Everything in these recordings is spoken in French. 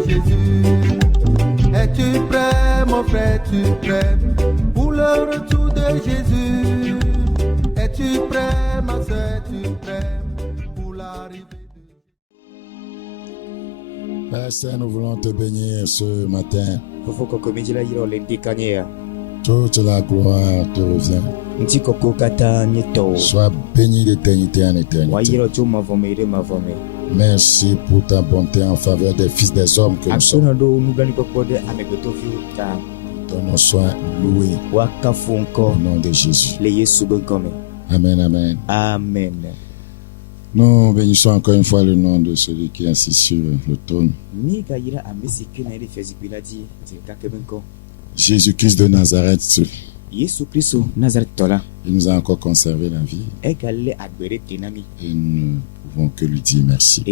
Jésus. Es-tu prêt, mon frère, es-tu prêt pour le retour de Jésus? Es-tu prêt, ma soeur, es-tu prêt pour l'arrivée de Père Saint, nous voulons te bénir ce matin. Toute la gloire te revient. Sois béni d'éternité en éternité. Merci pour ta bonté en faveur des fils des hommes que nous sommes. Ton nom soit loué au nom de Jésus. Amen, amen. Amen. Nous bénissons encore une fois le nom de celui qui est assis sur le trône. Jésus-Christ de Nazareth. Il nous a encore conservé la vie. Et nous ne pouvons que lui dire merci.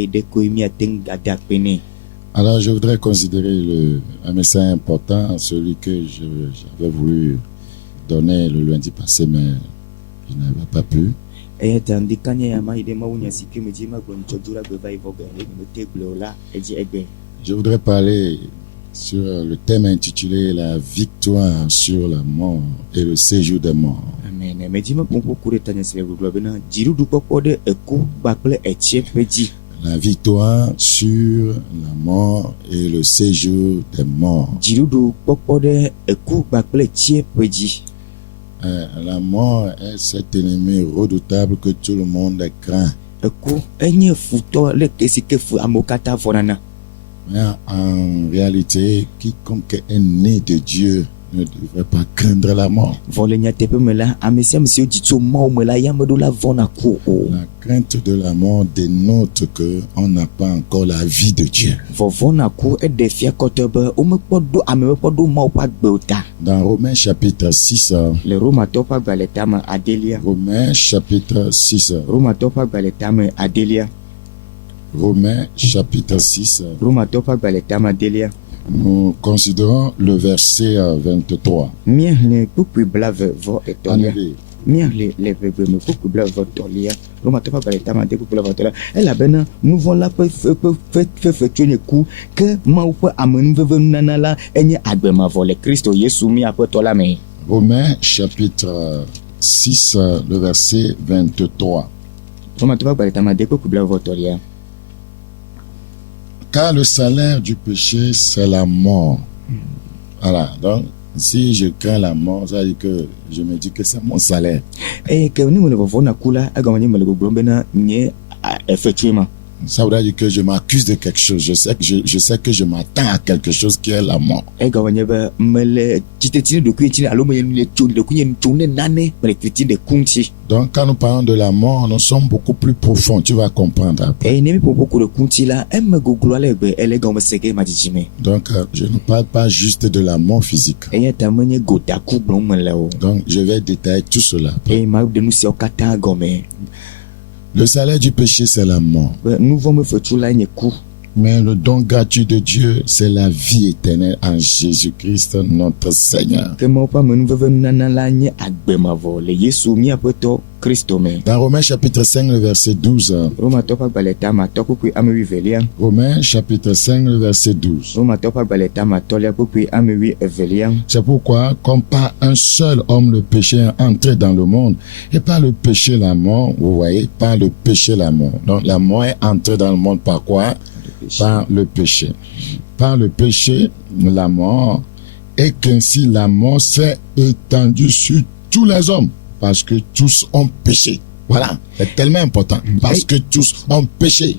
Alors je voudrais considérer un message important, celui que j'avais voulu donner le lundi passé, mais je n'avais pas pu. Je voudrais parler sur le thème intitulé La victoire sur la mort et le séjour des morts. La victoire sur la mort et le séjour des morts. La mort est cet ennemi redoutable que tout le monde craint. Mais en réalité, quiconque est né de Dieu ne devrait pas craindre la mort. La crainte de la mort dénote qu'on n'a pas encore la vie de Dieu. Dans Romains chapitre 6, Romains chapitre 6, Romains chapitre 6, nous considérons le verset 23. Romains chapitre 6, le verset 23. Car le salaire du péché, c'est la mort. Voilà, donc si je crains la mort, ça veut dire que je me dis que c'est mon salaire. Ça voudrait dire que je m'accuse de quelque chose. Je sais que je m'attends à quelque chose qui est la mort. Donc quand nous parlons de la mort, nous sommes beaucoup plus profonds. Tu vas comprendre après. Donc je ne parle pas juste de la mort physique. Donc je vais détailler tout cela. Le salaire du péché, c'est la mort. Mais le don gratuit de Dieu, c'est la vie éternelle en Jésus-Christ, notre Seigneur. Dans Romains chapitre 5, le verset 12. Romains chapitre 5, le verset 12. C'est pourquoi, comme par un seul homme le péché est entré dans le monde, et par le péché la mort, vous voyez, par le péché la mort. Donc la mort est entrée dans le monde par quoi? Par le péché. Par le péché, la mort, et qu'ainsi la mort s'est étendue sur tous les hommes, parce que tous ont péché. Voilà, c'est tellement important, parce que tous ont péché.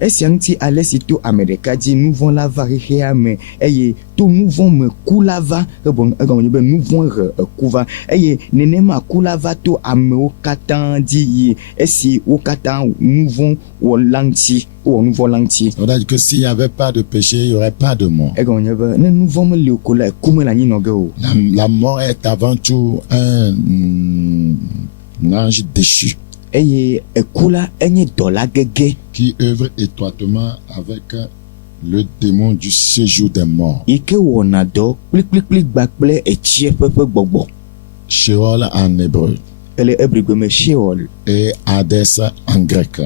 Esianti alesito Amerika di nouveau la variéme eye to nouveau me kulava bon egonye nouveau kuva eye nenema kulava to ame okatan di esi okatan nouveau o lanti ou nouveau lanti. On a dit que s'il n'y avait pas de péché, il n'y aurait pas de mort. La mort est avant tout un ange déchu qui œuvre étroitement avec le démon du séjour des morts. Sheol en hébreu. Et Hadès en grec.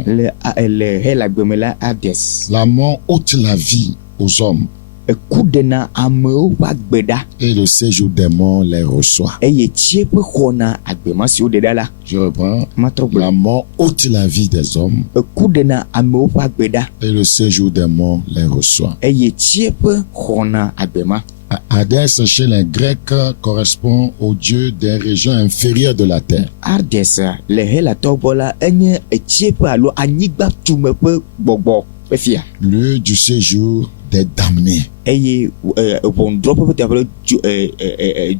La mort ôte la vie aux hommes. Eku ɖena amewo ƒe agbe ɖa. Et le séjour des morts les reçoit. Eye tsiẽƒe xɔna agbema siwo ɖe ɖa la. Je reprends. Matrɔ gblɔ. La mort ôte la vie des hommes. Eku ɖena amewo ƒe agbe ɖa. Et le séjour des morts les reçoit. Eye tsiẽƒe xɔna agbema. Hadès chez les Grecs correspond au dieu des régions inférieures de la terre. Hadès le Hélatɔwo gbɔ la enye tsiẽƒe alo anyigba tume ƒe gbɔgbɔ ƒe fia. Lieu du séjour des damnés. Eye ʋɔnudrɔ̃ƒe ƒe teƒe ɖe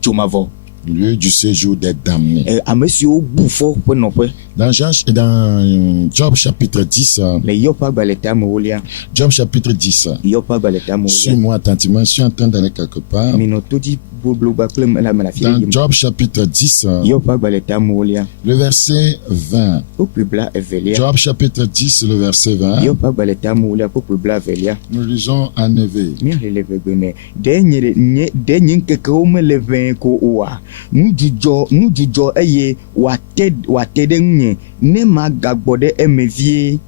dzomavɔ. Lieu du séjour des damnés. Ame siwo bu fɔ ƒe nɔƒe. Dans Job chapitre 10. Le Job ƒe agbalẽ tame wolia. Job chapitre 10. Job ƒe agbalẽ tame wolia. Suis-moi attentivement, je suis en train d'aller quelque part. Minɔ to dzi blogba kple la me la fia. Dans Job chapitre 10. Job ƒe agbalẽ tame wolia. Le verset 20. Kpukpui bla evelia. Job chapitre 10, le verset 20. Job ƒe agbalẽ tame wolia kpukpui bla evelia. Nous lisons en EV. Míahle le vegbe me. Ɖe nye ŋkekewo mele ʋẽe ko oa. Nudzɔdzɔ eye wòate ɖe ŋunye ne magagbɔ ɖe eme vie.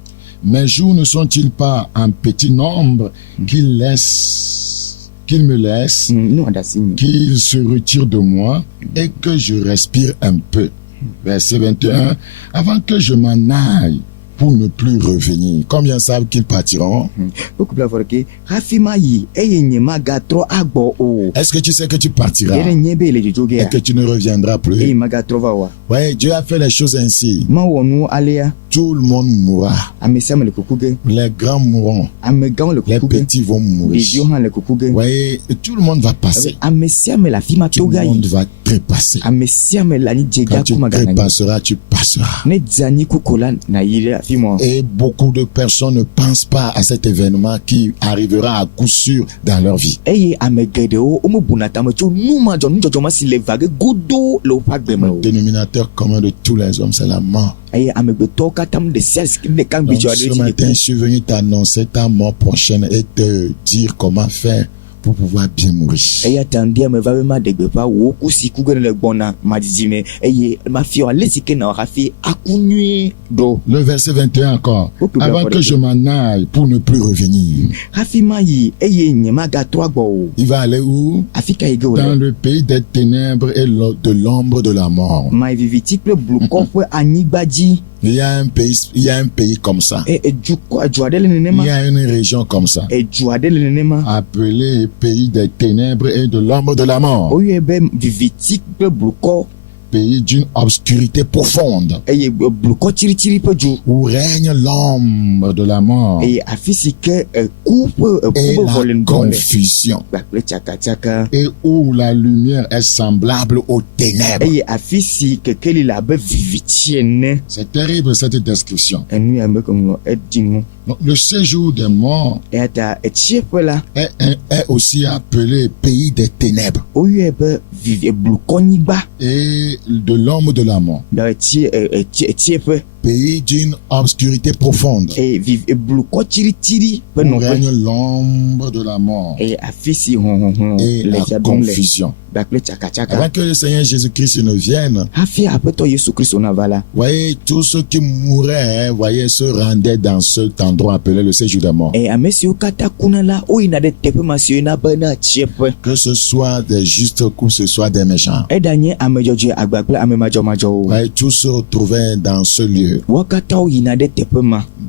Mes jours ne sont-ils pas en petit nombre qu'il me laisse, qu'il se retire de moi et que je respire un peu. Verset 21. Avant que je m'en aille pour ne plus revenir. Combien savent qu'ils partiront? Est-ce que tu sais que tu partiras et que tu ne reviendras plus? Oui, Dieu a fait les choses ainsi. Tout le monde mourra. Les grands mourront. Les petits vont mourir. Oui, tout le monde va passer. Tout le monde va trépasser. Quand tu trépasseras, tu passeras. Et beaucoup de personnes ne pensent pas à cet événement qui arrivera à coup sûr dans leur vie. Le dénominateur commun de tous les hommes, c'est la mort. Donc, ce matin, je suis venu t'annoncer ta mort prochaine et te dire comment faire pour pouvoir bien mourir. Le verset 21 encore. Avant que je m'en aille pour ne plus revenir. Il va aller où? Dans le pays des ténèbres et de l'ombre de la mort. Il y a un pays comme ça. Il y a une région comme ça. Appelée pays des ténèbres et de l'ombre de la mort. Pays d'une obscurité profonde où règne l'ombre de la mort et la confusion et où la lumière est semblable aux ténèbres. C'est terrible cette description. Donc, le séjour des morts est aussi appelé pays des ténèbres et de l'ombre de la mort. Pays d'une obscurité profonde où règne l'ombre de la mort et la confusion. Avant que le Seigneur Jésus-Christ ne vienne, voyez, tous ceux qui mouraient, voyez, se rendaient dans cet endroit appelé le séjour des morts. Que ce soit des justes ou que ce soit des méchants. Voyez, tous se retrouvaient dans ce lieu.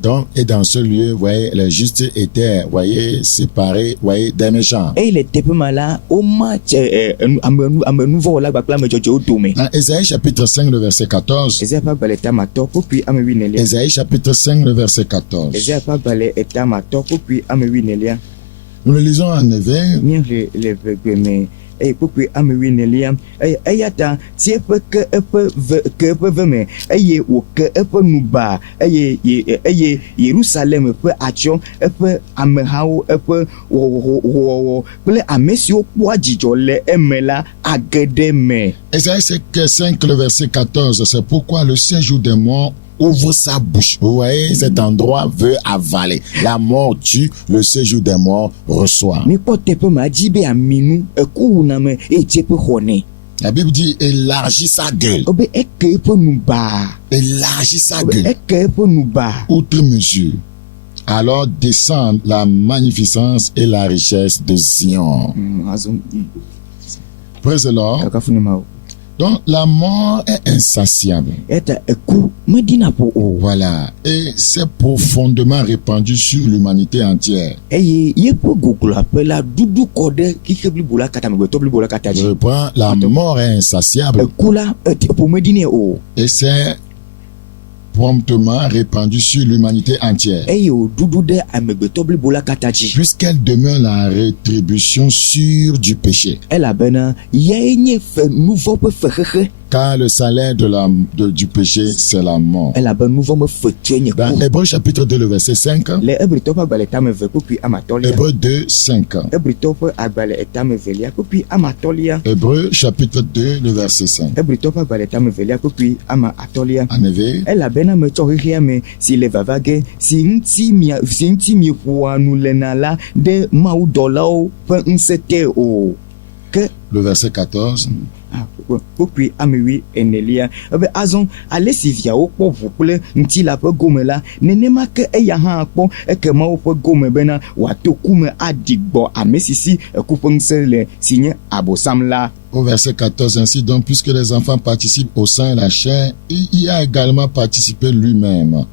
Donc, et dans ce lieu, voyez, les justes étaient, voyez, séparés, voyez, des méchants. Dans Ésaïe chapitre 5, le verset 14. Ésaïe chapitre 5, le verset 14. Nous le lisons en éveil. Yerusalem Ésaïe 5, le verset 14. C'est pourquoi le séjour des morts ouvre sa bouche. Vous voyez, cet endroit veut avaler. La mort tue, le séjour des morts reçoit. La Bible dit élargis sa gueule. Élargis sa gueule. Outre mesure. alors descendent la magnificence et la richesse de Zion. azɔ Praise the Lord. kaka funu ma o. Donc la mort est insatiable. Eta eku medina po o. Voilà. Et c'est profondément répandu sur l'humanité entière. Eye ye po gogolo apela dudu kode kike blibola kata megbeto blibola kata Je ji. reprends, la mort est insatiable Eku la eti po medina o. et c'est promptement répandu sur l'humanité entière. Eye o dudu de amegbeto blibola kata ji. Puisqu'elle demeure la rétribution sûre du péché. Ela bena ye nye fe nouveau pe fe xexe. Car le salaire du péché, c'est la mort. Ela be nouveau me fe tue nye Dans ku. Hébreu chapitre 2, le verset 5. Le ebrito pe agbale tame ve kupi amatolia. Hébreu 2, 5. Ebrito pe agbale etame velia kupi amatolia. Hébreu chapitre 2, le verset 5. Ebrito pe agbale tame velia kupi ama atolia. En effet, Ela bena me tsɔ xexea me si le vavage si ŋuti mi ƒoa nu le na la de mawudɔlawo ƒe ŋusẽ te o. Ke le verset 14. kpokpui amewi enelia ebe azɔ ale si viawo kpɔ ʋu kple ŋuti la ƒe gome la nenema ke eya hã kpɔ ekemawo ƒe gome bena wòato kume aɖi gbɔ ame si si eku ƒe ŋusẽ le si nye abosam la. Au verset 14, ainsi donc, puisque les enfants participent au sang et la chair, il y a également participé lui-même.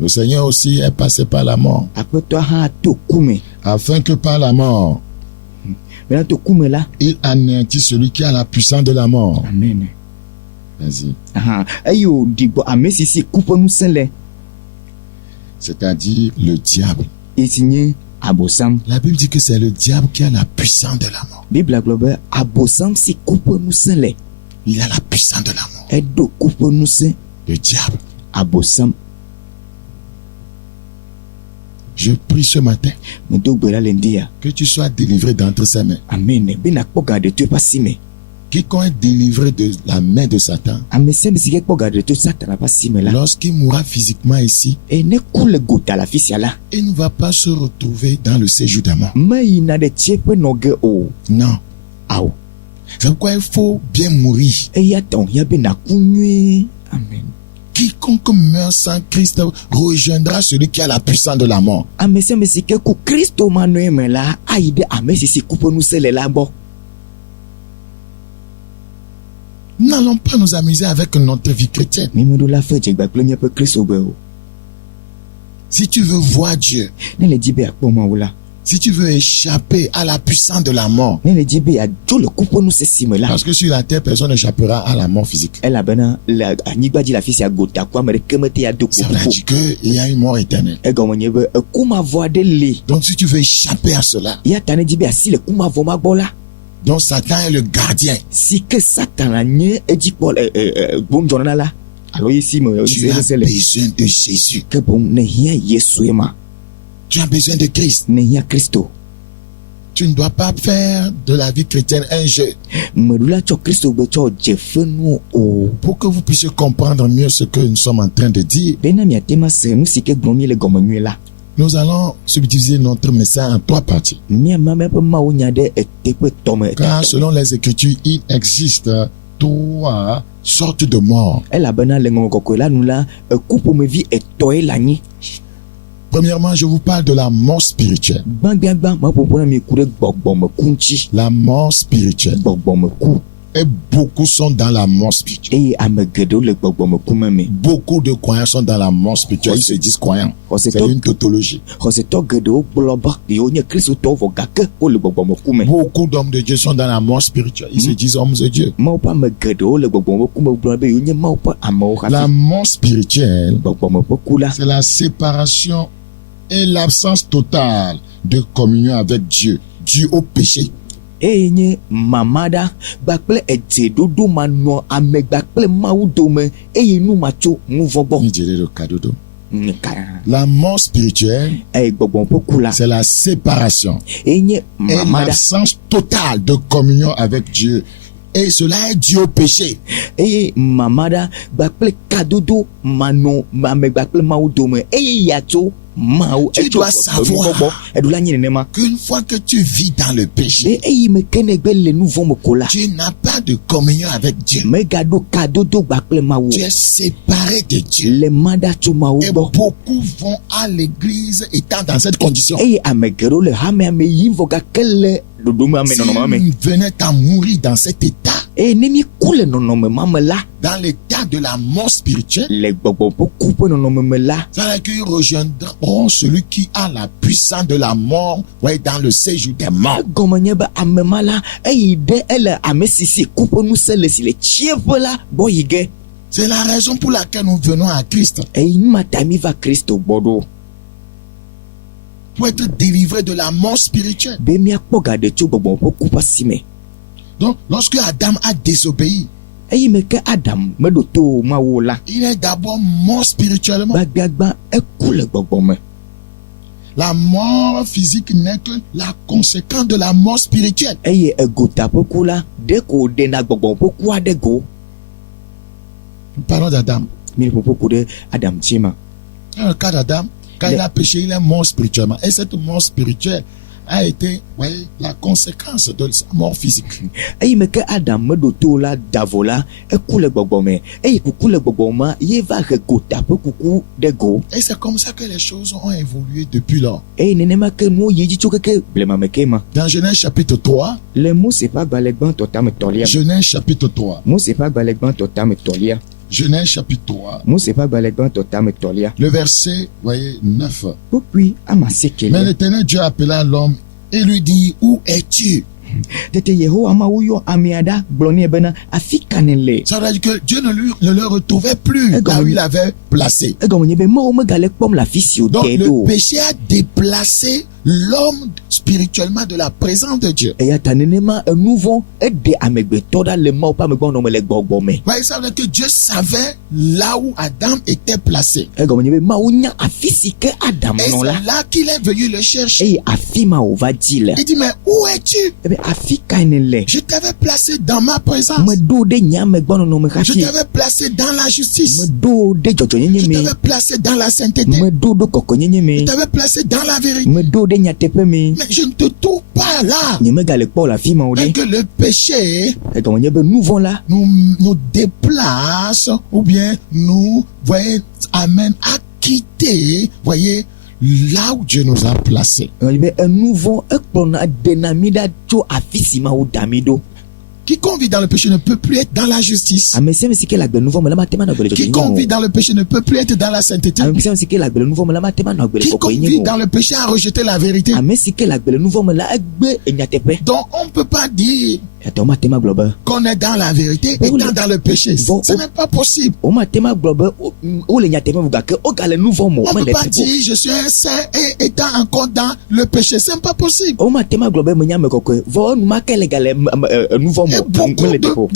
Le Seigneur aussi est passé par la mort, Aƒetɔ hã to kume afin que par la mort, bena to kume la. il anéantit celui qui a la puissance de la mort. Amen. Vas-y. Eye wòɖi gbɔ ame si si ku ƒe ŋusẽ le. C'est-à-dire le diable. Esi nye abosam. La Bible dit que c'est le diable qui a la puissance de la mort. Biblia gblɔ be abosam si ku ƒe ŋusẽ le. Il a la puissance de la mort. Eɖo ku ƒe ŋusẽ. Le diable. Abosam. Je prie ce matin Medo gbe la le ŋdi ya. que tu sois délivré d'entre ses mains. Amen. Be nakpɔ ga ɖe to eƒe asi me. Quiconque est délivré de la main de Satan, Ame sia ame si ke kpɔ ga ɖe to Satana ƒe asi me la. lorsqu'il mourra physiquement ici, Eye ne ku le gota le afi sia la. il ne va pas se retrouver dans le séjour des morts. Meyina ɖe tsiẽƒe nɔ ge o. Non. Awo. C'est pourquoi il faut bien mourir. Eya ta wòhiã be naku nyuie. Amen. Quiconque meurt sans Christ rejoindra celui qui a la puissance de la mort. Ame sia ame si ke ku Kristo manɔe me la ayi ɖe ame si si ku ƒe ŋusẽ le la gbɔ. Nous n'allons pas nous amuser avec notre vie chrétienne. Mímeɖo la fe dzegbe kple míaƒe Kristo gbe o. Si tu veux voir Dieu, Ne le dzi be akpɔ Mawu la. si tu veux échapper à la puissance de la mort, Ne le dzi be adzo le ku ƒe ŋusẽ si me la. parce que sur la terre, personne n'échappera à la mort physique. Elabena le anyigba dzi le afi sia gota ku ame ɖeke mete ado Ça veut kuku. dire qu'il y a une mort éternelle. Egɔme nye be ekumavɔ aɖe li. Donc si tu veux échapper à cela, Ya ta ne dzi be asi le kumavɔ ma gbɔ la. donc Satan est le gardien. Si ke Satana nye edzikpɔ gbondzɔnana la. Alo yi si me Tu as se le. besoin de Jésus. Ke boŋ ne hiã Yesue ma. Tu as besoin de Christ. Ne hiã Kristo. Tu ne dois pas faire de la vie chrétienne un jeu. Meɖo la tsɔ Kristo be tsɔ dze fenu o. Pour que vous puissiez comprendre mieux ce que nous sommes en train de dire, Bena miate ma se nu si ke gblɔm mi le gɔme nyuie la. nous allons subdiviser notre message en 3 parties. Míama míaƒe Mawu nya ɖe eteƒe tɔme. Car selon les Écritures, il existe 3 sortes de morts. Elabena le ŋɔŋɔ kɔkɔe la nu la eku ƒomevi etɔ̃e le anyi. Premièrement, je vous parle de la mort spirituelle. Gbãgbãgbã maƒoƒo na mi ku ɖe gbɔgbɔmeku ŋuti. La mort spirituelle. Gbɔgbɔmeku. Et beaucoup sont dans la mort spirituelle. Eye ame geɖewo le gbɔgbɔmeku me me. Beaucoup de croyants sont dans la mort spirituelle. Ils se disent croyants. C'est une tautologie. Xɔsetɔ geɖewo gblɔ be yewo nye kristotɔwo vɔ gake wole gbɔgbɔmeku me. Beaucoup d'hommes de Dieu sont dans la mort spirituelle. Ils se disent hommes de Dieu. Mawu ƒe ame geɖewo le gbɔgbɔmeku me gblɔ be yewo nye Mawu ƒe amewo La hafi. mort spirituelle, Gbɔgbɔmeku la. c'est la séparation et l'absence totale de communion avec Dieu, due au péché. Eye nye mama ɖa kpakple edzeɖoɖo manɔ ame kpakple Mawu dome eye nu ma tso ŋuvɔ gbɔ. Ni dirait le cadeau d'eau. Ka- La mort spirituelle, Eye gbɔgbɔmeku la. c'est la séparation Eye nye et mama ɖa. l'absence totale de communion avec Dieu. Et cela est dû au péché. Eye mama ɖa kpakple kadodo manɔ ame kpakple Mawu dome eye yatso Mawu Tu dois savoir gbɔ eɖo la nye nenema. Qu'une fois que tu vis dans le péché, Be eyi me ke ne gbe le nu vɔ me ko la. tu n'as pas pas de communion avec Dieu. Megado kadodo gbakple mawu. Tu es séparé de Dieu. Le mandat to mawu Et bo. beaucoup vont à l'église étant dans cette condition. Eye amegero le hame ame yinvo gakele dodoma ame no mame. S'ils venaient à mourir dans cet état, E nemi kule no no mame la. dans l'état de la mort spirituelle, Le gbogbo po coupe no no mame la. ça veut dire qu'ils rejoindront celui qui a la puissance de la mort, ouais, dans le séjour des morts. Gomanye ba ame mala eye de ele ame sisi coupe nous sele si le chievo la boyige. C'est la raison pour laquelle nous venons à Christ, Eye matami va Kristo bodo. pour être délivrés de la mort spirituelle. Be mi akpoga de tso gbogbo po coupe sime. Donc, lorsque Adam a désobéi, Eye meke Adam medo to mawu la. il est d'abord mort spirituellement. Gbagba ekule gbogbo me. La mort physique n'est que la conséquence de la mort spirituelle. Eye egota po kula de ko de na gbogbo po ku ade go. Nous parlons d'Adam. Mi po ku de Adam chima. Dans le cas d'Adam, quand il a péché, il est mort spirituellement. Et cette mort spirituelle a été, voyez, la conséquence de sa mort physique. Eye meke Adam medo to la davola ekule gbogbo me. Eye kukule gbogbo ma ye va regota po kuku de go. Et c'est comme ça que les choses ont évolué depuis lors. Eye nenema ke no ye ji chokeke blema meke ma. Dans Genèse chapitre 3, Le mo se pa gbalegban tota me tolia. Genèse chapitre 3, Mo se pa gbalegban tota me tolia. Genèse chapitre 3, Mo se pa gbalegban tota me tolia. le verset, voyez, 9. Puis Mais amasekele. l'Éternel Dieu appela l'homme et lui dit, où es-tu? Tete Yehowa ma uyo amiada bloni bena afikanele. Ça veut dire que Dieu ne le retrouvait plus là où il avait placé. Egomnye be mo me gale pom la fisio Donc le dedo. péché a déplacé l'homme spirituellement de la présence de Dieu. Eya tanenema enuvon ede amegbeto da le ma pa me gbon no me le gbogbo me. Ouais, ça veut dire que Dieu savait là où Adam était placé. Egomnye be ma unya afisike Adam Et non la. c'est là qu'il est venu le chercher. Eye afima o va dile. Il dit, mais où es-tu? Ebe afikanele. Je t'avais placé dans ma présence. Me do de nya me gbon no me Je hafi. t'avais placé dans la justice. Me do de jojo nyenye Je me. t'avais placé dans la sainteté. Me do do koko nyenye Je me. t'avais placé dans la vérité. Me do de nya tepe me. Mais je ne te trouve pas là. Nye me gale kpo la fima o Et de. que le péché Egomnye be nouvon la. nous déplace ou bien nous, voyez, amène à quitter, voyez, là où Dieu nous a placés. Be enuvon ekplona denamida tso afisima o damido. Quiconque vit dans le péché ne peut plus être dans la justice. Amesema sike la gbe nouveau me la matema na gbele jojo Quiconque vit nyenye. dans le péché ne peut plus être dans la sainteté. Amesema sike la gbele nouveau me la matema na gbele koko Quiconque vit nyenye. dans le péché a rejeté la vérité. Amesike la gbele nouveau me la egbe enyatepe. Donc on ne peut pas dire Eto matema globe. qu'on est dans la vérité Mais étant dans le péché. Bon, Ce n'est pas possible. O matema globe o le nyatepe vuga ke o gale nouveau mo On me ne peut le pas pipo. dire je suis un saint et étant encore dans le péché. Ce n'est pas possible. O matema globe me nyame koko. Vo nu makele gale nouveau Et mo beaucoup me le pipo.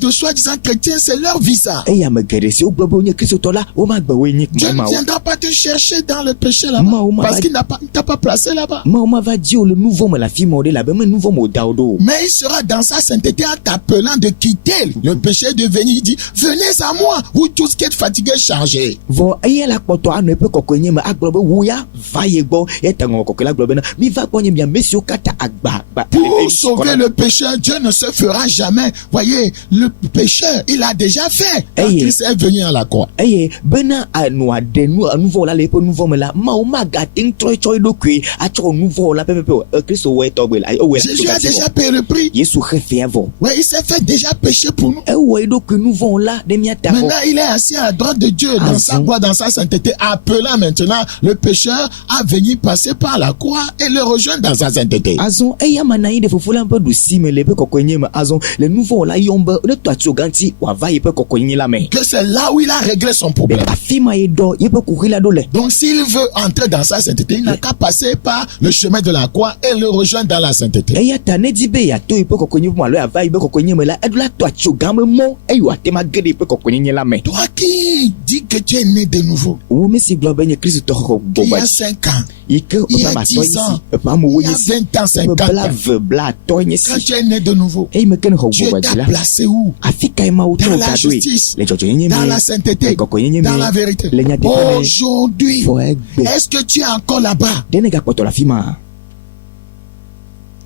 de soi-disant chrétiens, c'est leur vie ça. Eya me gere si o globe o nye Kristo tola o ma gbe we nyi Dieu ma ne o. viendra pas te chercher dans le péché Ma- là-bas. ma- Parce qu'il ne t'a pas placé là-bas. Ma o ma va dire le nouveau me la fima o de la be me nouveau mo daudo. Mais il sera dans sa sainteté en t'appelant de quitter le péché, de venir. Il dit, venez à moi, vous tous qui êtes fatigués, chargés. Vo eye la kpoto anu epe koko nye me aglobe wo ya va ye gbo e tango koko la globe na mi va kpo nye bia mesio kata agba ba. Pour sauver le pécheur, Dieu ne se fera jamais. Voyez, le pécheur, il a déjà fait. Quand Hey. Christ est venu à la croix. Eye bena anu ade nouveau la le pe nouveau me la ma o ma ga ting troi do kwe a cho nouveau la pepe Kristo we to gbe la o we. Jésus a déjà payé le prix. Yesu refe avo. Ouais, il s'est fait déjà péché pour nous. E we do kwe nouveau la de mi ata. Maintenant, il est assis à la droite de Dieu dans sa gloire, dans sa sainteté, appelant maintenant le pécheur à venir passer par la croix et le rejoindre dans sa sainteté. Azon eya manayi de fofula un peu du si me le pe koko nye me azon le nouveau la yombe ne to atu ganti wa va ye pe koko nye la me. Que c'est là où il a réglé son problème. Afima ye do ye pe kuri la do le. Donc, s'il veut entrer dans sa sainteté, il n'a qu'à passer par le chemin de la croix et le rejoindre dans la sainteté. Eya ta ne di be ya to ye pe koko nye mo lo ya va ye pe koko nye me la edula to atu gan me mo eyo atema gede pe koko nye la me. Toi qui dis que tu es né de nouveau, Wo me si globe nye Kristo to ko il y boba. a 5 ans, Ike il y pa a ba to 10 ans, yisi. Pa mo wo il y a yisi. 20 ans, 50 Bla ans, ve bla to nye quand si. tu es né de nouveau, Eyi me ken ko Dieu boba t'a dila. placé où? Afika e ma o to Dans la ga do. justice, Le jojo nye dans me. la sainteté, Le koko nye dans me. la vérité. Le nyate me. Aujourd'hui, Fo egbe. est-ce que tu es encore là-bas? Dene ga kpoto la fima.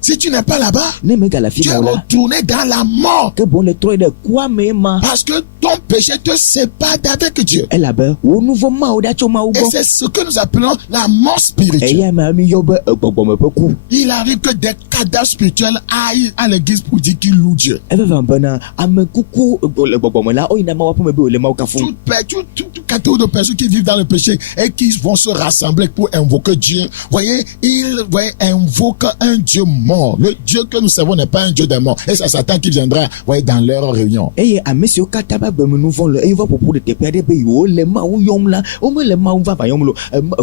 Si tu n'es pas là-bas, ne megale afi tu es ma o la retourné dans la mort. ke boŋ le trɔ yi ɖe kua me ma Parce que ton péché te sépare d'avec Dieu. elabe wo nu vɔ mawo ɖa tso mawo Et gbɔ c'est ce que nous appelons la mort spirituelle. eya me mi yɔ be egbɔgbɔme ƒe ku Il arrive que des cadavres spirituels aillent à l'église pour dire qu'ils louent Dieu. eveva bena ame kuku le gbɔgbɔme la woyina mawo ƒe me be wòle mawo kafu Toute catégorie de personnes qui vivent dans le péché et qui vont se rassembler pour invoquer Dieu. Voyez, ils invoquent un Dieu mort. Le Dieu que nous servons n'est pas un Dieu des morts. Et c'est Satan qui viendra, voyez, dans leur réunion. eye ame siwo katã be agbemenu vɔ le eye va ƒoƒu ɖe teƒe aɖe be yewo le mawo yɔm la womele mawo vava yɔm lo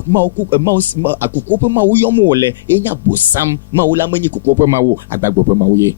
mawo akukuwo ƒe mawo yɔm wòle enye abosam mawo la menye kukuwo ƒe mawo agbagbe ƒe mawo ye.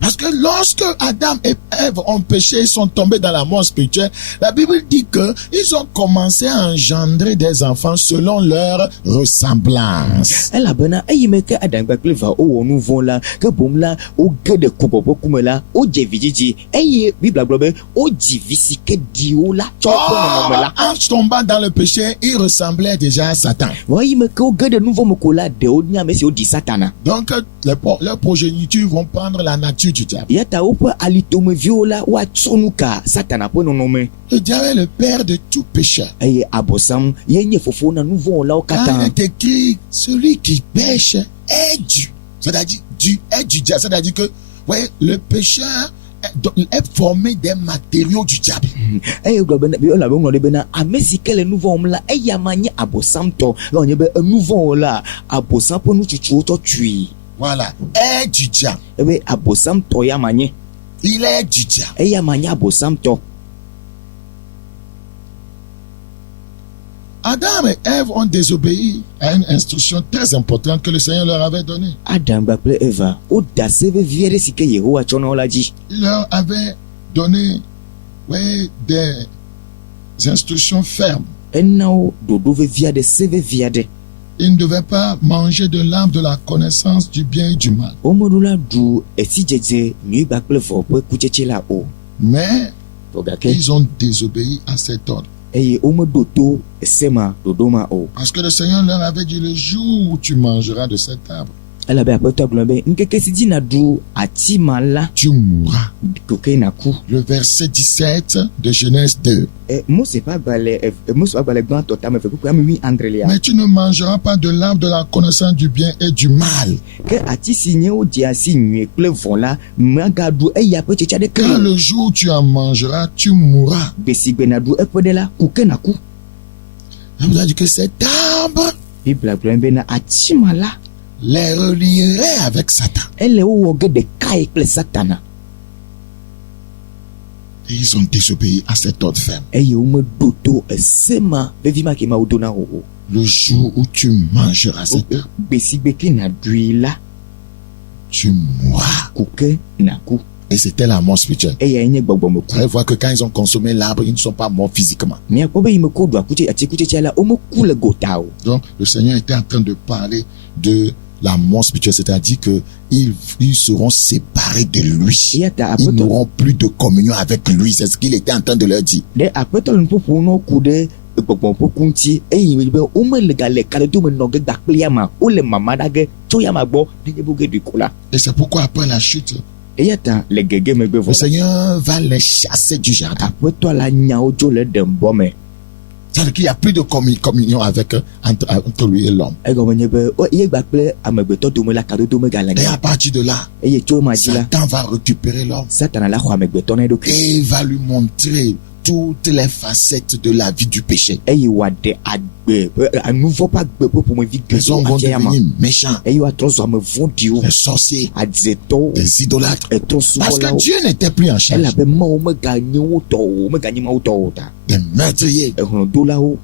Parce que lorsque Adam et Ève ont péché, ils sont tombés dans la mort spirituelle, la Bible dit que ils ont commencé à engendrer des enfants selon leur ressemblance. elabena eyime ke adangba kple va wowɔ nu vɔ la ke boŋ la woge ɖe kubɔbɔ kume la wodze vidzidzi eye bibla gblɔ be wodzi vi si ke ɖi wo la tsɔ woƒe nɔnɔme la. En tombant dans le péché, ils ressemblaient déjà à Satan. Vɔ eyime ke woge ɖe nu vɔ me ko la ɖewo nye ame siwo ɖi satana. Donc, leurs progénitures vont prendre la nature du diable. ya ta woƒe alitomeviwo la woatsɔ nu ka satana ƒe nɔnɔme Le diable est le père de tout pécheur. eye abosam ye nye fofo na nu vɔ wɔlawo Quand il katã. est écrit, celui qui pêche est dû. C'est-à-dire, est du diable. C'est-à-dire que, voyez, le pécheur est formé des matériaux du diable. eye gblɔ bena elabe ŋlɔ ɖe bena ame si ke le nu vɔ wɔm la eya ma nye abosam tɔ eye wònye be enu vɔ wɔla abosam ƒe nutsutsuwo tsɔ tui Voilà. Est du diable. ebe abosam tɔ ya ma nye Il est du diable. eya ma nye abosam tɔ. Adam et Ève ont désobéi à une instruction très importante que le Seigneur leur avait donnée. Adam kple Eva woda se vevi aɖe si ke Yehowa tsɔ na wo la dzi. Il leur avait donné, ouais, des instructions fermes. Ena wo ɖoɖo vevi aɖe se vevi aɖe. Ils ne devaient pas manger de l'arbre de la connaissance du bien et du mal. Womeɖo la ɖu esidzedze nyuigba kple vɔ ƒe kutsetse la o. Mais Vɔ gake ils ont désobéi à cet ordre. eye womeɖo to ese ma ɖoɖo ma o. Parce que le Seigneur leur avait dit, le jour où tu mangeras de cet arbre, elabe aƒetɔ gblɔ be ŋkeke si dzi naɖu ati ma la tu mourras. koke naku. Le verset 17 de Genèse 2. Mose ƒe agbalẽ gbãtɔ tame fe kpekpe ame 8 Mais tu ne mangeras pas de l'arbre de la connaissance du bien et du mal. ke ati si nye wodze asi nyui kple vɔ la magaɖu eya ƒe tsetse aɖeke Car o. le jour où tu en mangeras, tu mourras. gbe si gbe naɖu eƒe ɖe la koke naku. Ça vous a dit que cet arbre Bibla gblɔ bena ati ma la les relierait avec Satan. ele wowɔ ge ɖekae kple satana Et ils ont désobéi à cet ordre ferme. eye womeɖo to ese ma vevi ma ke ma wodo na wo o. Le jour où tu mangeras cet arbre, gbe si gbe ke naɖui la tu mourras. koke naku. Et c'était la mort spirituelle. eya nye gbɔgbɔme Vous ku. allez voir que quand ils ont consommé l'arbre, ils ne sont pas morts physiquement. miakpɔ be yime ko ɖu atikutsetsea la womeku le gota o. Donc, le Seigneur était en train de parler de la mort spirituelle, c'est-à-dire que ils seront séparés de lui. eya ta Ils aƒetɔ n'auront plus de communion avec lui. C'est ce qu'il était en train de leur dire. ɖe aƒetɔ le nuƒoƒo na wo ku ɖe gbɔgbɔm ƒe ku ŋuti eye be womele gale kaɖedome nɔ ge gakple yama wole mama ɖa ge tso yama gbɔ nenye bo ge ɖui ko la. Et c'est pourquoi après la chute, eya ta le gege megbe le vɔ la Seigneur va les chasser du jardin. aƒetɔ la nyawo dzo le ɖembɔ me. C'est-à-dire qu'il n'y a plus de communion avec entre lui et l'homme. egɔme nye be ye gba kple amegbetɔ dome la kaɖodo megale Et nya à partir de là, eye tso ma dzi la Satan va récupérer l'homme satana la xɔ amegbetɔ na eɖokui et va lui montrer toutes les facettes de la vie du péché. eye wòaɖe agbe nuvɔ ƒe agbe ƒe ƒomevi Les hommes vont geɖewo ma devenir méchants, eye woatrɔ zɔ ame vɔ̃ɖiwo des sorciers, adzetɔwo des idolâtres. etrɔ Parce que subɔlawo Dieu n'était plus en charge. elabe mawo meganye wo tɔ o meganye mawo tɔ o ta Des meurtriers, ehlɔdolawo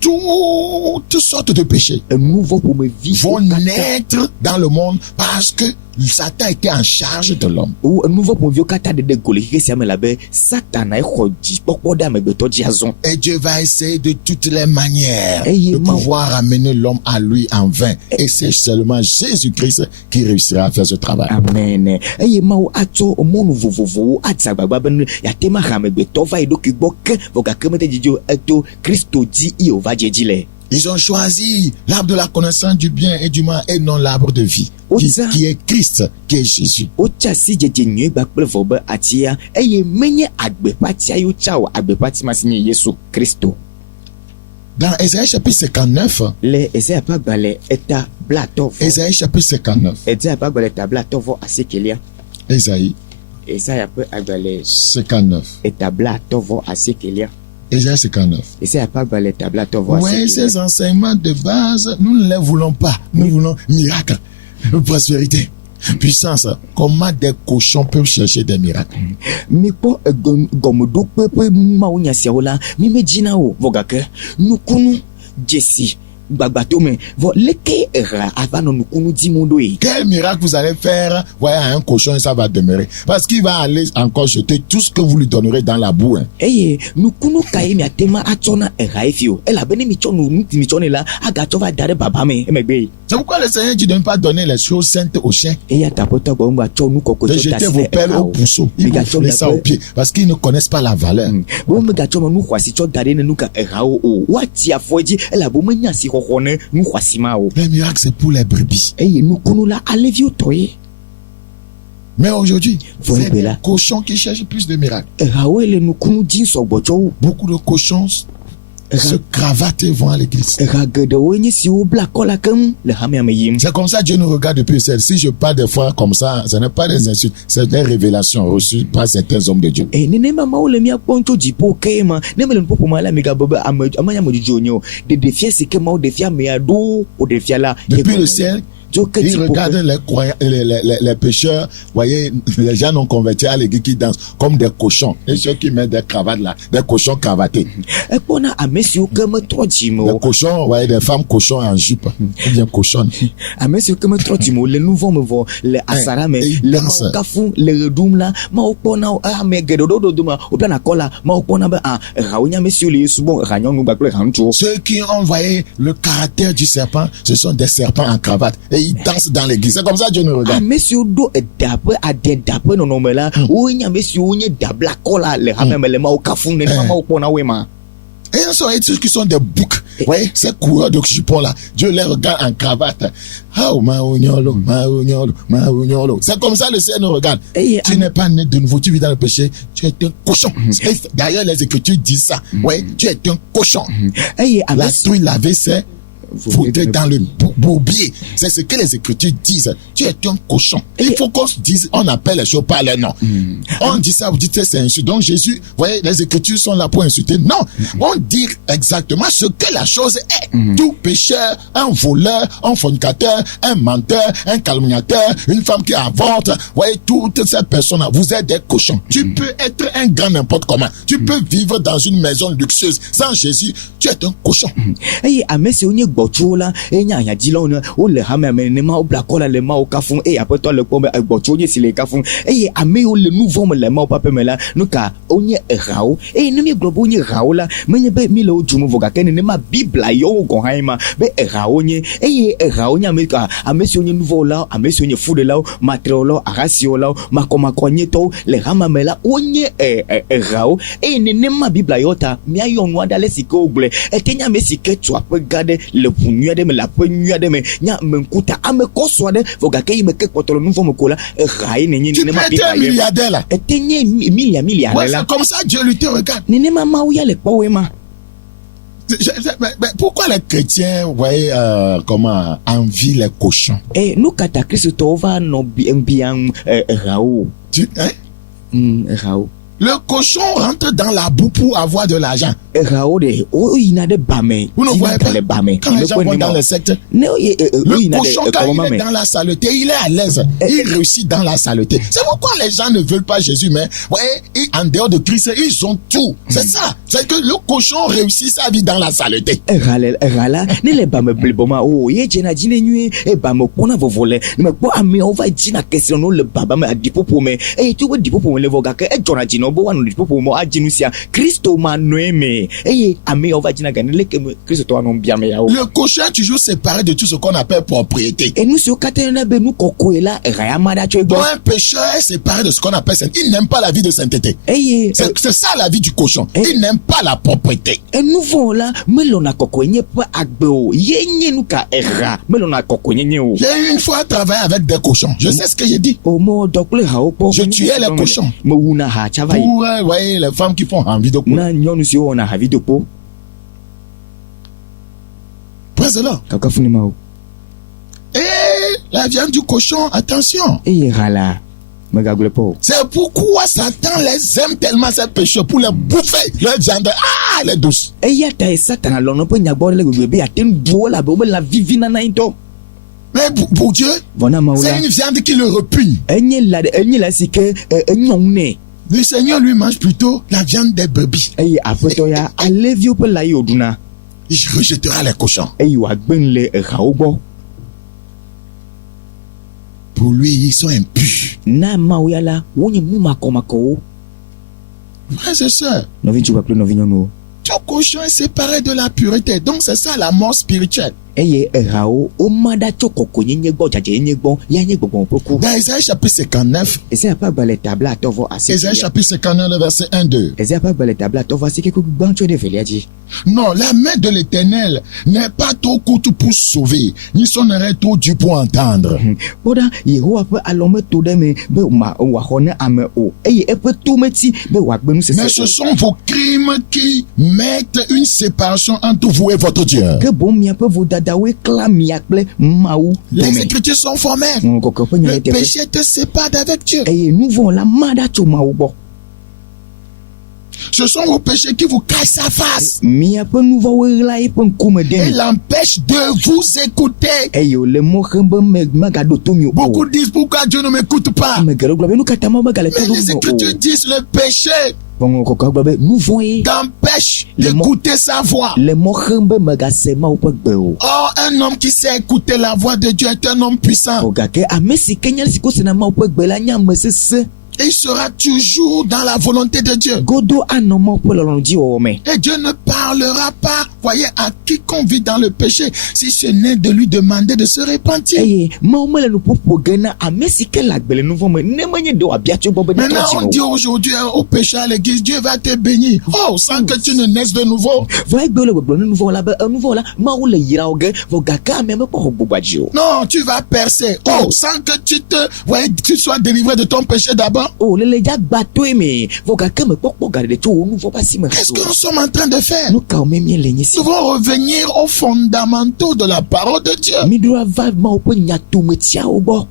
toutes sortes de péchés enuvɔ ƒomevi vont naître dans le monde parce que Satan était en charge de l'homme. enuvɔ ƒomeviwo katã ɖeɖe go le xixi sia me labe satana exɔ dzikpɔkpɔ ɖe amegbetɔ dzi azɔ. Et Dieu va essayer de toutes les manières Et de il pouvoir amener l'homme à lui en vain. Et c'est seulement Jésus-Christ qui réussira à faire ce travail. amen eye mawo atsɔ mɔnu vovovowo adze agbagba be yate ma ha amegbetɔ va yi ɖokui gbɔ ke vɔ gake mete dzidzo eto kristo dzi yewo va dze dzi le. Ils ont choisi l'arbre de la connaissance du bien et du mal et non l'arbre de vie, qui est Christ, qui est Jésus. Ocha si jeje nyu gba kple vobe atia eye menye agbepatia yo chao agbepati masinye Yesu Kristo. Dans Ésaïe chapitre 59, Le Esaïe pa gbale eta blato. Ésaïe chapitre 59, Esaïe pa gbale eta blato vo asekelia. Ésaïe Esaïe pa agbale 59, eta blato vo asekelia. Ésaïe 59. Esaïe pa gbale eta blato vo Ouais, asekelia. ces enseignements de base, nous ne les voulons pas. Nous voulons miracle, prospérité, puissance. Comment des cochons peuvent chercher des miracles? Mi po gomodo pepe mawo nyasia wala mi mejina o vogake nukunu jesi gbagbato me vo leke ra avano nukunu dimondo e. Quel miracle vous allez faire, voyez, à un cochon et ça va demeurer. Parce qu'il va aller encore jeter tout ce que vous lui donnerez dans la boue. Hein. Eye nukunu kai mi atema atona era efio ela bene mi chonu mi chonela aga chova dare baba me emegbe. C'est pourquoi le Seigneur dit de ne pas donner les choses saintes aux chiens. Eya tapota gomba chonu koko De jeter vos perles au pousseau. Ils vont foler ça au pied. Parce qu'ils ne connaissent pas la valeur. Bo me ga chono nu kwasi cho dare ne nuka era o wati afoji ela bo menya si kokone nu kwasi ma o. Les miracles, c'est pour les brebis. Eye nukunu la alevio toye. Mais aujourd'hui, Faut c'est que des là. cochons qui cherchent plus de miracles. Era o ele nukunu din so gbojo. Beaucoup de cochons se cravatent et vont à l'église. Era gede o nyi si o bla kola kem le hame ameyim. C'est comme ça que Dieu nous regarde depuis le ciel. Si je parle des fois comme ça, ce n'est pas des insultes, c'est des révélations reçues par certains hommes de Dieu. Nene mama o le mi akponcho jipo kema ne me le popo mala mi ga bobe amanya mo jonyo de defia sike ma o defia me ado o defia la Depuis le ciel, ils regardent les croyants, les pécheurs, voyez, les gens non convertis à l'église qui dansent comme des cochons. Et ceux qui mettent des cravates là, des cochons cravatés. e pona amesi o kema Des trojimo cochons, voyez, des femmes cochons en jupe, ou bien cochonnes. amesi o kema trojimo le nouveau me vo le asara me et ils le dansent. kafu le redum la ma o pona me gede do ma o plana kola ma o pona ba raonya mesi o le yesu bon ranyo nu gba kle rancho. Ceux qui ont, voyez, le caractère du serpent, ce sont des serpents en cravate. Et ils dansent dans l'église. C'est comme ça que Dieu nous regarde. Amesi o do dape adedape no no mela o nya mesi o nye dabla kola le hame me le ma o kafu ne ma o pona we ma. Et ce sont ceux qui sont des boucs. Vous voyez, ces coureurs de jupons là, Dieu les regarde en cravate. Oh, maougnolo. C'est comme ça le Seigneur nous regarde. Tu n'es pas né de nouveau, tu vis dans le péché, tu es un cochon. Et d'ailleurs, les Écritures disent ça. Ouais, tu es un cochon. La truie lavée, c'est foutre dans le bourbier. C'est ce que les Écritures disent. Tu es un cochon. Il faut qu'on se dise, on appelle les choses par leur nom. On dit ça, vous dites c'est insulte. Donc Jésus, vous voyez, les Écritures sont là pour insulter. Non, on dit exactement ce que la chose est. Tout pécheur, un voleur, un fornicateur, un menteur, un calomniateur, une femme qui avorte, vous voyez, toutes ces personnes-là, vous êtes des cochons. Tu peux être un grand n'importe comment. Tu peux vivre dans une maison luxueuse. Sans Jésus, tu es un cochon. Amesi onye gbochola enya anya dilon o le hame ne ma o blakola le ma o kafun apeto le pombe gbochoje si le kafun ame o le nouveau me le ma o pape me la nuka onye rao ne mi globo onye rao la menye be mi le o jumu voga ken ne ma bibla yo go haima be rao nye rao nya amerika amesi onye nouveau la amesi onye food la material arasio la makoma konye to le hama me la onye rao ne ma bibla yo ta mi ayo no adale sike ogle etenya mesike tu ape gade le punya de me la punya de me nya menkuta ame koso de voga ke me ke potolo nouveau me kola rai ne Tu peux être un milliardaire là. etenye milliard Ouais, là c'est comme ça Dieu lui te regarde. ne ma ma uya le powe ma. Mais pourquoi les chrétiens, vous voyez, comment, envient les cochons? Nous kata Kristo va no bien rao. Rao. Le cochon rentre dans la boue pour avoir de l'argent. Rao de il n'a de bame. Vous ne voyez pas bame. quand les gens vont dans les sectes, le cochon quand il est dans la saleté, il est à l'aise. Il réussit dans la saleté. C'est pourquoi les gens ne veulent pas Jésus, mais voyez, en dehors de Christ, ils ont tout. C'est ça. C'est que le cochon réussit sa vie dans la saleté. Rala, ne le bame bliboma o ye jena jine nue e bame kona vovole. Me po ame o va jina question no le baba me adipo po me. Tu we dipo po me le voga ke e jona jino bo wa no le popo mo aginu sia Christo ma noeme eye ame ova jina gane leke Christo to anon bia me ya o. Le cochon est toujours séparé de tout ce qu'on appelle propriété. Et nous sur katena be nous kokoela raya mada cho Bon, ego. un pécheur est séparé de ce qu'on appelle sainteté. Il n'aime pas la vie de sainteté. Eye C'est ça la vie du cochon. Il n'aime pas la propreté. et nous voilà melona kokoenye pa agbe o yenye nou ka era melona kokoenye o. J'ai une fois travaillé avec des cochons. Je sais ce que j'ai dit. O mo dokle ha o po. Je tuais les cochons. Mo una ha chava yi. Pour, voyez, les femmes qui font envie de courir. Na nyonu si o na ha video po. Prends-le. Kaka funi ma o. Et la viande du cochon, attention. Eye hala. Me gagule po. C'est pourquoi Satan les aime tellement ces pécheurs pour les bouffer. Leur viande, elle est douce. Eye ta e Satan lono po nyagbo le gbegbe be aten duo la be o be la vivina na into. Mais pour Dieu, Vona ma c'est ola. une viande qui le repugne. Enye la sike enyonne. Le Seigneur lui mange plutôt la viande des brebis. Eye apeto ya alevi o pe la yi oduna. Il rejettera les cochons. Eye wa gben le ha o gbo. Pour lui, ils sont impurs. Na ma o ya la wonye mu makomako o. Frères et sœurs, No vi chupa ple no vi nyono. ton cochon est séparé de la pureté. Donc c'est ça la mort spirituelle. Eye ha o mada choko konyenye gbo jaje nye gbo ya nye gbo poku. Dans Isaïe chapitre 59, Ese a pas balé table à tovo assez. Isaïe chapitre 59, le verset 1-2. Ese a pas balé table à tovo assez que bancho de veliaji. Non, la main de l'Éternel n'est pas trop courte pour sauver, ni son oreille trop dure pour entendre. Boda Yehowa pe alome to de me be ma wa hone ame o. Eye e pe to meti be wa gbenu se Mais ce sont vos crimes qui mettent une séparation entre vous et votre Dieu. que bon mi pe vo dada we kla mi akple maou. Les Écritures sont formelles. On ko pe Le nya te. péché te sépare d'avec Dieu. Eye nous vont la mada to maou bo. Ce sont vos péchés qui vous cachent sa face Mi pe nous va we la e pe nkume et de. l'empêchent de vous écouter. Eye le mo khembe me magado to mi o. Beaucoup disent pourquoi Dieu ne m'écoute pas. Me gero globe nous katama magale to Mais les no. Écritures disent le péché Bon ko globe nous vont e. t'empêche Les mots- d'écouter sa voix. Le mo khembe magase ma o pe gbe o. Or, un homme qui sait écouter la voix de Dieu est un homme puissant. Ogake amesi kenya siko sena ma o pe gbe la nya mesese. Il sera toujours dans la volonté de Dieu. Godo anoma pe lolon di o me. Et Dieu ne parlera pas, voyez, à quiconque vit dans le péché, si ce n'est de lui demander de se repentir. Eye ma o mele no popo gena amesi ke la gbele no me ne manye do abiacho bobe de Maintenant, on dit aujourd'hui au péché à l'église, Dieu va te bénir. Oh, sans que tu ne naisses de nouveau. va gbele bobo no nouveau la be nouveau la ma o le yira oge vo gaka me me ko bobaji o. Non, tu vas percer. Oh, sans que tu sois délivré de ton péché d'abord. O le ja gbato me vo gaka me popo gade de to o nouveau pas si me. Qu'est-ce que nous sommes en train de faire? No ka o me mi lenye si. Nous devons revenir aux fondamentaux de la parole de Dieu. Mi do va ma o pe nya to me tia o bo.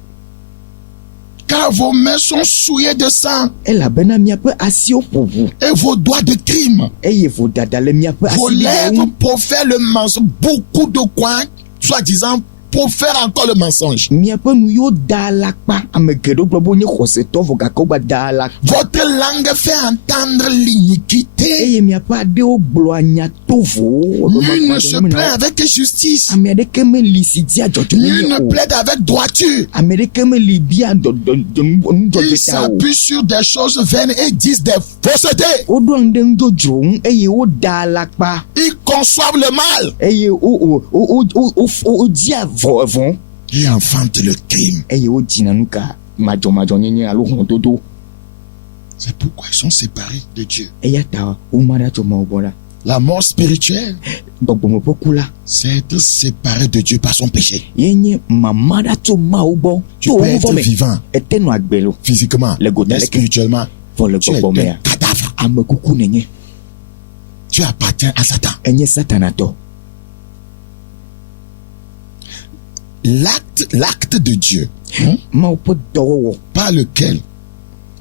Car vos mains sont souillées de sang E la bena mi pe asi o pour vous. et vos doigts de crime. Eye vo dada le mi pe Vos asi lèvres pour faire le mensonge. Beaucoup de coins, soi-disant, pour faire encore le mensonge. miaƒe nu yo da alakpa ame geɖewo gblɔ be wonye xɔsetɔ vɔ gake wogba da alakpa Votre langue fait entendre l'iniquité. eye miaƒe aɖewo gblɔa nya tovowo Nul ne se plaint avec justice. ame aɖeke meli si dia dzɔdzɔ Nul ne ne plaide avec droiture. ame aɖeke meli bia Ils nudzɔdzɔ ta o s'appuient sur des choses vaines et disent des faussetés. woɖo ŋu ɖe ŋudzɔdzro ŋu eye woda alakpa Ils conçoivent le mal eye wodia vɔvɔ et enfantent le crime. eye wodzina nu ka madzɔmadzɔnyenye alo hlɔdodo C'est pourquoi ils sont séparés de Dieu. eya ta woma ɖa tso Mawu gbɔ la La mort spirituelle, gbɔgbɔme ƒe ku la c'est être séparé de Dieu par son péché. ye nye mama ɖa tso Mawu gbɔ Tu to peux wo être vɔ me vivant ete nɔ agbe lo physiquement, Le goût mais de- spirituellement, vɔ le tu es gbɔgbɔme un ya cadavre. ame kuku nenye Tu appartiens à Satan. enye satanatɔ L'acte de Dieu, Mawu ƒe dɔwɔwɔ par lequel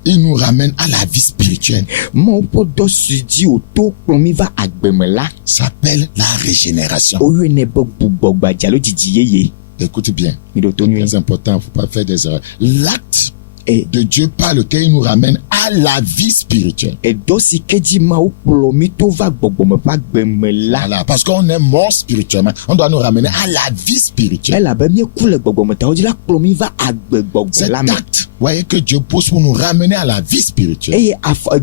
il nous ramène à la vie spirituelle, Mawu ƒe dɔ si dzi wòto kplɔ mi va agbeme la s'appelle la régénération. woyɔnɛ be gbugbɔgbadza alo dzidzi yeye Écoute bien, mi ɖo to nyuie c'est important, il ne faut pas faire des erreurs. L'acte Et- de Dieu par lequel il nous ramène à à la vie spirituelle. Eɖɔ si ke dzi Mawu kplɔ mi to va gbɔgbɔme ƒe agbeme la. Voilà, parce qu'on est mort spirituellement, on doit nous ramener à la vie spirituelle. Elabe míeku le gbɔgbɔme tawo dzi la kplɔ mi va agbegbɔgbɔ Cet la me. acte, voyez, que Dieu pose pour nous ramener à la vie spirituelle. Eye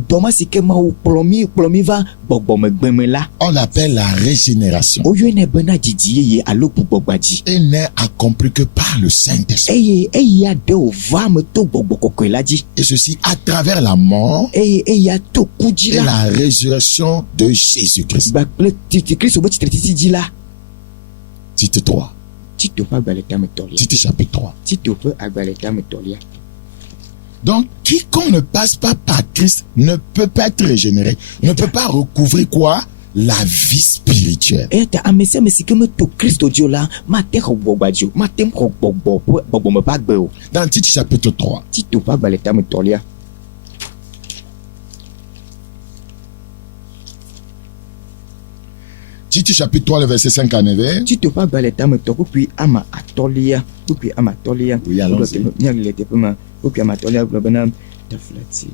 dɔma si ke Mawu kplɔ mi va gbɔgbɔme gbeme la. On l'appelle la régénération. Woyɔnɛ bena dzidzi yeye alo gbugbɔgbadzi. Et n'est accompli que par le Saint-Esprit. Eye eya ɖe wòva ame to gbɔgbɔ kɔkɔe la dzi. Et ceci à travers la mort Eye eya to ku dzi et la. la résurrection de Jésus-Christ. Gbakple titi Kristo be tsitretiti dzi la. Tite 3. Tito ƒe agbalẽ tametɔlia. Tite chapitre 3. Tito ƒe agbalẽ tametɔlia. Donc, quiconque ne passe pas par Christ ne peut pas être régénéré, ne peut pas recouvrir quoi? La vie spirituelle. Eya ta ame sia ame si ke meto Kristo dzi o la mate xɔ gbɔgbadzi o, mate xɔ gbɔgbɔme ƒe agbe o. Dans Tite chapitre 3, Tito ƒe agbalẽ tametɔlia. Tite chapitre 3, le verset 5 à 9. Tito ƒe agbalẽ tametɔ kpukpui ama atɔlia. Oui, allons-y. Míaɖi le teƒe ma. Kpukpui ama atɔlia gblɔ bena taflati.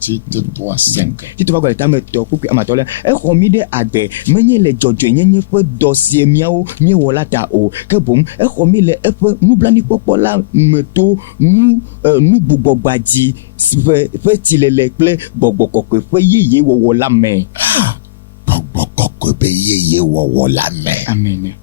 Tite 3, 5. Tito ƒe agbalẽ tametɔ kpukpui ama atɔlia. Exɔ mi ɖe agbe menye le dzɔdzɔenyenye ƒe dɔ si míawo míewɔ la ta o, ke boŋ exɔ mi le eƒe nublanuikpɔkpɔ la me to nugbugbɔgbadzi ƒe tsilele kple gbɔgbɔ kɔkɔe ƒe yeye wɔwɔ la me. Amen.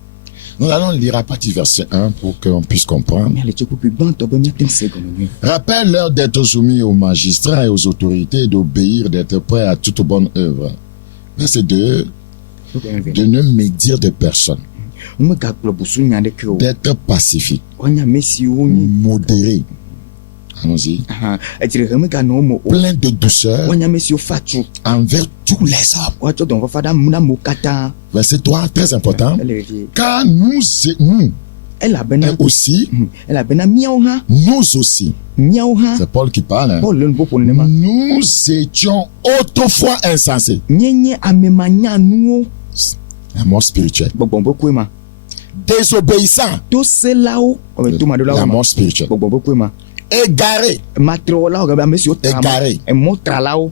Nous allons lire à partir du verset 1 pour qu'on puisse comprendre. Míale tso kpukpui gbãtɔ be míate ŋu se gɔme nyuie. Rappelle-leur d'être soumis aux magistrats et aux autorités, d'obéir, d'être prêts à toute bonne œuvre. Verset 2, de ne médire de personne, Womegakplɔ busu nya ɖeke o. d'être pacifique, Woanya ame siwo nye modéré. Allons-y. edzrehe meganɔ wo me o. Plein de douceur Woanya ame siwo fa tsu. envers tous les hommes. Woatsɔ dɔnɔfafa ɖe na amewo katã. Verset 3, très important. Ele vie. Car nous Elabena aussi, elabena míawo hã c'est Paul qui parle, hein. Paul le nuƒo ƒo nenema. Nous étions autrefois insensés. Míenye ame manyanuwo. La mort spirituelle. Gbɔgbɔ be koe ma. Désobéissant. Toselawo. Ɔbɛ to ma ɖo la La wo ma. mort spirituelle. Gbɔgbɔ be koe ma. Égaré. Matrewɔlawo gbe ame siwo tra ma. Égaré. Emɔtralawo.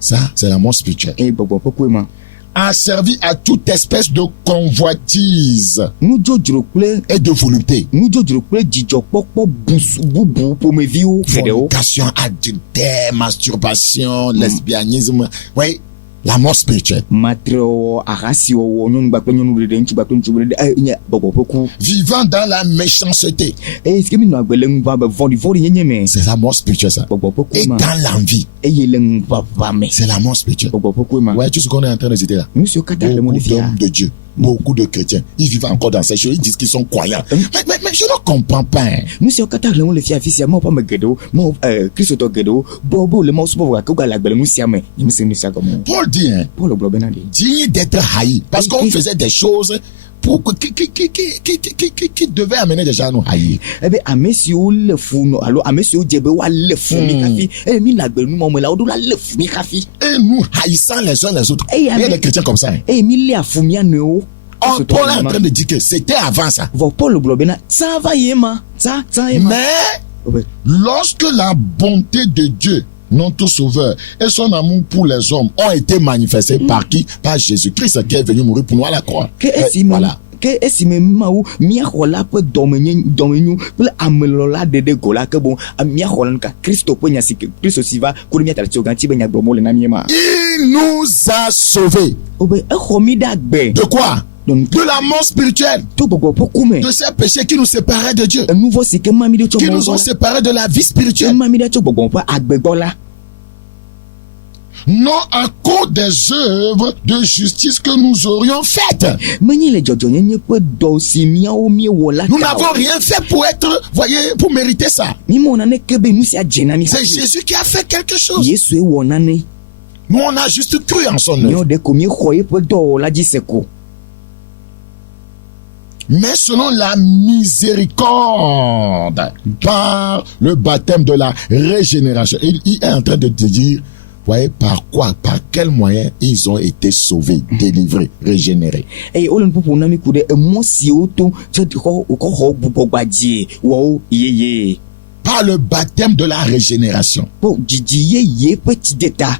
Ça, c'est la mort spirituelle. Eye gbɔgbɔ be koe ma. A servi à toute espèce de convoitise Nudzodzro kple et de volupté. Dzidzɔkpɔkpɔ bubu ƒomeviwo geɖewo. Fornication, adultère, masturbation, lesbianisme. Oui, la mort spirituelle. Matrewɔ, ahasiwɔwɔ, nyɔnu kpakple nyɔnu ɖeɖe, ŋutsu kpakple ŋutsu ɖeɖe, nye gbɔgbɔ ƒe ku. Vivant dans la méchanceté. Eye sike mi nɔ agbe le ŋuʋaʋa vɔ̃ɖivɔ̃ɖi nyenye me. C'est la mort spirituelle, ça. Gbɔgbɔ ƒe Et ku ma. dans l'envie. Eye le ŋuʋaʋa me. C'est la mort spirituelle. Gbɔgbɔ ƒe ku ma. Ouais, tout ce qu'on est en train de citer là. Nu siwo katã le mo Beaucoup le fia. d'hommes de Dieu, beaucoup de chrétiens, ils vivent encore dans ces choses, ils disent qu'ils sont croyants. Mais je ne comprends pas. Hein. Nu siwo katã le mo le fia afi sia mawo ƒe ame geɖewo, mawo kristotɔ geɖewo bɔ bo le mawo subɔ gake wogale agbe le nu sia me. Nyemese nu sia gɔme o. Paul dit, hein, Paul gblɔ bena ɖe. digne d'être haï, parce qu'on faisait des choses pour qui devaient amener des gens à nous haïr. Ebe ame siwo le fu nɔ alo ame siwo dze be woalé fu mi kafi. Eye mi le agbe nu mawo me la woɖo la lé fu mi kafi. Et nous haïssant les uns les autres. Hey, Il y a des chrétiens comme ça. Hein. Eye mi lé afu mia nɔewo. Or, Paul est en train de dire que c'était avant ça. Vɔ Paul gblɔ bena tsa va ye ma. Tsa ye ma. Mais lorsque la bonté de Dieu, notre Sauveur, et son amour pour les hommes ont été manifestés par qui? Par Jésus-Christ qui est venu mourir pour nous à la croix. Ke esime Mawu míaxɔ la ƒe dɔmenyo kple amelɔla ɖeɖe go la ke boŋ míaxɔ la nuka Kristo ƒe nya si Kristo si va ko ɖe mía tati tso gãti be nya gblɔm wole na mí ma. Il nous a sauvés. Obe exɔ mi ɖe agbe. De quoi? De la mort spirituelle. To gbɔgbɔ ƒe ku me. De ces péchés qui nous séparaient de Dieu. Enu vɔ si ke ma mi ɖe tso Qui mɔ nous ont gbɔ la. séparés de la vie spirituelle. Ma mi ɖe tso gbɔgbɔ ƒe agbe gbɔ la. Non à cause des œuvres de justice que nous aurions faites. Menye le dzɔdzɔnyenye ƒe dɔ si míawo míewɔ la ta o. Nous n'avons rien fait pour être, voyez, pour mériter ça. Mi mewɔ naneke be nu sia dze na mi. C'est Jésus qui a fait quelque chose. Yesue wɔ nane. Nous, on a juste cru en son œuvre. Míawo ɖe ko míexɔ yeƒe dɔwɔla dzi se ko. Mais selon la miséricorde, par le baptême de la régénération, il est en train de te dire, voyez, par quoi, par quel moyen ils ont été sauvés, délivrés, régénérés. Eye wole nuƒoƒo na mi ku ɖe emɔ siwo to tso xɔ gbugbɔgbadzi wɔwo yeye. par le baptême de la régénération. po dzidzi yeye ƒe tsideta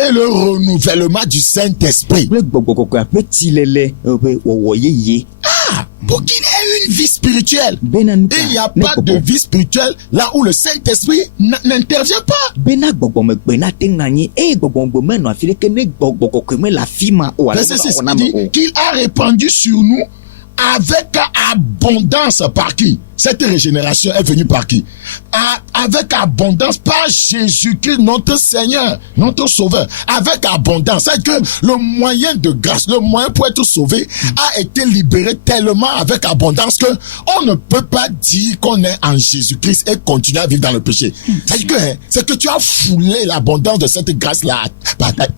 Et le renouvellement du Saint-Esprit. kple gbɔgbɔ kɔkɔe ƒe tsilele ƒe wɔwɔ yeye Pour qu'il ait une vie spirituelle. bena nu Et il n'y a ne pas de gbɔgbɔ vie spirituelle là où le Saint-Esprit n'intervient pas. bena gbɔgbɔmegbe nate ŋu anyi eye gbɔgbɔmegbe menɔ afi ɖeke ne gbɔgbɔ kɔkɔe mele afi ma o alo Verset 6 mele xɔna il me dit o. qu'il a répandu sur nous avec abondance. Par qui? Cette régénération est venue par qui? Avec abondance par Jésus-Christ, notre Seigneur, notre Sauveur. Avec abondance. C'est que le moyen de grâce, le moyen pour être sauvé a été libéré tellement avec abondance que on ne peut pas dire qu'on est en Jésus-Christ et continuer à vivre dans le péché. C'est que tu as foulé l'abondance de cette grâce-là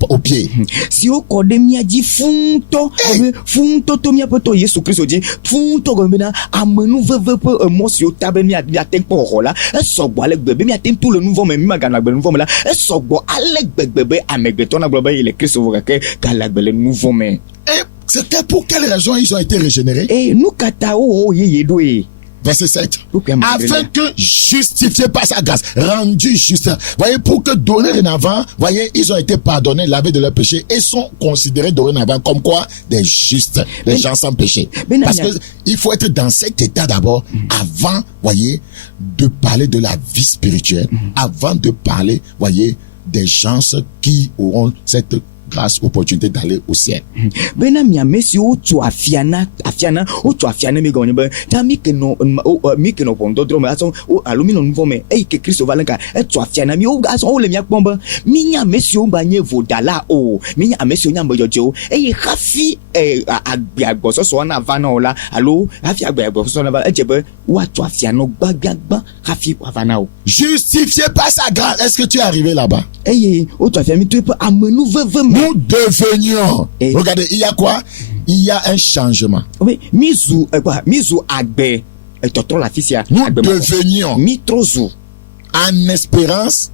au pied. Si wokɔ ɖe mía dzi funtɔ ebe funtɔ to míaƒe tɔ Yesu Kristo dzi funtɔ gɔme bena amenuveve ƒe emɔ siwo ta be míate ŋu kpɔ xɔxɔ la esɔgbɔ ale gbegbe be míate ŋu to le nu vɔ me mímaganɔ agbe le nu vɔ me la esɔgbɔ ale gbegbe be amegbetɔ na gblɔ be ye le Kristo vɔ gake gale agbe le nu vɔ me. Et c'était pour quelle raison ils ont été régénérés? eye nu ka ta wowɔ yeye ɖo ye. Verset 7. Pourquoi me Afin que, justifiés par sa grâce, rendus justes. Voyez, pour que dorénavant, voyez, ils ont été pardonnés, lavés de leurs péchés et sont considérés dorénavant comme quoi? Des justes, des gens sans péché. Parce que il faut être dans cet état d'abord avant, voyez, de parler de la vie spirituelle, avant de parler, voyez, des gens qui auront cette grâce, opportunité d'aller au ciel. bena miame siwo tso afiana wotso afiana mi gɔnye be ta mi ke nɔ ʋɔnudɔdrɔ̃ me asɔ alo mi nɔ nu vɔ me eyi ke Kristo va le ka etso afiana mi wo asɔ wole mia kpɔm be mi nye ame siwo ba nye vodala o mi nye ame siwo nye ame dzɔdzɔewo eye hafi agbe agbɔsɔsɔ na va na o la alo hafi agbe agbɔsɔsɔ na va edze be woatso afiana gbagbagba hafi wava na o. Justifié par sa grâce. Est-ce que tu es arrivé là-bas? eye wotso afiana mi to eƒe amenuveve me. Nous devenions. Regardez, il y a quoi? Il y a un changement. mizu agbe tɔtrɔ le afi sia. Nous devenions mi trɔ zu. en espérance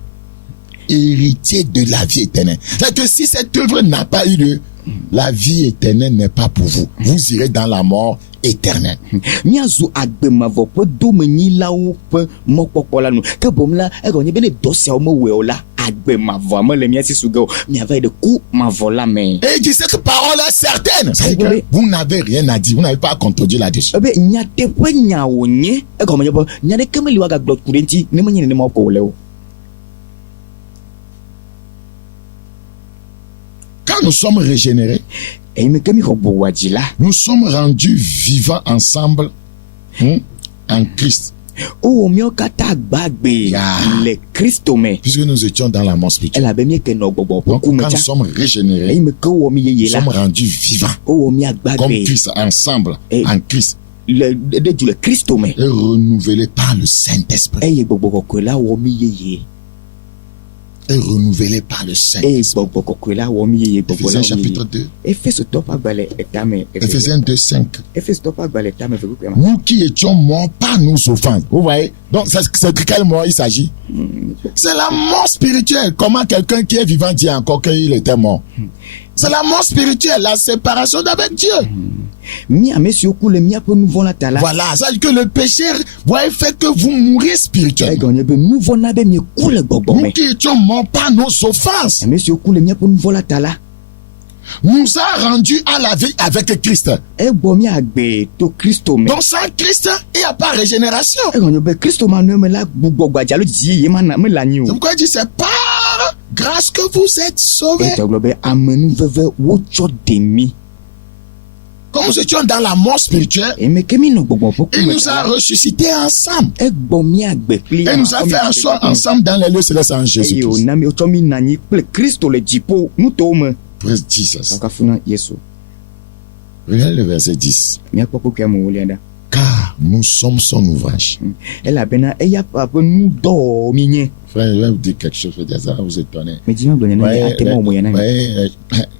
héritier de la vie éternelle. C'est que si cette œuvre n'a pas eu lieu, la vie éternelle n'est pas pour vous. Vous irez dans la mort éternelle. Miazu agbemavɔ ƒe domenyilawo ƒe mɔkpɔkpɔ la nu ke bom la egɔnye be ne dɔ siawo mewɔe o la agbemavɔa mele mia si suge o miava yi ɖe ku mavɔ la me. Et il dit cette parole est certaine. C'est que vous n'avez rien à dire, vous n'avez pas à contredire là-dessus. ebe nyateƒe nya wònye egɔme nye be nya ɖeke meli woagagblɔ ku ɖe ŋuti ne menye nenema ko wòle o. Quand nous sommes régénérés, eyime ke mi xɔ gbɔwɔa dzi la. nous sommes rendus vivants ensemble en Christ. owó miawo katã gbagbe le Kristo me. Puisque nous étions dans la mort spirituelle. elabe mi ke nɔ gbɔgbɔ ƒe Donc ku me quand nous tsa. sommes régénérés, eyime ke wɔ mi yeye nous la. sommes rendus vivants owó mi comme agbagbe Christ, ensemble en Christ, le ɖe du le Kristo me. et renouvelés par le Saint-Esprit. eye gbɔgbɔ kɔkɔe la wɔ mi yeye. Et renouvelés par le eye Saint-Esprit. gbɔgbɔ kɔkɔe la wɔ mi yeye gbɔgbɔ la Éphésiens wɔ mi chapitre yeye. 2. Efesotɔ ƒe agbalẽ etame. Éphésiens 2, 5. Efesotɔ ƒe agbalẽ etame fɛ kukua ma. Nous qui étions morts par nos offenses. Vous voyez? Donc, c'est de quelle mort il s'agit? C'est la mort spirituelle. Comment quelqu'un qui est vivant dit encore qu'il était mort? C'est la mort spirituelle, la séparation d'avec Dieu. Mi ame siwo ku le miaƒe nu vɔ la ta la. Voilà, ça veut dire que le péché, voyez, fait que vous mourrez spirituellement. egɔnye be nu vɔ na be mi ku le gbɔgbɔ Nous me. qui étions morts par nos offenses, Ame siwo ku le miaƒe nu vɔ la ta la. nous a rendus à la vie avec Christ. Egbɔ mi agbe to Kristo me. Donc sans Christ, il n'y a pas régénération. egɔnye be Kristo ma nu me la gbugbɔ gbadza alo dzidzi yeye ma na me le anyi C'est o. pourquoi il dit c'est par grâce que vous êtes sauvés. etɔgblɔ be amenuveve wotsɔ de mi. Comme nous étions dans la mort spirituelle, eme ke mi nɔ gbɔgbɔ ƒe ku il me nous ta a la. ressuscités ensemble. egbɔ mi agbe kpli. Et nous a fait asseoir ensemble dans les lieux célestes en eye Jésus-Christ. wòna mi wotsɔ mi na anyi kple Kristo le dziƒo nutowo me. Praise Jesus. kakafuna Yesu. Regardez le verset 10. Miakpɔ kpɔkpɔe me wòlia ɖa. Car nous sommes son ouvrage. Elabena eya ƒe nu dɔ mi nye. Frère, je vais vous dire quelque chose, je vais dire ça, va vous étonner. Medzi ma gblɔ nya na mi Voyez, ate ma wɔ mo ya na mi. voyez,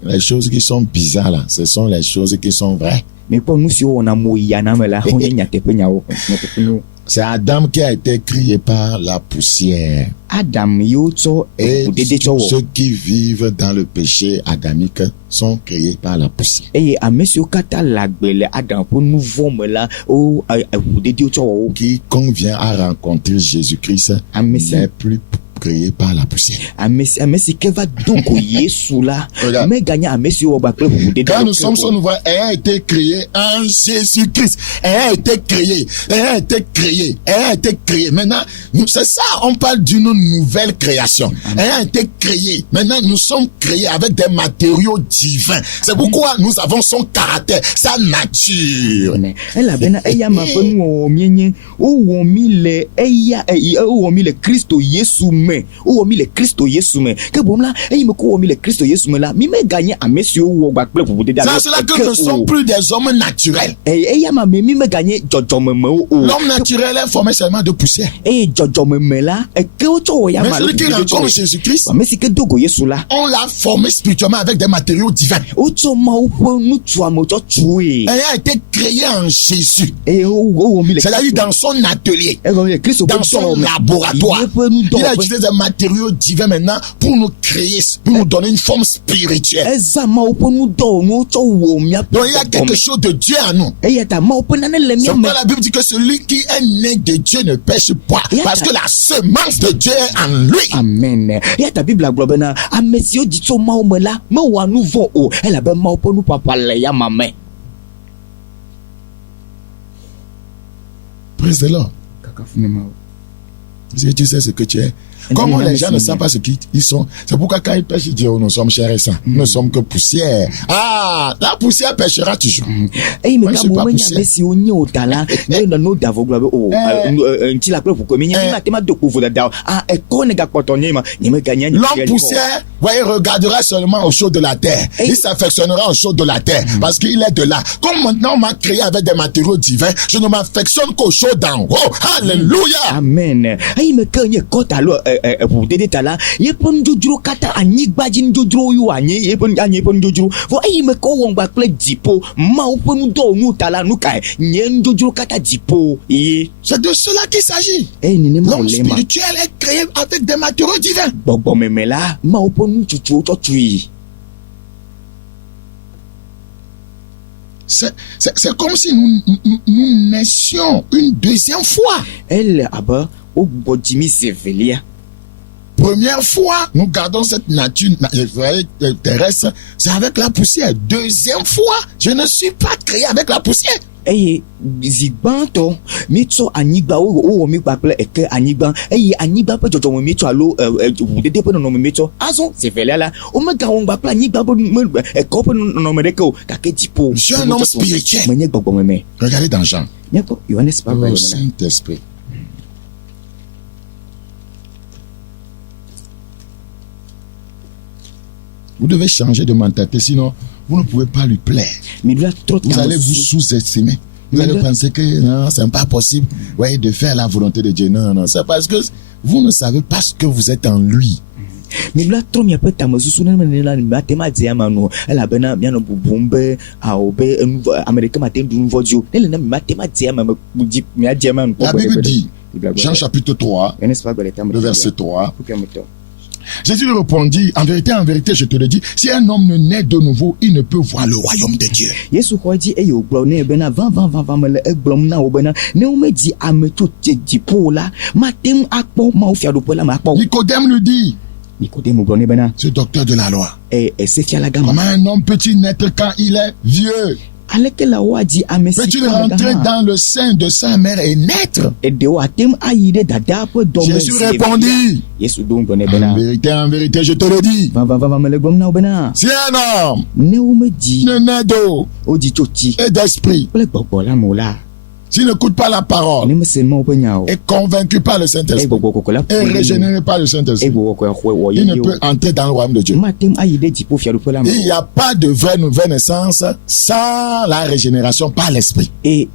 les choses qui sont bizarres là, ce sont les choses qui sont vraies. Mekpɔ nu siwo wɔna mo ya na me la wonye nyateƒe nyawo nyateƒe nyawo. C'est Adam qui a été créé par la poussière. Adam yo tsɔ Et ʋuɖeɖe tsɔ tous wɔ. ceux qui vivent dans le péché adamique sont créés par la poussière. Eye ame siwo katã le agbe le Adam ƒe nu vɔ̃ me la wo ʋuɖeɖewo tsɔ wɔ wo. Quiconque vient à rencontrer Jésus-Christ Ame si n'est plus créé par la poussière. ame si ke va do go Yesu la Regarde. meganye ame siwo wɔ gba kple ʋuɖeɖe. Quand nous sommes sur nouveau, ayant été créé en Jésus-Christ, ayant été créé. Maintenant, c'est ça, on parle d'une nouvelle création. Ayant été créé. Maintenant, nous sommes créés avec des matériaux divins. C'est pourquoi nous avons son caractère, sa nature. Elabena eya ma ƒe nuwɔwɔ mienye wowɔ mi le wowɔ mi le Kristo Yesu me, wowɔ mi le Kristo Yesu me. Ke boŋ la eyi me ko wɔ mi le Kristo Yesu me la mi meganye ame siwo wɔ gba kple ʋuɖeɖe. C'est cela que nous ne sommes plus des hommes naturels. Eya ma me mi meganye dzɔdzɔmemewo o. L'homme naturel est formé seulement de poussière. Eye dzɔdzɔmeme la ekewo tsɔ wɔ ya Mais ma le celui qui ʋuɖeɖe tsɔ rencontre wɔ. Jésus-Christ, Ame si ke do go Yesu la on l'a formé spirituellement avec des matériaux divins. wotsɔ Mawu ƒe nutsuame tsɔ tsoe. Ayant été créé en Jésus. Eye wowɔ mi le C'est-à-dire dans son atelier, Egɔme le Kristo dans ƒe son dɔwɔme. laboratoire. Yeƒe Il a nudɔwɔƒe. utilisé des matériaux divins maintenant pour nous créer, pour nous donner une forme spirituelle. Eza Mawu ƒe nudɔwɔnuwo tsɔ wɔ miaƒe Donc il y a quelque dɔwɔme. chose de Dieu en nous. Eya ta Mawu ƒe nane le C'est mia me. pourquoi la Bible dit que celui qui est né de Dieu ne pêche pas. Parce que la semence de Dieu est en lui. Amen. Eya ta Biblia gblɔ bena ame siwo di tso Mawu me la mewɔa nu vɔ̃ o elabe Mawu ƒe nuƒaƒã le ya ma me. Praise the Lord. Si tu sais ce que tu es. Comment les gens ne savent pas ce qu'ils sont. C'est pourquoi quand ils pêchent, ils disent, oh, nous sommes chers et saints. Nous ne sommes que poussière. Ah, la poussière pêchera toujours. Eyi me Moi, je ka suis mo pas menya poussière. ame siwo nye o ta la ne no da vo gblɔ be o ŋuti la kple ʋukɔ mi nye mi ma te ma do kpovo dada o ekɔ ne gakpɔtɔ nye ma nye me ganya nye L'homme poussière, voyez, regardera seulement aux choses de la terre. Il s'affectionnera aux choses de la terre. Parce qu'il est de là. Comme maintenant on m'a créé avec des matériaux divins, je ne m'affectionne qu'aux choses d'en haut. Alléluia. Amen. Eyi me ke nye kɔta alo ʋuɖeɖe ta la yeƒe nudzodzro katã anyigbadzi nudzodzro yo anye yeƒe nudzodzro vɔ eyi me ke wowɔ gba kple dziƒo Mawu ƒe nudɔwɔnuwo ta la nu kae nye nudzodzro katã dziƒo ye. C'est de cela qu'il s'agit. Eyi nenema L'homme wòle ma. spirituel est créé avec des matériaux divins. Gbɔgbɔmeme la Mawu ƒe nutsutsuwo tsɔ tui. C'est comme si nous naissions une deuxième fois. Ele abe wogbɔ dzi mi se velia. Première fois, nous gardons cette nature terrestre, c'est avec la poussière. Deuxième fois, je ne suis pas créé avec la poussière. Eye zi gbãtɔ míetsɔ anyigba wowɔ mi gba kple eke anyigba eye anyigba ƒe dzɔdzɔme míetsɔ alo ʋuɖeɖe ƒe nɔnɔme míetsɔ azɔ zevelia la womegawɔ ŋgba kple anyigba ƒe ekewo ƒe nɔnɔme ɖeke o gake dziƒo. Je suis un homme spirituel. Menye gbɔgbɔmeme. Regardez dans Jean. Míakpɔ Yohanes ƒe Oh, agbalẽ. Saint-Esprit. Vous devez changer de mentalité, sinon vous ne pouvez pas lui plaire. Miɖoa trɔ Vous allez vous tamesu. sous-estimer. Vous allez penser que non, c'est pas possible, ouais, de faire la volonté de Dieu. Non, non, c'est parce que vous ne savez pas ce que vous êtes en lui. Miɖoa trɔ miaƒe tamesusu ne la miate ma dze ama nu o elabena mianɔ bubum be awɔ be ame ɖeke mate ŋu ɖu nu vɔ dzi o ne le ne mate ma dze ama miadze ama nu. La Bible dit, Jean chapitre 3, Yohanes ƒe agbalẽ tame le verset 3, Kukiametɔ. Jésus lui répondit, en vérité, je te le dis, si un homme ne naît de nouveau, il ne peut voir le royaume de Dieu. Yesu xɔ dzi eye wògblɔ nɛ bena vavavava mele egblɔm na wo bena ne womedzi ame tso dziƒo la mate ŋu akpɔ mawufiaɖuƒe la me akpɔ o. Nicodème lui dit, Nikodéme gblɔ nɛ bena ce docteur de la loi, sefiala gama comment un homme peut-il naître quand il est vieux? aleke la woadzi ame si Peux-tu rentrer dans le sein de sa mère et naître? eɖewo ate ŋu ayi ɖe dadaa ƒe dɔme. Jésus répondit, Yesu ɖo ŋgɔ nɛ bena en vérité, je te le dis, vavavava mele gblɔm na wo bena si un homme ne womedzi ne naît d'eau wodzi tso tsi et d'esprit, kple gbɔgbɔ la me o la s'il n'écoute pas la ne parole, mese Mawu ƒe nya o est convaincu par le eye Saint-Esprit, gbɔgbɔ kɔkɔ la est régénéré par le Saint-Esprit, gbɔgbɔ kɔkɔ wɔ il ne yeye o peut entrer dans le royaume de Dieu. mate ŋu ayi ɖe dziƒo fiaɖuƒe la me Il n'y a pas de vraie nouvelle naissance sans la régénération par l'Esprit. e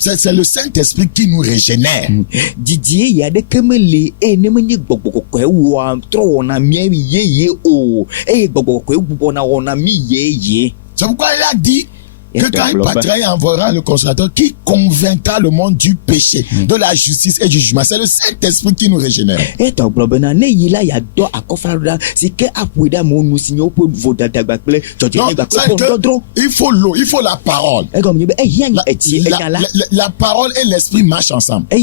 C'est le Saint-Esprit qui nous régénère. didi yeye aɖeke mele eye ne menye gbɔgbɔ kɔkɔe wɔa trɔ wɔna mía yeye o eye gbɔgbɔ kɔkɔe gbugbɔna wɔna mí yeye. C'est pourquoi il a dit, que quand il partira, il enverra le consolateur qui convaincra le monde du péché, de la justice et du jugement. C'est le Saint-Esprit qui nous régénère. Il faut l'eau, il faut la parole. La parole et l'esprit marchent ensemble. Donc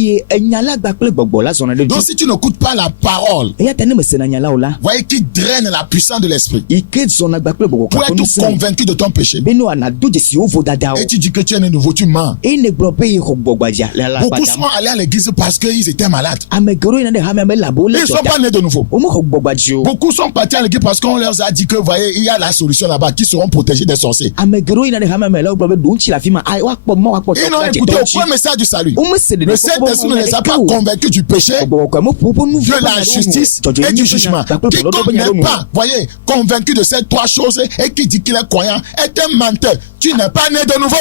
si tu n'écoutes pas la parole, voyez qui draine la puissance de l'esprit pour être convaincu de ton péché. Et tu dis que tu es nouveau, tu mens. Beaucoup sont allés à l'église parce qu'ils étaient malades. Ils ne sont pas nés de nouveau. Beaucoup sont partis à l'église parce qu'on leur a dit que, voyez, il y a la solution là-bas, qui seront protégés des sorciers. Ils n'ont écouté aucun message du salut. Le Saint-Esprit ne les a pas convaincus du péché, de la justice et du jugement. Quiconque n'est pas, voyez, convaincu de ces trois choses et qui dit qu'il est croyant est un menteur. Tu n'es pas né de nouveau.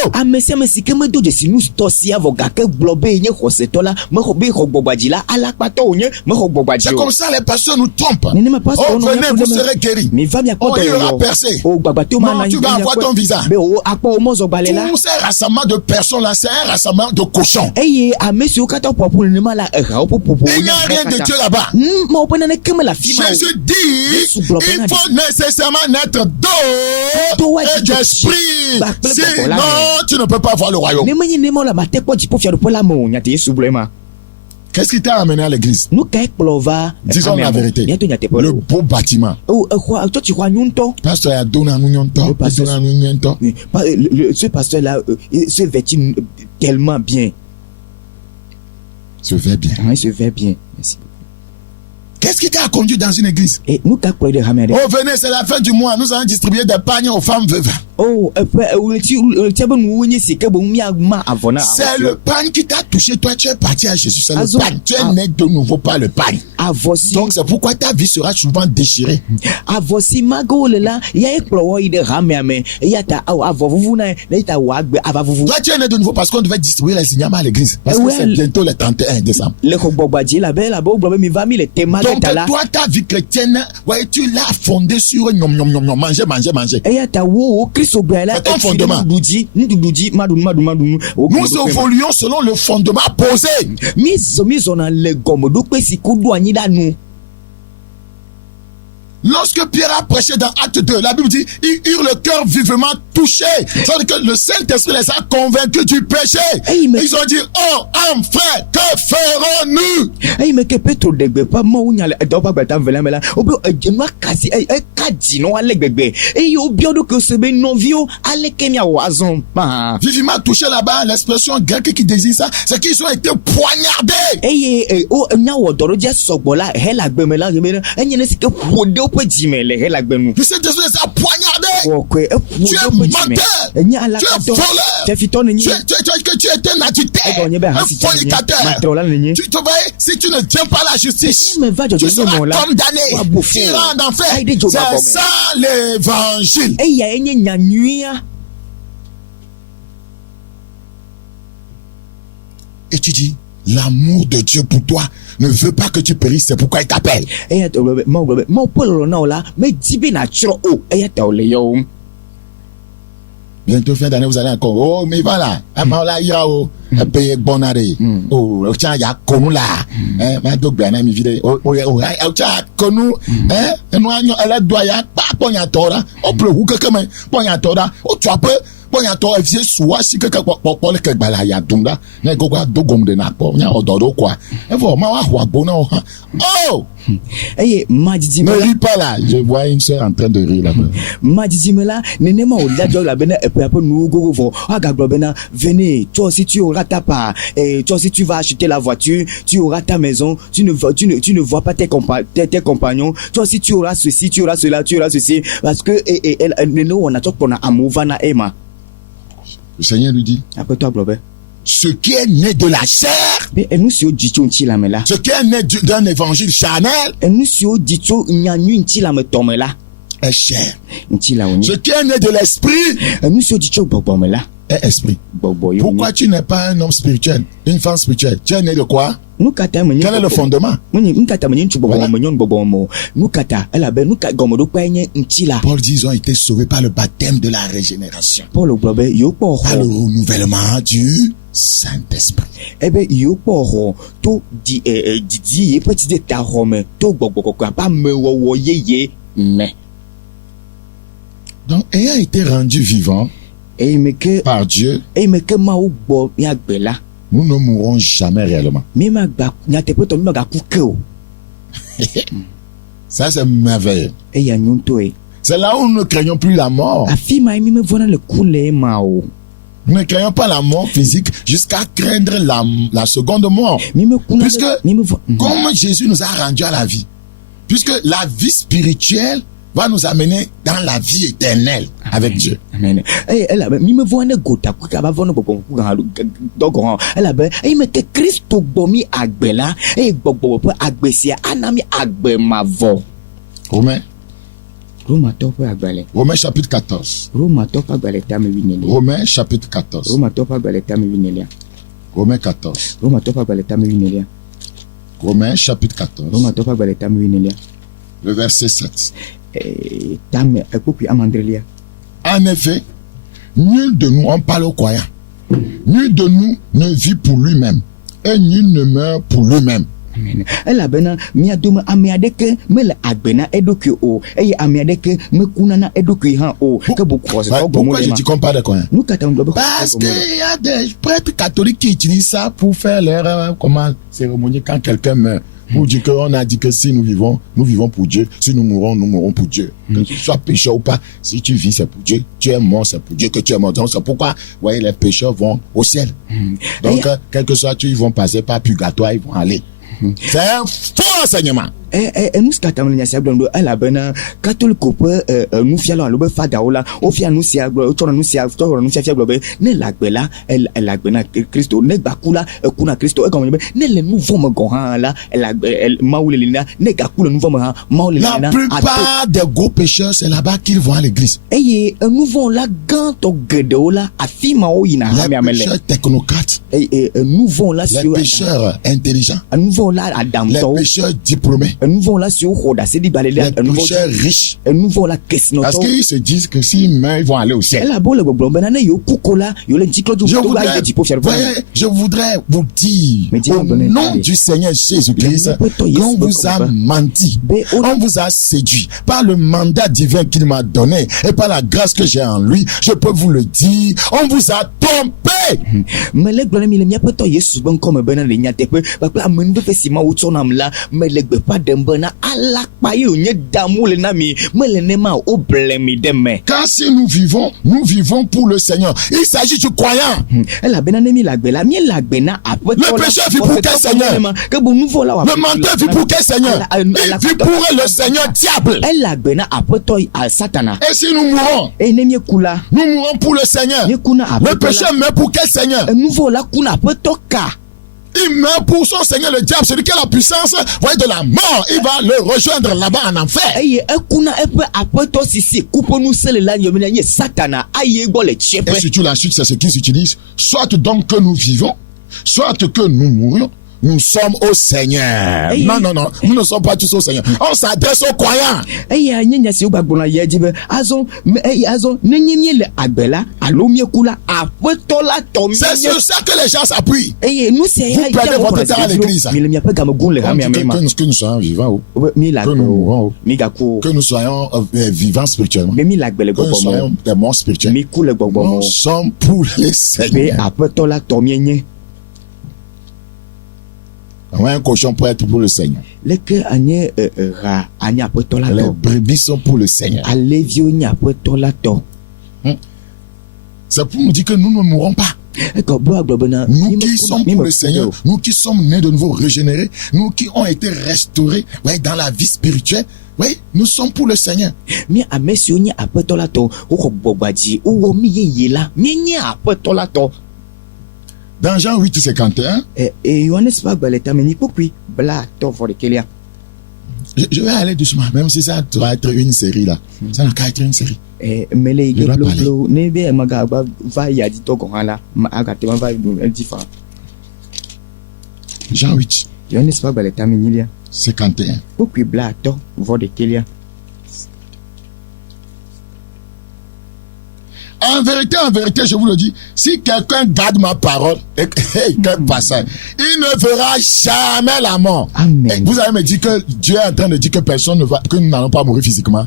C'est comme ça les pasteurs nous trompent. Oh, venez, vous serez guéris. Oh, il y aura percé. Non, tu vas avoir ton visa. Tous ces rassemblements de personnes là, c'est un rassemblement de cochons. Il n'y a rien de Dieu là-bas. Jésus dit, il faut nécessairement naître d'eau et d'esprit. Sinon, tu ne peux pas voir le royaume. Qu'est-ce qui t'a amené à l'église? Disons la vérité. Le beau bâtiment. Pasteur a donné un union. Ce pasteur-là se vêtit tellement bien. Se vêt bien. Il se vêt bien. Merci. Qu'est-ce qui t'a conduit dans une église? Oh, venez, c'est la fin du mois. Nous allons distribuer des pagnes aux femmes veuves. C'est le pagne qui t'a touché. Toi, tu es parti à Jésus. C'est le pagne. Tu es né de nouveau par le pagne. Donc, c'est pourquoi ta vie sera souvent déchirée. Toi, tu es né de nouveau parce qu'on devait distribuer les signalements à l'église. Parce que c'est bientôt le 31 décembre. Donc, toi, ta vie chrétienne, ouais, tu l'as fondée sur manger. C'est ton fondement. Nous évoluons selon le fondement posé. Lorsque Pierre a prêché dans Acte 2, la Bible dit, ils eurent le cœur vivement touché. C'est-à-dire que le Saint-Esprit les a convaincus du péché. Ils ont dit, oh, frère, que ferons-nous? Vivement touché là-bas, l'expression grecque qui désigne ça, c'est qu'ils ont été poignardés. Le Saint-Esprit les a poignardés. Tu es menteur. Tu es voleur. Tu es un adultère, un fornicateur. Tu te vois, si tu ne tiens pas la justice, tu seras condamné. Tu iras en enfer. C'est ça l'évangile. Et tu dis, l'amour de Dieu pour toi ne veut pas que tu périsses, c'est pourquoi il t'appelle. Bientôt fin d'année, vous allez encore. Oh, mais voilà. Là, il y a un pays bon arrêt. Oh, tiens, il y a connu là. Mais donc, bien, mi vide. Oh, tiens, connu. Elle a doit y a pas pognatora. Oh, plus ou que comme pognatora. Oh, tu as peu. Pognatora, il vient soit si que pour le que bala ya dunga. N'a goga dogom de na po. N'a odoro quoi. Et voilà, ma wa bona. Oh! Ne ris pas là. Je vois une sœur en train de rire là-bas. Venez, toi aussi tu auras ta part. Et toi aussi tu vas acheter la voiture, tu auras ta maison, tu ne vois pas tes compagnons. Toi aussi tu auras ceci, tu auras cela, tu auras ceci. Parce que le Seigneur lui dit, après toi, ce qui est né de la chair, ce qui est né d'un évangile charnel, est chair. Ce qui est né de l'esprit est esprit. gbɔgbɔ ye Pourquoi tu n'es pas un homme spirituel, une femme spirituelle? Tu es né de quoi? nu katã menye Quel est le fondement? nu katã menye ŋutsu Voilà. gbɔgbɔ me nyɔnu gbɔgbɔ me o nu katã elabe nu ka gɔmeɖokpeae nye ŋtsi la. Paul dit ils ont été sauvés par le baptême de la régénération, Paul gblɔ be yewo kpɔ par le xɔ renouvellement du Saint-Esprit. ebe yewo kpɔ xɔ to didi ye ƒe tide ta xɔ me to gbɔgbɔ kɔkɔe ƒe amewɔwɔ yeye me. Donc, ayant été rendu vivant eye me ke par Dieu, Mawu gbɔ miagbe la nous ne mourrons jamais réellement. míemagba nyateƒetɔ míemagaku ke o. Ça, c'est merveilleux. Eya nyo ŋutɔ ye. C'est là où nous ne craignons plus la mort. Afi ma ye mi mevɔna le ku le ema o. Nous ne craignons pas la mort physique jusqu'à craindre la seconde mort. Mi me kuna Puisque, mi me vɔ. comme Jésus nous a rendu à la vie, puisque la vie spirituelle va nous amener dans la vie éternelle avec Dieu. Amen. Elabe mi me vɔ ne gota ku kaba vɔ ne gbɔgbɔ ku gã dɔgɔ hã. Elabe eyi me ke Kristo gbɔ mi agbe la eye gbɔgbɔ ƒe agbe sia ana mi agbe mavɔ. Romains, Romatɔ ƒe agbalẽ. Romains chapitre 14. Romatɔ ƒe agbalẽ tame wi nelia. Romains chapitre 14. Romatɔ ƒe agbalẽ tame wi nelia. Romains 14. Romatɔ ƒe agbalẽ tame wi nelia. Romains chapitre 14. Romatɔ ƒe agbalẽ tame wi nelia. Le verset 7. Tame ekpokui amandrelia. En effet, nul de nous, on parle aux croyants, nul de nous ne vit pour lui-même et nul ne meurt pour lui-même. Amen. Elabena mia dome ame aɖeke mele agbe na eɖokui o eye ame aɖeke mekuna na eɖokui hã o ke boku xɔsetɔ gbɔmɔ Pourquoi le je ma. dis qu'on parle de croyants? Nu katã ŋgblɔ be Parce xɔsetɔ gbɔmɔ le. qu'il y a des prêtres catholiques qui utilisent ça pour faire leur cérémonie quand quelqu'un meurt. Pour dire qu'on a dit que si nous vivons pour Dieu. Si nous mourrons pour Dieu. Que tu sois pécheur ou pas, si tu vis, c'est pour Dieu. Tu es mort, c'est pour Dieu que tu es mort. Donc c'est pourquoi, vous voyez, les pécheurs vont au ciel. Donc, quel que soit, ils vont passer par purgatoire, ils vont aller. C'est un faux enseignement. Nu si katã me le nya sia gblɔm ɖo elabena katoliko ƒe nufialawo alo be fadawo la wofia nu sia gblɔ wotsɔ nu sia tsɔ nu fiafia gblɔ be ne le agbe la ele agbe na Kristo ne gbaku la eku na Kristo egɔme nye be ne le nu vɔ me gɔ hã la ele agbe Mawu le lina ne gaku le nu vɔ me hã Mawu le La lina plupart des gros pécheurs, c'est là-bas qu'ils vont à l'église. eye nu vɔ la gãtɔ geɖewo la afi ma wo yina Les hamea me le pécheurs technocrates, eye nu vɔ la les siwo pécheurs intelligents, nu vɔ la les adamtɔwo pécheurs diplômés, nu vɔ la siwo xɔ ɖase ɖi gbalẽ les ɖe nu pécheurs vɔ riches. nu vɔ la Parce kesinɔtɔwo. qu'ils se disent que s'ils meurent, ils vont aller au ciel. Ela bo le gbɔgblɔm bena ne yewo ku ko la yewo le ŋutiklɔdzo Je to va voudrais, yi ɖe dziƒo fiaɖuƒe me. voyez, je voudrais vous dire, Mais dis-moi, au bonne nom année. du Seigneur Jésus-Christ, Mais toi, qu'on Yesu, vous a comme menti, Mais on- on vous a séduit par le mandat divin qu'il m'a donné et par la grâce que j'ai en lui. Je peux vous le dire, on vous a trompé. Mele gblɔ ne mi le míaƒe tɔ Yesu ƒe ŋkɔme bena le nyateƒe kpakple amenuɖeƒe si Mawu tsɔ nam la mele gbeƒã ɖem bena alakpa ye wònye dam wole na mi mele nema o woble mi ɖe me. Car si nous vivons pour le Seigneur. Il s'agit du croyant. Elabena ne mi le agbe la míele agbe na aƒetɔ Le pécheur vit pour quel Seigneur? ke bo nu vɔ la wɔ Le menteur vit pour quel Seigneur? Il vit pour le Seigneur diable. ele agbe na aƒetɔ Satana Et si nous mourons, eye ne míeku la nous mourons pour le Seigneur. míeku na Le aƒetɔ pécheur meurt pour quel Seigneur? la nu vɔ la ku na aƒetɔ ka. Il meurt pour son Seigneur, le diable, celui qui a la puissance, voyez, de la mort. Il va le rejoindre là-bas en enfer. Eye ekuna eƒe aƒetɔ si si ku ƒe ŋusẽ le la yɔmina nye Satana ayi gbɔ le Et tsiẽƒe. surtout la suite, c'est ce qu'ils utilisent. Soit donc que nous vivons, soit que nous mourions. Nous sommes au Seigneur. Hey. Non, nous ne sommes pas tous au Seigneur. On s'adresse aux croyants. Eya nye nya si wo gbagblɔ la yia dzi be azɔ nenye míele agbe la alo míeku la aƒetɔ la tɔ C'est míenye. sur ça que les gens s'appuient. Eye nu sia Vous perdez votre temps à l'église. mi le miaƒe gamego le On hamea dit me ma que nous soyons vivants, mi le que agbe nous o mourons, mi gaku o que nous soyons vivants spirituellement, be mi le agbe le que nous gbɔgbɔ me soyons des morts spirituels. mi ku le gbɔgbɔ me Nous sommes pour les be Seigneurs. aƒetɔ la tɔ míenye. Un cochon peut être pour le Seigneur. Leke anye ha anye aƒetɔ la Les tɔ brebis sont pour le Seigneur. aleviwo nye aƒetɔ la tɔ. C'est pour nous dire que nous ne mourrons pas. Ekɔ bo agblɔ bena Nous qui sommes pour le Seigneur, nous qui sommes nés de nouveau régénérés, nous qui ont été restaurés, ouais, dans la vie spirituelle, ouais, nous sommes pour le Seigneur. mi ame siwo nye aƒetɔ la tɔ woxɔ gbɔgbadzi wowɔ mi yeye la míenye aƒetɔ la tɔ. Dans Jean 8, 51, Yohanes ƒe agbalẽ tame nyi kpokpui bla tɔ vɔ ɖekelia Je vais aller doucement, même si ça doit être une série là. Ça n'a qu'à être une série. Mais les Je dois parler. nebe magaba va ya di to gonhala ma agate ma va différent. Jean 8, Yo n'est pas balé taminilia. 51. Pourquoi bla to vo de kelia. En vérité, je vous le dis, si quelqu'un garde ma parole, et quel passage, il ne verra jamais la mort. Amen. Et vous allez me dire que Dieu est en train de dire que personne ne va, que nous n'allons pas mourir physiquement.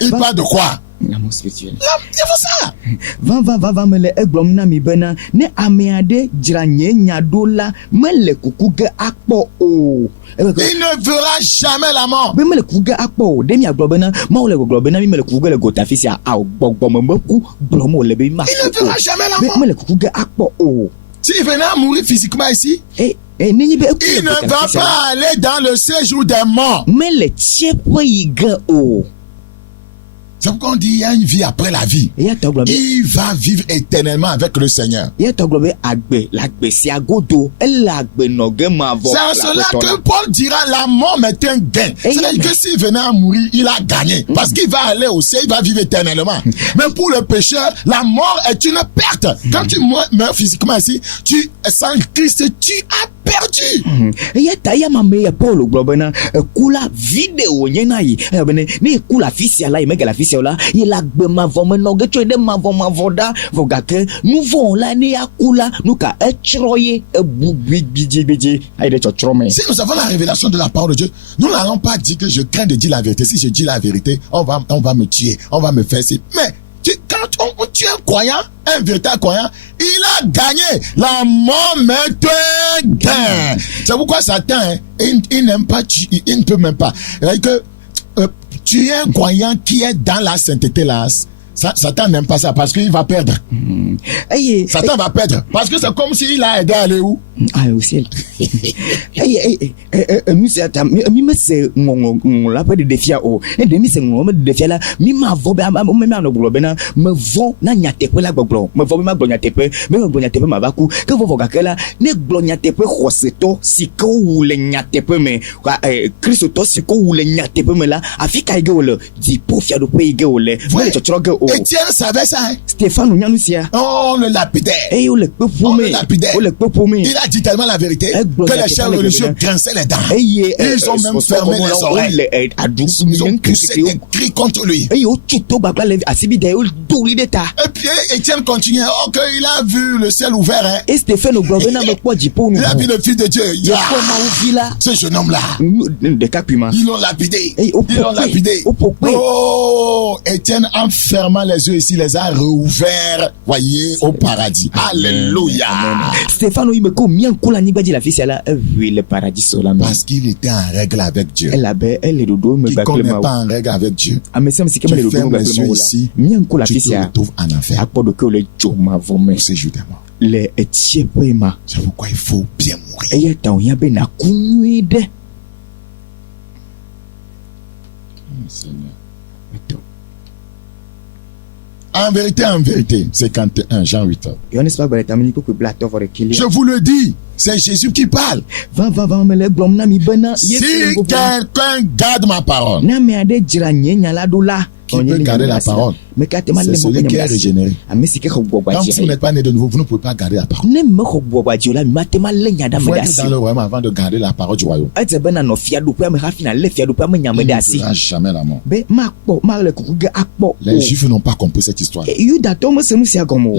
Il parle de quoi? L'amour spirituel. Il faut ça. Va me le eglom na mi bena ne ameade jira nye nyadola me le kukuge akpo o. Il ne verra jamais la mort. Be me le kukuge akpo de mi aglobena ma o le globena mi me le kukuge le gotafisia a gbogbo me ku blomo le be ma. Il ne verra jamais la mort. Me le kukuge akpo o. S'il venait à mourir physiquement ici, Il ne va pas aller dans le séjour des morts. Mais le tiepo yiga o. C'est pourquoi on dit il y a une vie après la vie. Ya to globe. Il va vivre éternellement avec le Seigneur. Ya to globe agbe l'agbe si agodo el agbe no ge ma vo. C'est en cela que Paul dira la mort est un gain. C'est-à-dire que s'il venait à mourir, il a gagné. Parce qu'il va aller au ciel, il va vivre éternellement. Mais pour le pécheur, la mort est une perte. Quand tu meurs physiquement ici, tu sans Christ, tu as perdu. Ya ta ya ma me ya Paul globe na kula video nyena yi. Bene ni kula fisia la imega la fisia la il agbe ma vo me no ge tso de ma vo da vo ga ke nous vont la ni akula nous ka etroye bidji ai de chotrome. Si nous avons la révélation de la parole de Dieu, nous n'allons pas dire que je crains de dire la vérité. Si je dis la vérité, on va me tuer, on va me faire ci. Mais quand tu es un croyant, un véritable croyant, il a gagné. La mort est un gain. C'est pourquoi Satan, il n'aime pas, il ne peut même pas. C'est-à-dire que tu es un croyant qui est dans la sainteté là. Satan n'aime pas ça parce qu'il va perdre. Satan va perdre. Parce que c'est comme s'il a aidé à aller où? Ah, au ciel. Mi me se ngong la pas de défi o. Et de mi se ngong me défi là. Mi ma vo be me ma no glo be na me vo na nyatepe la gbogbo. Me vo me ma glo nyatepe. Me glo nyatepe ma ba ku. Ke vo ga kela ne glo nyatepe khoseto siko wu le nyatepe me. Kristo to siko wu le nyatepe me la. Afika ige o le di pofia do pe ige o le. Me chochro ge o. Étienne savait ça. Hein? Stéphane Nyanusia. On le lapidait. Et on le peut pour me. On le lapidait. Il a dit tellement la vérité que les chefs religieux grinçaient les dents. Ils ont même fermé les oreilles. Ils ont poussé des cris contre lui. Et puis Étienne continuait. Oh, qu'il a vu le ciel ouvert. Hein? Et Stéphane il a vu le Fils de Dieu. Ce jeune homme-là. Ils l'ont lapidé. Ils l'ont lapidé. Oh, Étienne, en fermant les yeux ici, les a rouverts, voyez, au paradis. Alléluia. Stéphane, il me combien coula ni badi la fille là, vu le paradis solament. Parce qu'il était en règle avec Dieu. Elle est dodo me quiconque n'est pas en règle avec Dieu. Ah mais c'est que tu fermes les yeux ici, tu te retrouves en enfer. C'est justement. Les étiez prima. C'est pourquoi il faut bien mourir. Et tant y a ben à counuide. Seigneur. En vérité, 51, Jean 8. Je vous le dis, c'est Jésus qui parle. Si quelqu'un garde ma parole, qui peut garder la parole, c'est celui qui est régénéré. Quand vous n'êtes pas né de nouveau, vous ne pouvez pas garder la parole. Il faut être dans le royaume avant de garder la parole du royaume. Il ne verra jamais la mort. Les Juifs n'ont pas compris cette histoire. Les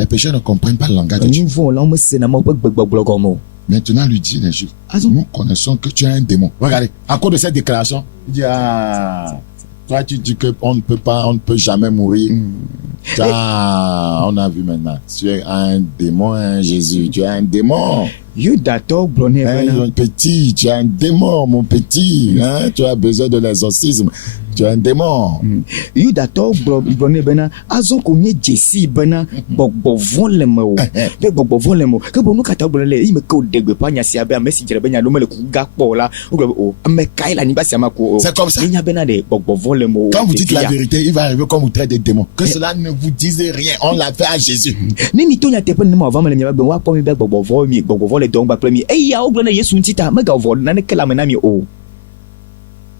pécheurs ne comprennent pas le langage de Dieu. Maintenant, lui dit les Juifs, nous connaissons que tu es un démon. Regardez, à cause de cette déclaration, il dit, toi tu dis qu'on ne peut jamais mourir. On a vu maintenant. Tu es un démon, hein, Jésus. Tu es un démon. Petit, tu es un démon, mon petit. Hein? Tu as besoin de l'exorcisme. Tu es un démon. C'est comme ça. Quand vous dites la vérité, il va arriver comme vous traitez des démons. Que cela ne vous dise rien. On l'a fait à Jésus.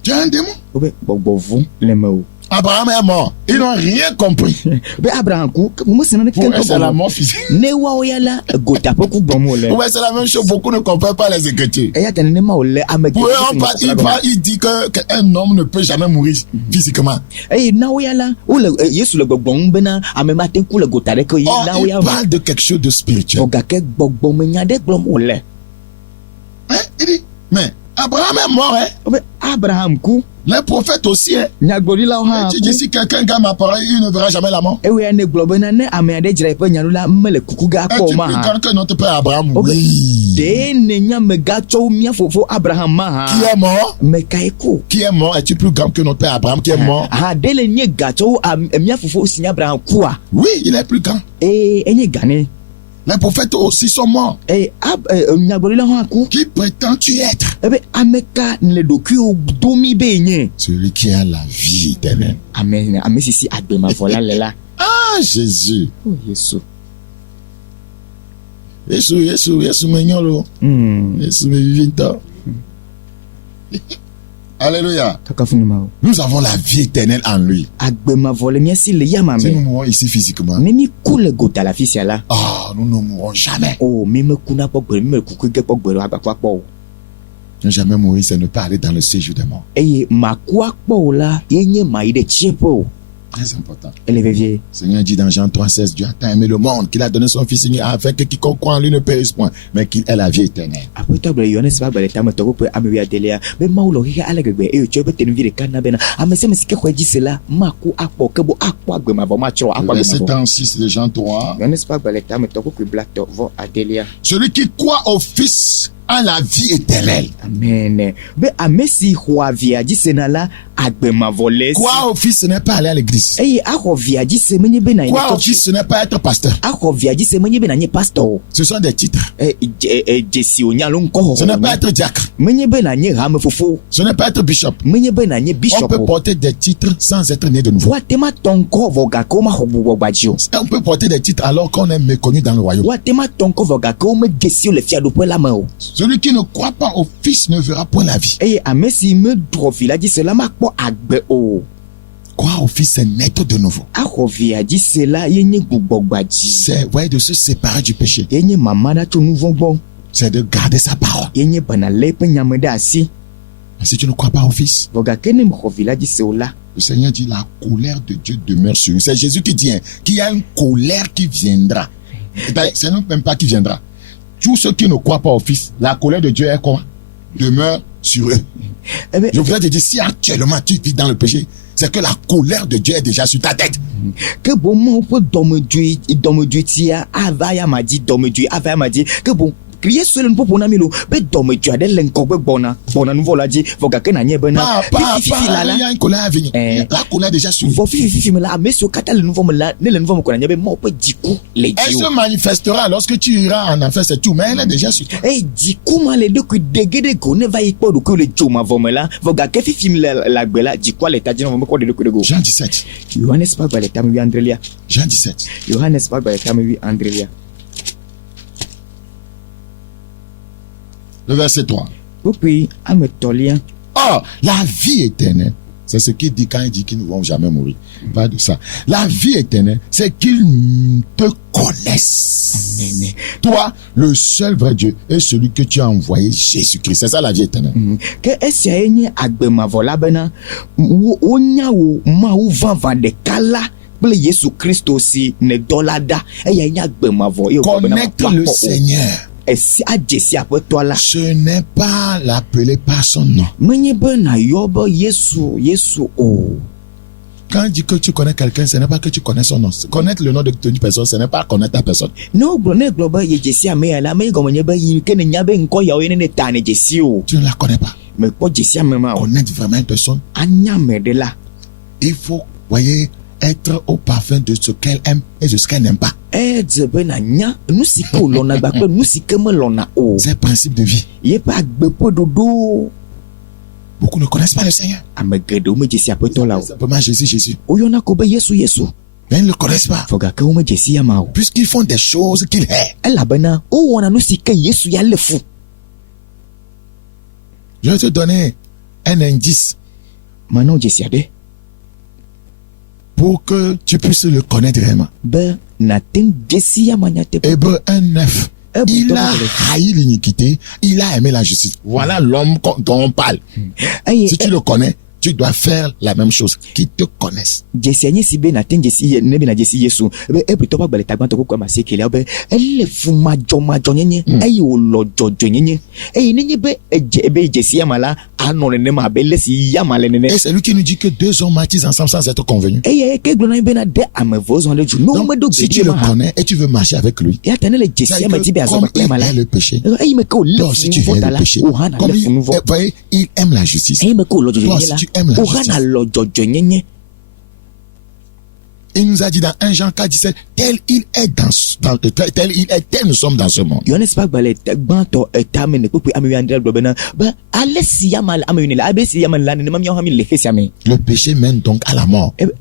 Tu as un démon. Obe gbɔgbɔvu le mewò. Abraham est mort. Ils n'ont rien compris. Be Abraham ku ke mo sena ne Pour eux, c'est la mort physique. ne wawo ya la gota pe ku gbɔm wòle. Ouais, c'est la même chose. Beaucoup ne comprennent pas les Écritures. Eya ta nenema wòle ame Pour eux, il dit qu'un homme ne peut jamais mourir physiquement. eye nawo ya la wole Yesu le gbɔgbɔm bena ame ma te ku le gota ɖe ke yi Or, nawo ya il parle de quelque chose de spirituel. gake gbɔgbɔmenya ɖe gblɔm wòle. Hein? Il dit, mais Abraham est mort, hein? Obe Abraham ku Les prophètes aussi, hein? nyagblɔɖilawo hã Tu dis, si quelqu'un gagne ma parole, il ne verra jamais la mort. ewo ya ne gblɔ bena ne ame aɖe dzra eƒe nya ɖo la mele kuku ga Es-tu kpɔ ma plus hã. grand que notre père Abraham? Obe Oui. ɖe ne nyamega tsɔ mía fofo Abraham ma Qui hã. est mort? Mekae ku. Qui est mort? Es-tu plus grand que notre père Abraham qui est mort? Ha ɖe le nye gatsɔ mía fofo si nye Abraham kua. Oui, il est plus grand. Enye gane. Les prophètes aussi sont morts. Nyagblɔɖilawo hã ku. Qui prétends-tu être? Ebe ame ka le ɖokuiwo domi be nye. Celui qui a la vie éternelle. Ame si si agbemavɔ la le la. Ah, Jésus. Oh Yesu. Yesu me nyolo. Yesu me vivito. Alléluia. Kakafuni ma o. Nous avons la vie éternelle en lui. Agbemavɔ le mía si le yama Si nous me. mourons ici physiquement, Ne mi ku le gota le afi sia la. nous ne mourrons jamais. O mi me kuna kpɔ gbe mi me kuku ge kpɔ gbe ɖo agbakɔ akpɔ o. Ne jamais mourir, c'est ne pas aller dans le séjour des morts. Eye maku akpɔ o la ye nye ma yi ɖe tsiẽƒe o. Très important. Ele vevie. Le Seigneur dit dans Jean 3,16, Dieu a tant aimé le monde qu'il a donné son Fils unique afin que quiconque croit en lui ne périsse point, mais qu'il ait la vie éternelle. Aƒetɔ gblɔ Yohanes ƒe agbalẽ tame tɔgɔ ƒe ame 11 be Mawu le xixe ale gbegbe eye wòtsɔ eƒe tenuvi ɖeka na bena ame sia ame si ke xɔe dzi se la maku akpɔ ke bo akpɔ agbemavɔ matsrɔ̃ akpɔ Verset agbemavɔ. 36 de Jean 3. Yohanes ƒe agbalẽ tame tɔgɔ ƒe blatɔ vɔ adelia. Celui qui croit au Fils a la vie éternelle. Amen. Be ame si xɔa via dzi sena la agbemavɔ le esi. Croire au Fils, ce n'est pas aller à l'église. Eye axɔ via dzi se menye bena nye Croire au tɔtsi. Fils, ce n'est pas être pasteur. Axɔ via dzi se menye bena nye pastor o. Ce sont des titres. Dzesi wònya lo ŋkɔ Ce n'est pas xɔxɔ. être diacre. Menye bena nye hame fofo. Ce n'est pas être bishop. Menye bena nye On bishop peut o. porter des titres sans être né de nouveau. Woatema tɔ ŋkɔ vɔ gake womaxɔ gbugbɔgbadzi o. On peut porter des titres alors qu'on est méconnu dans le royaume. Woatema tɔ ŋkɔ vɔ gake womegesi wo le fiaɖoƒe la me o. Celui qui ne croit pas au Fils ne verra point la vie. Eye ame si medrɔ vi la dzi se la makpɔ agbe o. Croire au Fils, c'est naître de nouveau. Axɔ via dzi se la ye nye gbugbɔgbadzi. C'est de se séparer du péché. Ye nye mama ɖa tso nu vɔ̃ gbɔ. C'est de garder sa parole. Ye nye bena lé eƒe nyame ɖe asi. Mais si tu ne crois pas au Fils, Vɔ gake ne mexɔ vi la dzi se o la. le Seigneur dit la colère de Dieu demeure sur lui. C'est Jésus qui dit qu'il y a une colère qui viendra. C'est même pas qui viendra. Tous ceux qui ne croient pas au Fils, la colère de Dieu est quoi? Demeure sur eux. Ebe Je voudrais te dire, si actuellement tu vis dans le péché, c'est que la colère de Dieu est déjà sur ta tête. ke boŋ Mawu ƒe dɔmedzoe tia ava ya ma dzi dɔmedzoe ava ya ma dzi ke boŋ Yesu le nuƒoƒo na mi lo be dɔmedzoe aɖe le ŋgɔgbe gbɔna nuvɔ la dzi vɔ gake nanye bena fifi la Il y a une colère à venir. La colère est déjà sur lui. vɔ fifi me la ame siwo katã le nuvɔ me la ne le nuvɔ me ko nanye be Mawu ƒe dziku le Elle dzi se o. manifestera lorsque tu iras en enfer, c'est tout, mais elle est déjà sur toi. Eye dziku ma le ɖokui dege ɖe go ne va yi kpɔ ɖokui le dzomavɔ me la vɔ gake fifi le agbe la dzikua le ta dzi na vɔ mekɔ ɖe ɖokui ɖe go. Jean 17. Yohanes ƒe agbalẽ tame 11. Jean 17. Yohanes ƒe agbalẽ tame 11. Le verset 3. Kpukpui ame tɔlia. Or, la vie éternelle, c'est ce qu'il dit quand il dit qu'ils ne vont jamais mourir. Pas de ça. La vie éternelle, c'est qu'ils te connaissent. Amen. Toi, le seul vrai Dieu, et celui que tu as envoyé, Jésus-Christ. C'est ça la vie éternelle. Ke esia ye nye agbemavɔ la bena wonya wo Mawu vavã ɖeka la kple Yesu Kristo si ne dɔ la ɖa eya nye agbemavɔ ye wogblɔ bena Connaître makpɔ le akpɔ o. Seigneur, Esi adzesi aƒetɔ la ce n'est pas l'appeler par son nom. menye be nayɔ be Yesu o. Quand il dit que tu connais quelqu'un, ce n'est pas que tu connais son nom. Connaître le nom de une personne, ce n'est pas connaître ta personne. Ne gblɔ be ye dzesi ame ya la ame yi gɔme nye be yi ke ne nya be ŋkɔ yawo ye ne ta ne dzesi o. Tu ne la connais pas. Mekpɔ dzesi ame ma o. Connaître vraiment une personne, Anya ame ɖe la. il faut, voyez, être au parfum de ce qu'elle aime et de ce qu'elle n'aime pas. Edze be nanya nu si ke wòlɔna gba kple nu si ke melɔna o. C'est le principe de vie. Yeƒe agbeƒeɖoɖo. Beaucoup ne connaissent pas le Seigneur. Ame geɖewo medzesi aƒetɔ la o. Simplement Jésus. Woyɔna ko be Yesu. Mais ils ne le connaissent pas. Vɔ gake womedzesi ya ma o. Puisqu'ils font des choses qu'il hait. Elabena wowɔna nu si ke Yesu ya le fu. Je vais te donner un indice Maintenant, Jessie a dit, pour que tu puisses le connaître vraiment. ben, natin Jessie ya manyate. Hébreu 1:9. Il a haï l'iniquité, il a aimé la justice. Voilà l'homme dont on parle. Si tu le connais, tu dois faire la même chose, qu'ils te connaissent. Jessie si ben natin Jessie ne ben na Jessie Yesu. Ben e plutôt pas bale tagban to ko ma se kele ben elle fuma jo nyenye. Ayi o lo jojo nyenye. Nyenye be be Jessie mala anon ne ma be lesi ya mala ne. Et c'est lui qui nous dit que deux hommes marchent ensemble sans être convenus. Que glona ben na de amevozon le ju. No me do si tu le connais et tu veux marcher avec lui. Ya tane le Jessie ma ti be azo comme il aime le péché. Donc si tu viens le péché, comme il aime la justice. Toi, si tu aimes la justice. Il nous a dit dans 1 Jean 4:17, tel il est tel nous sommes dans ce monde. Le péché mène donc à la mort. Le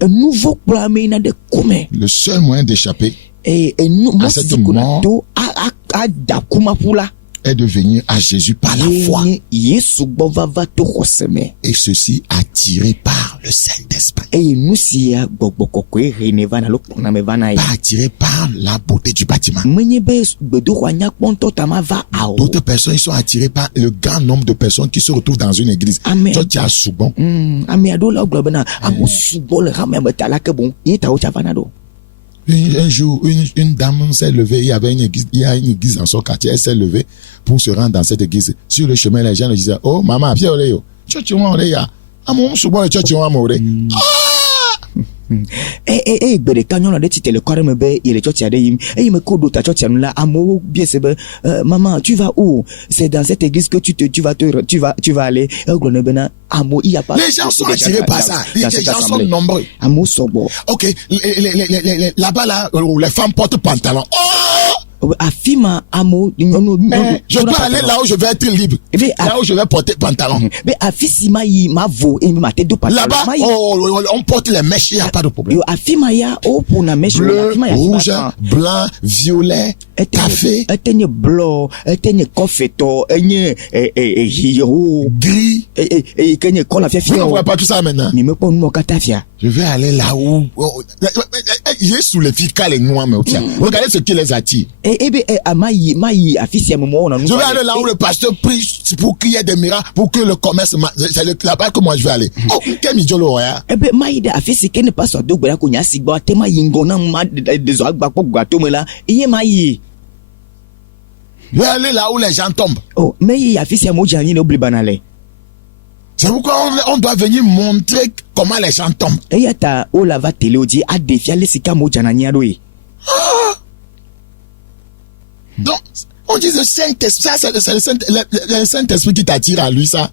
seul moyen d'échapper à cette mort est de venir à Jésus par la foi. Et ceci attiré par le Saint-Esprit. Pas attiré par la beauté du bâtiment. D'autres personnes, ils sont attirés par le grand nombre de personnes qui se retrouvent dans une église. Tu as souvent. Un jour, une dame s'est levée, il y a une église dans son quartier, elle s'est levée pour se rendre dans cette église. Sur le chemin, les gens lui disaient, oh, maman, Pierre, Oléo, maman, tu vas où? C'est dans cette église que tu vas aller. Les gens sont attirés par ça. Les gens sont nombreux. Ok, là-bas, là, les femmes portent pantalon. Je peux aller là où je vais être libre. Là où je vais porter pantalon. Là-bas, on porte les mèches, il n'y a pas de problème. Bleu, rouge, blanc, violet, café, gris. Vous ne voyez pas tout ça maintenant. Je vais aller là où il est sous les ficales et noix, mais regardez ce qui les attire. Je vais aller là où le pasteur prie pour qu'il y ait des miracles, pour que le commerce, c'est là-bas que moi je vais aller. Oh, quel idiot le roi. Je vais aller là où les gens tombent. C'est pourquoi on doit venir montrer comment les gens tombent. Donc, on dit le Saint-Esprit, ça c'est le Saint-Esprit qui t'attire à lui, ça.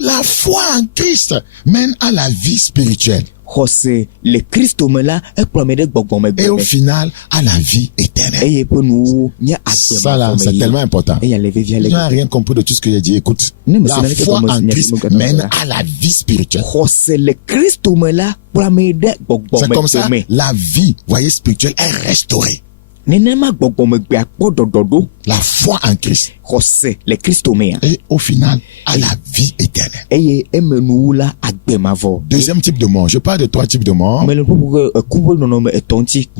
La foi en Christ mène à la vie spirituelle. Et au final, à la vie éternelle. Ça là, c'est tellement important. Je n'ai rien compris de tout ce que j'ai dit. Écoute, la foi en Christ mène à la vie spirituelle. C'est comme ça, la vie, voyez, spirituelle est restaurée. La foi en Christ. Et au final, à la vie éternelle. Deuxième type de mort. Je parle de 3 types de mort. Je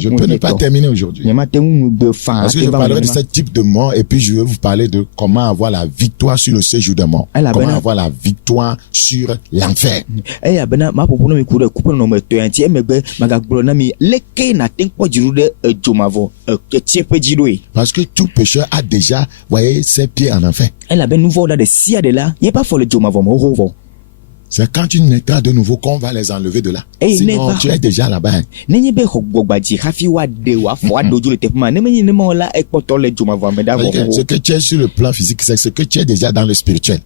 peux ne pas terminer aujourd'hui. Parce que je parlerai de ce type de mort et puis je vais vous parler de comment avoir la victoire sur le séjour de mort. Comment avoir la victoire sur l'enfer. Parce que tout pécheur a déjà, voyez, ses pieds en enfer. C'est quand tu naîtras de nouveau qu'on va les enlever de là. Sinon, tu es déjà là-bas. Ce que tu es sur le plan physique, c'est ce que tu es déjà dans le spirituel.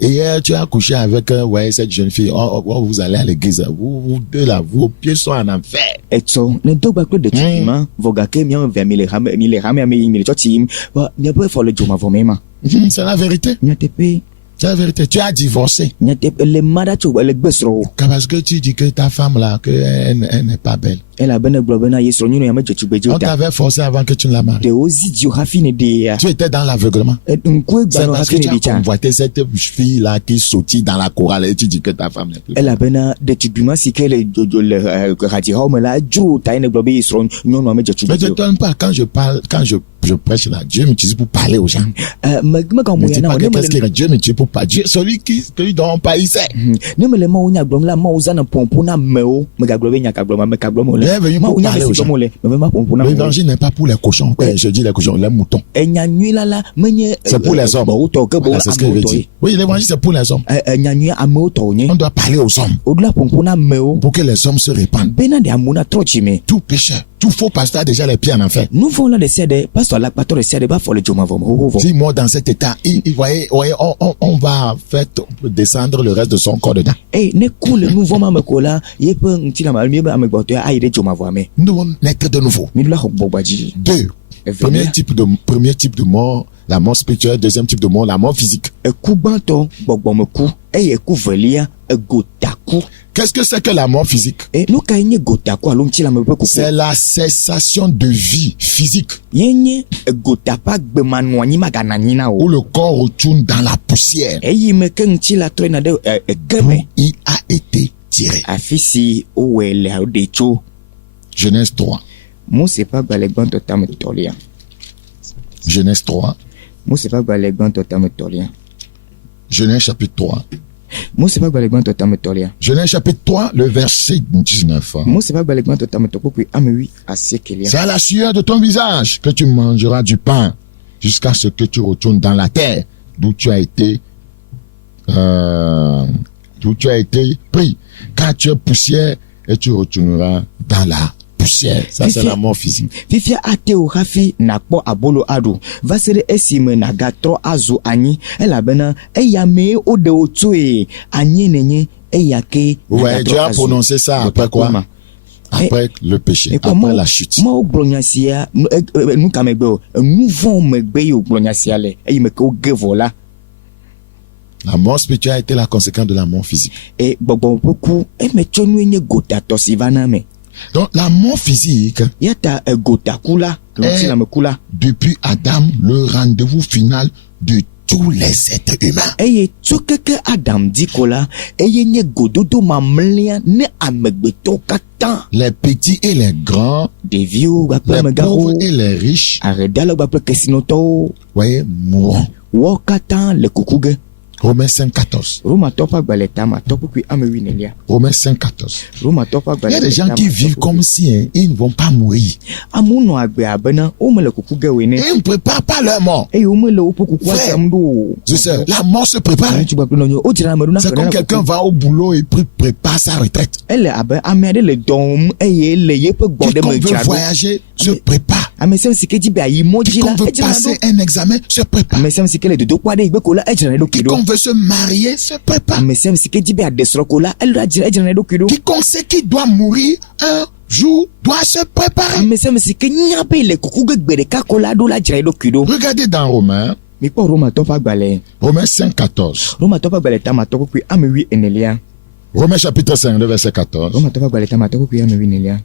Et hier, tu as couché avec cette jeune fille. Vous allez à l'église. Vous deux là, vos pieds sont en enfer. C'est la vérité. C'est la vérité. Tu as divorcé. Parce que tu dis que ta femme là, qu'elle n'est pas belle. elabena gblɔ bena ye srɔ̃nyɔnu ya medze tugbedze On o da t'avait forcé avant que tu ne la maries. ɖewo zidziwo hafi ne ɖea Tu étais dans l'aveuglement. ŋkue C'est gbanɔ parce que hafi tu ne as ɖe tsa convoité cette fille-là qui sautille dans la chorale et tu dis que ta femme n'est plus. elabena ɖetugbima si ke le hadzixawo me la edzro ta ye ne gblɔ be ye srɔ̃nyɔnua medze Mais je tugbedze ne o donne pas quand je parle, quand je prêche là. Dieu m'utilise pour parler aux gens. megawɔ Ne ya dis na pas o que ne qu'est-ce mele que Dieu m'utilise pour parler. Dieu, celui dont on parle, il sait. ne mele mawo nya gblɔm la mawo zana ƒoƒo na amewo megagblɔ be nyaka gblɔm meka gblɔm o Il est le venu pour mawo nya parler me aux si gens. gblɔm o le meve ma ƒoƒo na amewo L'évangile n'est pas pour les cochons. Je dis les cochons, les moutons. enya nyui la menye C'est pour les hommes. gbɔwo tɔ ke boŋ Voilà, c'est ce que je veux amewo tɔ dire. Oui, l'évangile c'est pour les hommes. ye enya nyui amewo tɔwo nye On doit parler aux hommes woɖo la ƒoƒo na amewo pour que les hommes se répandent. bena ɖe amewo natrɔ dzi me Tout pécheur, tout faux pasteur a déjà les pieds en enfer. nu vɔ̃ la ɖe sia ɖe pastor alakpatɔ ɖe sia ɖe ba fɔ le dzomavɔ me xoxo vɔ Si moi dans cet état, voyez, on va faire descendre le reste de son corps dedans. eye ne ku le nu vɔ̃ ma me ko la ye ƒe ŋutilama mi be amegbɔtɔ ya ayi ɖe dzomavɔa me Nous devons naître de nouveau. mi ɖo la xɔ gbɔgba dzi Deux. Premier type de mort, la mort spirituelle. Deuxième type de mort, la mort physique. eku gbãtɔ gbɔgbɔmeku eye eku velia egotaku Qu'est-ce que c'est que la mort physique? nu kae nye gotaku alo ŋutilame ƒe kuku C'est la cessation de vie physique ye nye egota ƒe agbemanɔ anyi maganɔ anyi na où o le corps retourne dans la poussière eyi me ke ŋutila trɔ yina ɖe ege d'où me il a été tiré. afi si wowɔe le ɖe tso Genèse 3. Mose ƒe agbalẽ gbãtɔ tame tɔlia Genèse 3. Mose ƒe agbalẽ gbãtɔ tame tɔlia Genèse chapitre 3. Mose ƒe agbalẽ gbãtɔ tame tɔlia Genèse chapitre 3, le verset 19. Mose ƒe agbalẽ gbãtɔ tame tɔ kpokpoe ame 8 asiekelia C'est à la sueur de ton visage que tu mangeras du pain jusqu'à ce que tu retournes dans la terre d'où tu as été pris. Car tu es poussière et tu retourneras dans la poussière. Ça, c'est la mort physique. fifia ate wo hafi nakpɔ abolo aɖu va se ɖe esime nagatrɔ azu anyi elabena eya mee woɖe wo tsoe anyi nenye eya ke Vous voyez, Dieu a prononcé ça après quoi? Après le péché, après la chute. mawo gblɔ nya sia nu ka megbe o nu vɔ̃ megbe yi wogblɔ nya sia le eyi me ke woge vɔ la La mort spirituelle a été la conséquence de la mort physique. gbɔgbɔ ƒe ku eme tsɔ nue nye gotatɔ si va na me Donc, la mort physique, ya ta egotaku la ŋutilameku la depuis Adam, le rendez-vous final de tous les êtres humains. eye tso keke Adam di ko la eye nye gododo mamlɛa ne amegbetɔwo katã Les petits et les grands, ɖeviwo kpakple les amegawo pauvres et les riches, aɖedalawo kpakple kesinɔtɔwo voyez, mourront. woawo katã le kuku ge Romains 5,14. Romatɔ ƒe agbalẽ tame atɔ kpukpui ame 8 Romains 5,14. Romatɔ ƒe Il y a agbalẽ des gens qui vivent comme si ils ne vont pas mourir. amewo nɔ agbe abena womele kuku ge o ene Ils ne préparent pas leur mort. eye womele woƒe kukua Frère, sam ɖo o Je sais, la mort se prépare. ŋutsu kpakple nyɔnuwo wodzra ame ɖo na C'est ƒe comme na quelqu'un kuku va au boulot et prépare sa retraite. ele abe ame aɖe le dɔ wɔm eye le yeƒe gbɔ ɖe Quiconque me veut dzra ɖo voyager se prépare. ame sia si ke dzi be ayi mɔ dzi la Quiconque veut edzra ɖo passer un examen se prépare. ame sia si ke le dodokpɔ aɖe yi gbe ko la edzra ɖe ɖokui ɖo Quiconque veut se marier se prépare. ame sia si ke dzi be aɖe srɔ̃ ko la edzra ɖe ɖokui ɖo Quiconque sait qu'il doit mourir un jour doit se préparer. ame sia si ke nya be le kuku ge gbe ɖeka ko la ɖo la dzra ɖe ɖokui ɖo Regardez dans Romains, mikpɔ Romatɔ ƒe agbalẽ Romains 5,14. Romatɔ ƒe agbalẽ tame atɔ kpukpui ame 8 Romains chapitre 5, le verset 14. Romatɔ ƒe agbalẽ tame atɔ kpukpui ame 8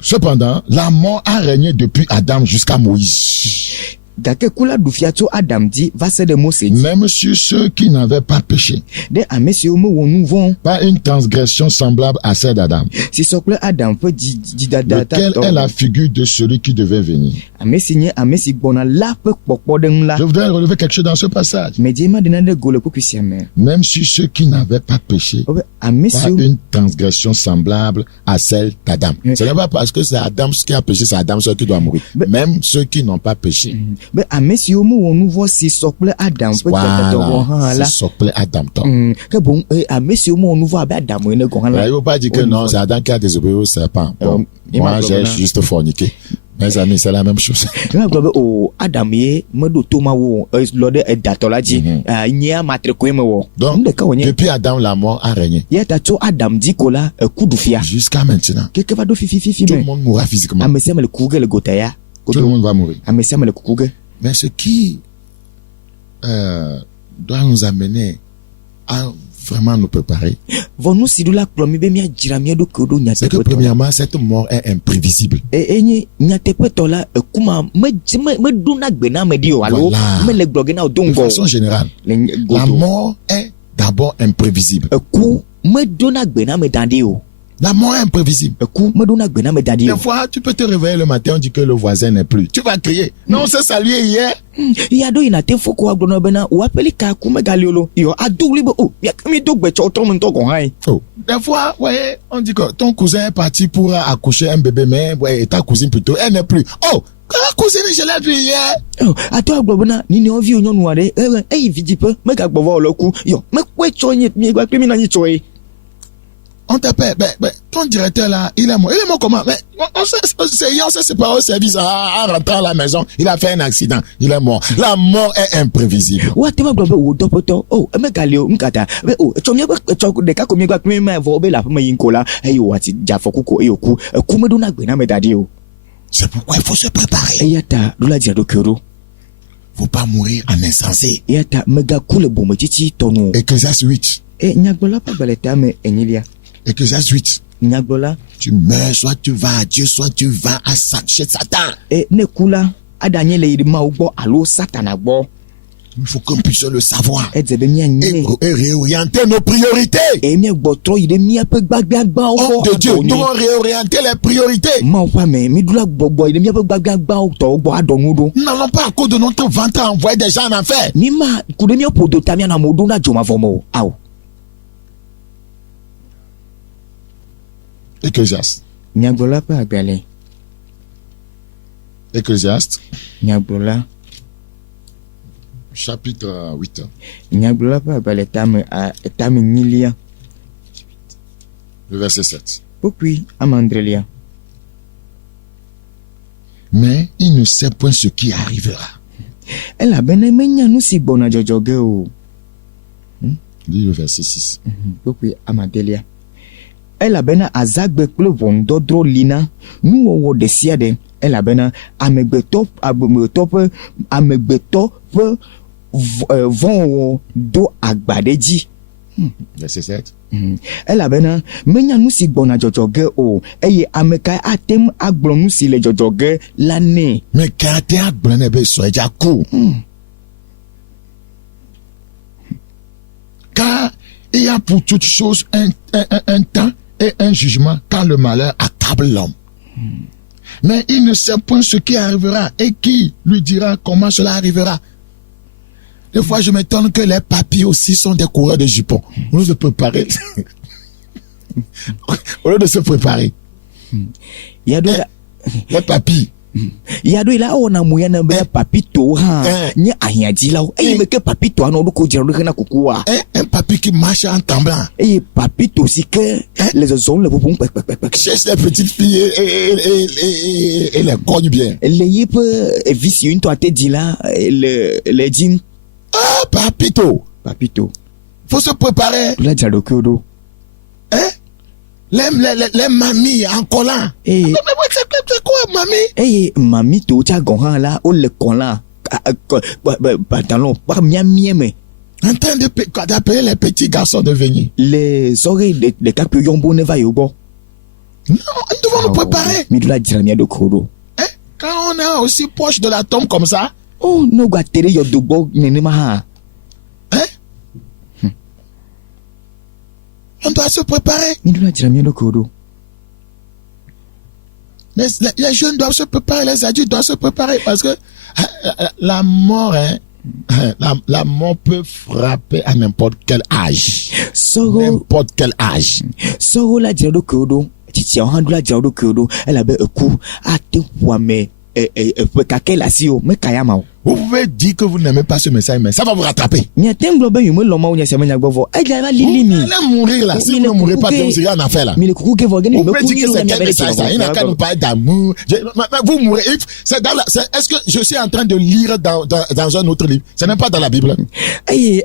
Cependant, la mort a régné depuis Adam jusqu'à Moïse. gake ku la ɖu fia tso Adam dzi va se ɖe Mose dzi Même sur ceux qui n'avaient pas péché. ɖe ame siwo mewɔ nu vɔ̃ Pas une transgression semblable à celle d'Adam, si sɔ kple Adam ƒe dzidada lequel est la figure de celui qui devait venir. ame si nye ame si gbɔna la ƒe kpɔkpɔɖeŋu la Je voudrais relever quelque chose dans ce passage. medie ma ɖe naɖe go le kpukpui sia me Même sur ceux qui n'avaient pas péché, wobe ame pas siwo une transgression semblable à celle d'Adam. Ce n'est pas parce que c'est Adam qui a péché, c'est Adam seul qui doit mourir. Même ceux qui n'ont pas péché. be ame siwo mewɔ nu vɔ̃ si sɔ kple Adam ƒe dzadada vɔ hã Voilà, la c'est socle Adam. ke boŋ ame siwo mewɔ nu vɔ̃ abe Adamu ene gɔ hã Il ne la faut pas dire que non, c'est Adam qui a désobéi au serpent. Bon, il moi, m'a j'ai probablement- juste forniqué. Mes amis, c'est la même chose. ŋa gblɔ be o Adam ye meɖo to mawo o lɔ ɖe edatɔ la dzi nye amatre koe mewɔ Donc, nu ɖeka wònye depuis Adam, la mort a régné. ya ta tso Adam dzi ko la eku ɖu fia Jusqu'à maintenant, keke va ɖo fifififi tout le me monde mourra physiquement. ame sia me le kuku ge le gota ya Tout le monde va mourir. ame sia me le kuku ge Mais ce qui doit nous amener à vraiment nous préparer, vɔ nu si do la kplɔ mi be miadzra mia ɖokuiwo ɖo c'est que nyateƒetɔ la. premièrement, cette mort est imprévisible. Enye nyateƒetɔ la ekuma meɖona gbe na ame ɖi o alo Voilà. mele gblɔ ge na o do De ŋgɔ façon générale, le la godo. mort est d'abord imprévisible. Eku meɖona gbe na ame da ɖi o. La mort est imprévisible. Eku meɖona gbe na ame da ɖi Des o. fois, tu peux te réveiller le matin, on dit que le voisin n'est plus. Tu vas crier. Non, on s'est salué hier. Ya ɖo yina te fɔ ko agblɔ na bena woaƒeli ka ku megali o lo yɔ ado wuli be o mi do gbetsɔ tɔ me ŋutɔ gɔn hã ye. Oh. Des fois, vous voyez, on dit que ton cousin est parti pour accoucher un bébé, mais ouais, ta cousine plutôt, elle n'est plus. Oh, la cousine, je l'ai vue hier. Atɔ agblɔ bena niniɔvi nyɔnu aɖe eyi vidziƒe megagbɔ va o le ku yɔ mekpɔe tsɔ nye mi gba kple mi na nyi tsɔ ye. On t'appelle, ton directeur là, il est mort. Il est mort comment? Mais on s'est séparé au service en rentrant à la maison. Il a fait un accident. Il est mort. La mort est imprévisible. Woate ma gblɔ be wò dɔƒetɔ o megali o nkata be o tsɔ miaƒe tsɔ ɖeka ko mi gba kple mi ma vɔ be le aƒeme yim ko la eye wòati dze afɔku ko eye wòku eku meɖona gbe na ame da ɖi o. C'est pourquoi il faut se préparer. Eya ta ɖo la dzra ɖokuiwo ɖo. Faut pas mourir en insensé. Eya ta megaku le bometsitsi tɔnu o. Ecclésiaste 8. Nyagblɔla ƒe agbalẽ tame enyilia. Ecclésiaste 8. Nyagblɔla. Tu meurs, soit tu vas à Dieu, soit tu vas chez Satan. Ne ku la aɖanye le yi ɖe Mawu gbɔ alo Satana gbɔ. Il faut qu'on puisse le savoir. Edze be mianye. Et réorienter nos priorités. Miagbɔ trɔ yi ɖe miaƒe gbagbeagbawo Homme gbɔ. de Dieu, devons réorienter les priorités. Mawu ƒe ame mi ɖo la gbɔgbɔ yi ɖe miaƒe gbagbeagbawo tɔwo gbɔ aɖɔ nu ɖo. Nous n'allons pas à cause de notre ventre envoyer des gens en enfer. Mi ma ku ɖe miaƒo do ta mianɔ amewo ɖo na dzomavɔ me o. Awo. Ecclésiaste. Nyagblɔla ƒe agbalẽ. Ecclésiaste. Nyagblɔla. Chapitre 8. Nyagblɔla ƒe agbalẽ tame nyilia. Le verset 7. Kpokpui amandrelia. Mais il ne sait point ce qui arrivera. Elabena menya nu si gbɔna dzɔdzɔ ge o. Lis le verset 6. Kpokpui amadelia. Elabena azagbe kple ʋɔnudɔdrɔ̃ lina nuwɔwɔ ɖe sia ɖe elabena amegbetɔ ƒe vɔ̃wɔwɔ do agba ɖe dzi. Verset 7. Elabena menya nu si gbɔna dzɔdzɔ ge o eye ame kae ate ŋu agblɔ nu si le dzɔdzɔ ge la nɛ. Mais quand tu as blâmé be soyez déjà court. Car il y a pour toute chose un temps et un jugement quand le malheur accable l'homme. Mais il ne sait point ce qui arrivera et qui lui dira comment cela arrivera. Des fois, je m'étonne que les papis aussi sont des coureurs de jupons. Au lieu de se préparer. Au lieu de se préparer. Les papis. Ya do ila ona moya na be papito ha nye ahiadzilawo eye me ke papito ano do ko jero do na kukua un papi qui marche en tremblant eye papito si que les zones le popon cherche les petites filles et les cogne bien le yip vicieux une toi te dit là le jean papito faut se préparer la jalo kodo les mamies en collant. Mais c'est quoi, mamie? Mamie, tu as gagné là, ou le collant, pantalon, pas miami. En train d'appeler les petits garçons de venir. Les oreilles de capillons bon ne va y au. Non, nous devons nous préparer. Mais tu l'as dit, de Kodo. Quand on est aussi proche de la tombe comme ça. Oh, no, gâter yo de bo, nenema. On doit se préparer. Les jeunes doivent se préparer, les adultes doivent se préparer parce que la mort, la mort peut frapper à n'importe quel âge. N'importe quel âge. Soro la diado kodo, titi a handu la diado kodo, elle avait un coup à te wame kakela sio me kayama. Vous pouvez dire que vous n'aimez pas ce message, mais ça va vous rattraper. Allez mourir là. Si vous ne mourrez pas, vous serez en affaire là. Vous pouvez dire que c'est quel message ça? Il n'a qu'à nous parler d'amour. Vous mourrez. Est-ce que je suis en train de lire dans un autre livre? Ce n'est pas dans la Bible. Donc, c'est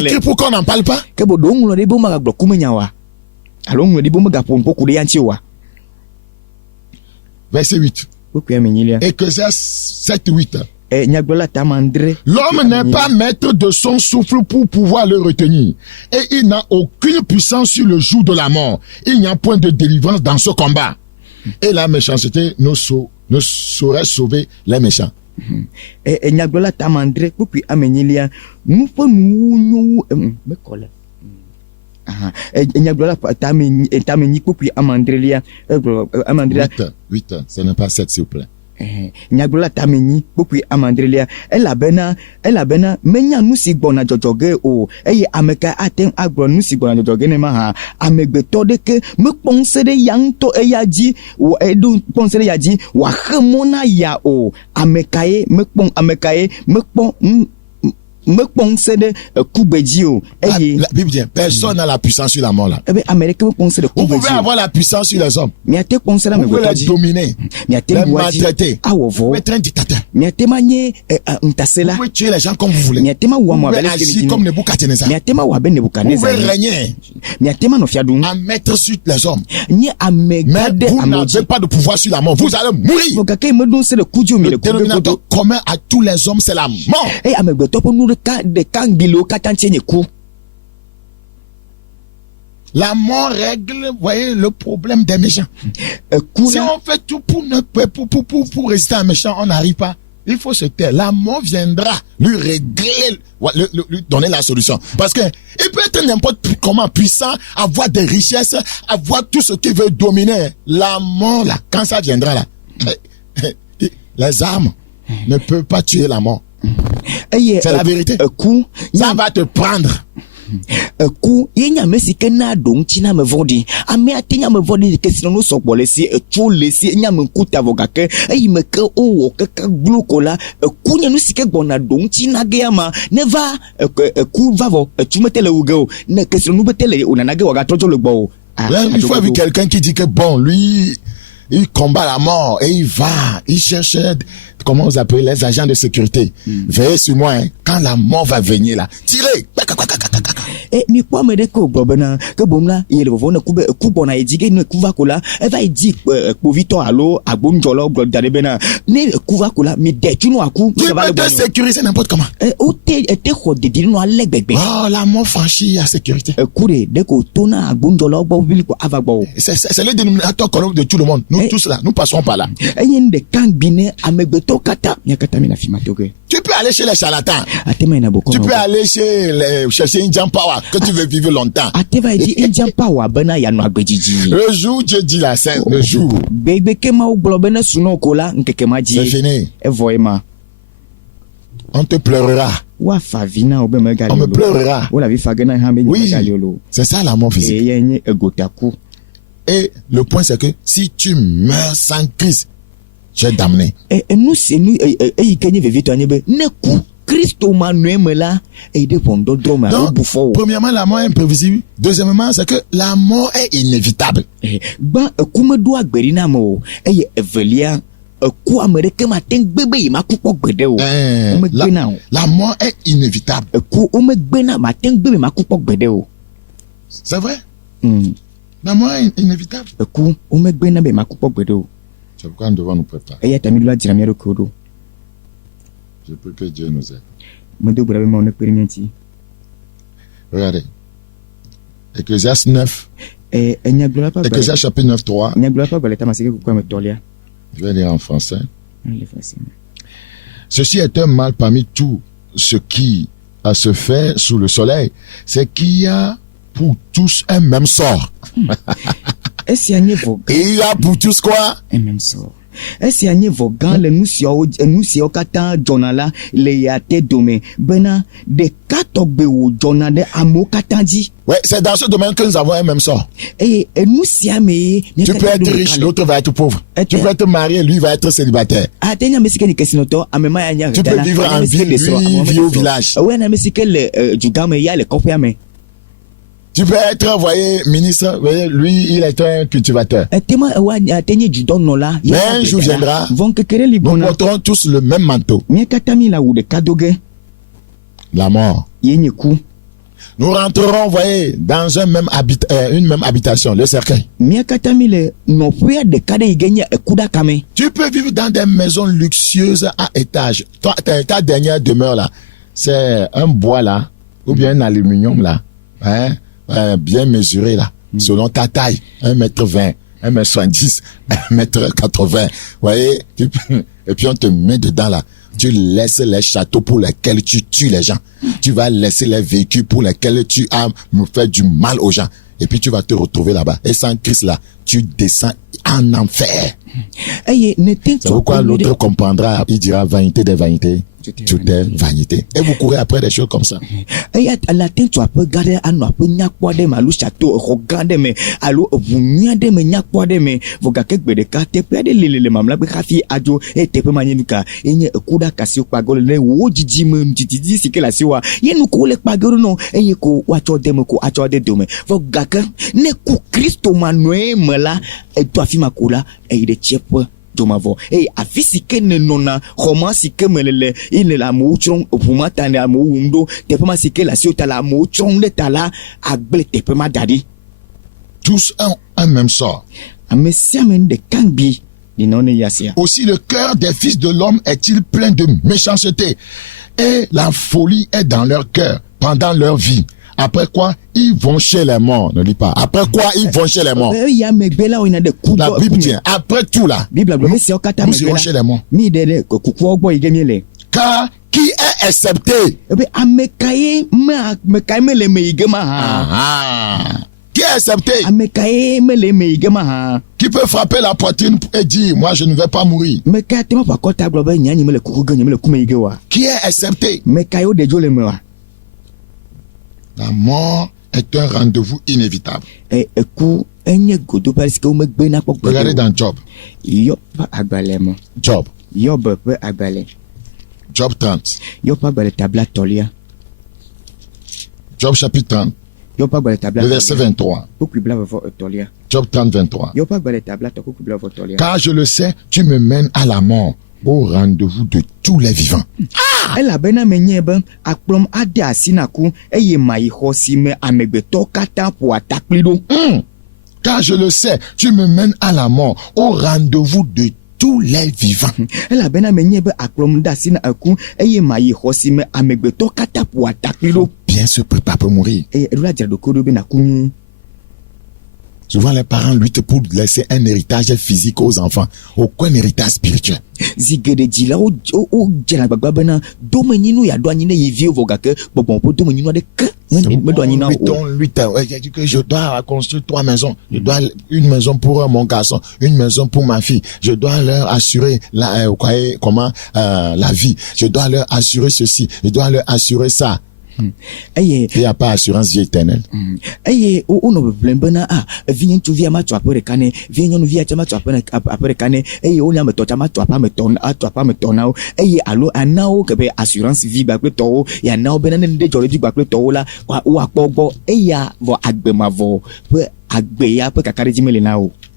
écrit pour qu'on n'en parle pas. Verset 8. Ecclésiaste 7, 8. nyagblɔla tamandre. L'homme n'est pas maître de son souffle pour pouvoir le retenir. Et il n'a aucune puissance sur le jour de la mort. Il n'y a point de délivrance dans ce combat. Et la méchanceté ne saurait sauver les méchants. Nyagblɔla tamandre kpukpui amenyilia nuƒe nuwo mekɔle. Nyagblɔla tamenyi kpukpui amandrelia amandrelia. 8 heures, ce n'est pas 7 s'il vous plaît. Nyagblɔla tamenyi kpukpui amandrelia elabena menya nu si gbɔna dzɔdzɔge o eye ame ka ate ŋu agblɔ nu si gbɔna dzɔdzɔge ne ma hã amegbetɔ ɖeke mekpɔ ŋusẽ ɖe ya ŋutɔ eya dzi eɖo kpɔ ŋusẽ ɖe ya dzi wòaxe mɔ na ya o ame kaye mekpɔ ŋusẽ ɖe kugbe dzi o eye la Bible dit personne n'a la puissance sur la mort là. ebe ame ɖeke mekpɔ ŋusẽ ɖe Vous kugbe pouvez dzi o avoir la puissance sur les hommes. miate kpɔ ŋusẽ ɖe Vous pouvez amegbetɔ les dzi dominer, miate les bua dzi maltraiter. awɔ Vous vɔ pouvez être un dictateur. miate ma nye Vous ntasela pouvez tuer les gens comme vous voulez. miate ma wɔ Vous amewo pouvez abe leke agir comme Nebuchadnezzar. miate ma wɔ abe Vous Nebukadnezar pouvez régner, miate ma nɔ fia ɖum à mettre sur les hommes. nye ame Mais gã ɖe vous amewo dzi n'avez pas de pouvoir sur la mort. Vous allez mourir. vɔ gake meɖo ŋusẽ ɖe ku dzi o mi Le le ku ɖe dénominateur godo commun à tous les hommes, c'est la mort. eye amegbetɔ ƒe nu ɖeka ŋgbiliwo katã ŋutie nye ku. La mort règle, vous voyez, le problème des méchants. Ku Si la on fait tout pour résister à un méchant, on n'arrive pas. Il faut se taire. La mort viendra lui régler, lui donner la solution. Parce que il peut être n'importe comment puissant, avoir des richesses, avoir tout ce qu'il veut dominer. La mort, là, quand ça viendra, là, les armes ne peuvent pas tuer la mort. eye C'est la vérité. ku Ça va te prendre. ku ye nye ame si ke na ɖo ŋuti na ame vɔ̃ɖi ame ate nye ame vɔ̃ɖi ke si nɔ sɔgbɔ le si etso le si nye ame ŋkuta vɔ gake eyi me ke wowɔ keke glo ko la ku nye nu si ke gbɔna ɖo ŋuti na ge ama ne va ku va vɔ etu mete le wo ge o ne ke si nu bete le wònana ge wòagatrɔ dzo le gbɔ o. Une fois vu quelqu'un qui dit que bon, lui, il combat la mort et il cherche, comment vous appelez, les agents de sécurité. Veillez sur moi, hein. Quand la mort va venir là, tirez. Mi kpɔ ame ɖe ke wògblɔ bena ke boŋ la ye le vɔvɔ ne ku gbɔna yi dzi ge ne ku va ko la eva yi dzi kpovitɔ alo agbondzɔlawo gblɔ da ɖe bena ne ku va ko la mi de tu no aku. Tu peux te sécuriser n'importe comment. Wote ete xɔ dedie nɔ ale gbegbe. Oh, la mort franchit la sécurité. Ku de ko to na agbondzɔlawo gbɔ bili ko ava gbɔ o. C'est le dénominateur commun de tout le monde. Nous tous là, nous passons par là. Eye nu ɖeka ŋgbi ne amegbetɔwo katã miakatã mi le afi ma to ge. Tu peux aller chez les charlatans. Ate ma yina bokɔ. Tu peux aller chercher une jam power que tu veux vivre longtemps. Ate va yi dzi Indian power bena yanɔ agbedzidzi. Le jour Dieu dit la scène, le jour. Gbegbe ke mawo gblɔ be ne sunɔ ko la ŋkeke ma C'est dzi. fini. Evɔ ye ma. On te pleurera. Woafa vi na wo be megali On me o lo. pleurera. Wole avi fa ge na hã be Oui. megali o lo. C'est ça la mort physique. Eye nye egotaku. Et le point c'est que si tu meurs sans Christ, tu es damné. Nu si nu eyi ke nye vevitɔ nye be ne ku Kristo ma nɔe me la eyi ɖe ʋɔnudɔdrɔ̃ me alo Donc, bu fɔ o. premièrement, la mort est imprévisible. Deuxièmement, c'est que la mort est inévitable. Gbã eku meɖo agberi na ame o eye evelia eku ame ɖeke mate ŋu gbe be yi ma ku kpɔ gbe ɖe o. Womegbena o. La mort est inévitable. Eku womegbena mate ŋu gbe be ma ku kpɔ gbe ɖe o. C'est vrai. La mort est inévitable. Eku womegbena be ma ku kpɔ gbe ɖe o. C'est pourquoi nous devons nous préparer. Eya ta mi ɖo adzra mia ɖokuiwo ɖo. Je prie que Dieu nous aide. Medo gbe ɖa be Mawu nekpe ɖe mia ŋuti. Regardez. Ecclésiaste 9. Nyagblɔla ƒe Ecclésiaste chapitre 9, 3. Nyagblɔla ƒe agbalẽ tame asike kukua me tɔlia. Je vais lire en français. Le français. Ceci est un mal parmi tout ce qui a se fait sous le soleil. C'est qu'il y a pour tous un même sort. Esia nye vɔ gã. Et il y a pour tous quoi? Un même sort. Esia nye vɔ gã le nu siawo katã dzɔna la le ya te dome bena ɖeka tɔgbe wò dzɔna ɖe amewo katã dzi. Ouais, c'est dans ce domaine que nous avons un même sort. Eye enu sia me Tu peux être riche, l'autre va être pauvre. Tu peux être marié, lui va être célibataire. ate nya me si ke ni kesinɔtɔ ame ma ya nya Tu peux vivre en ville, lui vit au village. Ewoe na me si ke le dugã me ya le kɔƒea me. Tu peux être, voyez, ministre, voyez, lui, il est un cultivateur. Tema ate nye dzudɔnɔla. Mais un jour viendra, Vɔ ŋkeke ɖe li nous gbɔna. porterons tous le même manteau. Mía katã mi le awu ɖeka do ge. La mort. Ye nye ku. Nous rentrerons, vous voyez, dans une même habitation, le cercueil. Tu peux vivre dans des maisons luxueuses à étage. Ta dernière demeure là, c'est un bois là, ou bien un aluminium là, hein, bien mesuré là, selon ta taille, 1m20, 1m70, 1m80, vous voyez, et puis on te met dedans là. Tu laisses les châteaux pour lesquels tu tues les gens. Tu vas laisser les véhicules pour lesquels tu as fait du mal aux gens. Et puis tu vas te retrouver là-bas. Et sans Christ là, tu descends en enfer. C'est pourquoi l'autre comprendra, il dira vanité des vanités. Tout est vanité. Et vous courez après des choses comme ça. Domavo afisi ke ne nona roman si ke melele il la mouchon opuma tane amoundo te pema si ke la siota la mouchon le tala agble te pema dadi tous un même sort. Amesiamen de kangbi dinone yasia. Aussi le cœur des fils de l'homme est-il plein de méchanceté et la folie est dans leur cœur pendant leur vie. Après quoi, ils vont chez les morts. Ne lis pas. Après quoi, ils vont chez les morts. La Bible dit, après tout là, nous irons chez les morts. Car qui est accepté? Qui est accepté? Qui peut frapper la poitrine et dire, moi je ne vais pas mourir? Qui est accepté? La mort est un rendez-vous inévitable. Regardez dans Job. Job 30. Job chapitre 30. Le verset 23. Job 30, 23. Car je le sais, tu me mènes à la mort, au rendez-vous de tous les vivants. Car je le sais, tu me mènes à la mort, au rendez-vous de tous les vivants. Bien se préparer pour mourir. Souvent, les parents luttent pour laisser un héritage physique aux enfants, aucun héritage spirituel. Je dois construire 3 maisons. Je dois une maison pour mon garçon, une maison pour ma fille. Je dois leur assurer la vie. Je dois leur assurer ceci. Je dois leur assurer ça. Il n'y a pas assurance vie éternelle.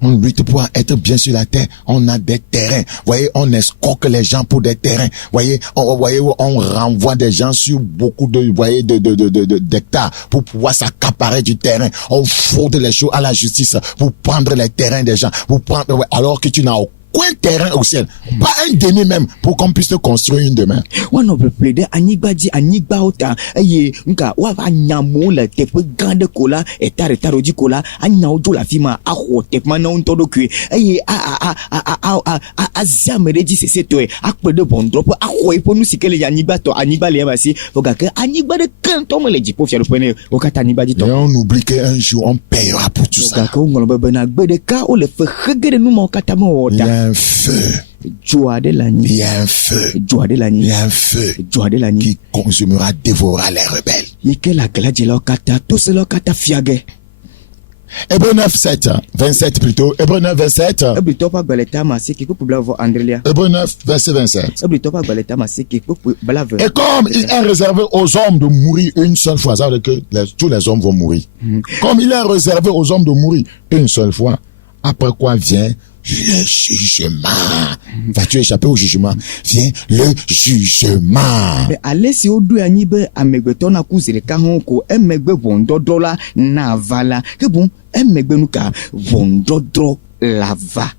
On lutte pour être bien sur la terre. On a des terrains. Voyez, on escroque les gens pour des terrains. Voyez, on renvoie des gens sur beaucoup d'hectares pour pouvoir s'accaparer du terrain. On fraude les choses à la justice pour prendre les terrains des gens. Alors que tu n'as aucun terrain au ciel, pas un demi même, pour qu'on puisse te construire une demeure. Et on oublie qu'un jour on payera pour tout ça. Il y a un feu. Il y a un feu. Il y a un feu qui consumera, dévorera les rebelles. Hébreux 9, 7, 27 plutôt. Hébreux 9, 27. Hébreux 9, verset 27. Et comme il est réservé aux hommes de mourir une seule fois, ça veut dire que tous les hommes vont mourir. Comme il est réservé aux hommes de mourir une seule fois, après quoi vient le jugement. Vas-tu échapper au jugement? Viens le jugement. Mais ale si woɖo anyi be amegbetɔ naku zi ɖeka hã ko emegbe ʋɔnudɔdrɔ̃ la nava la ke boŋ emegbe nu ka ʋɔnudɔdrɔ̃ la va.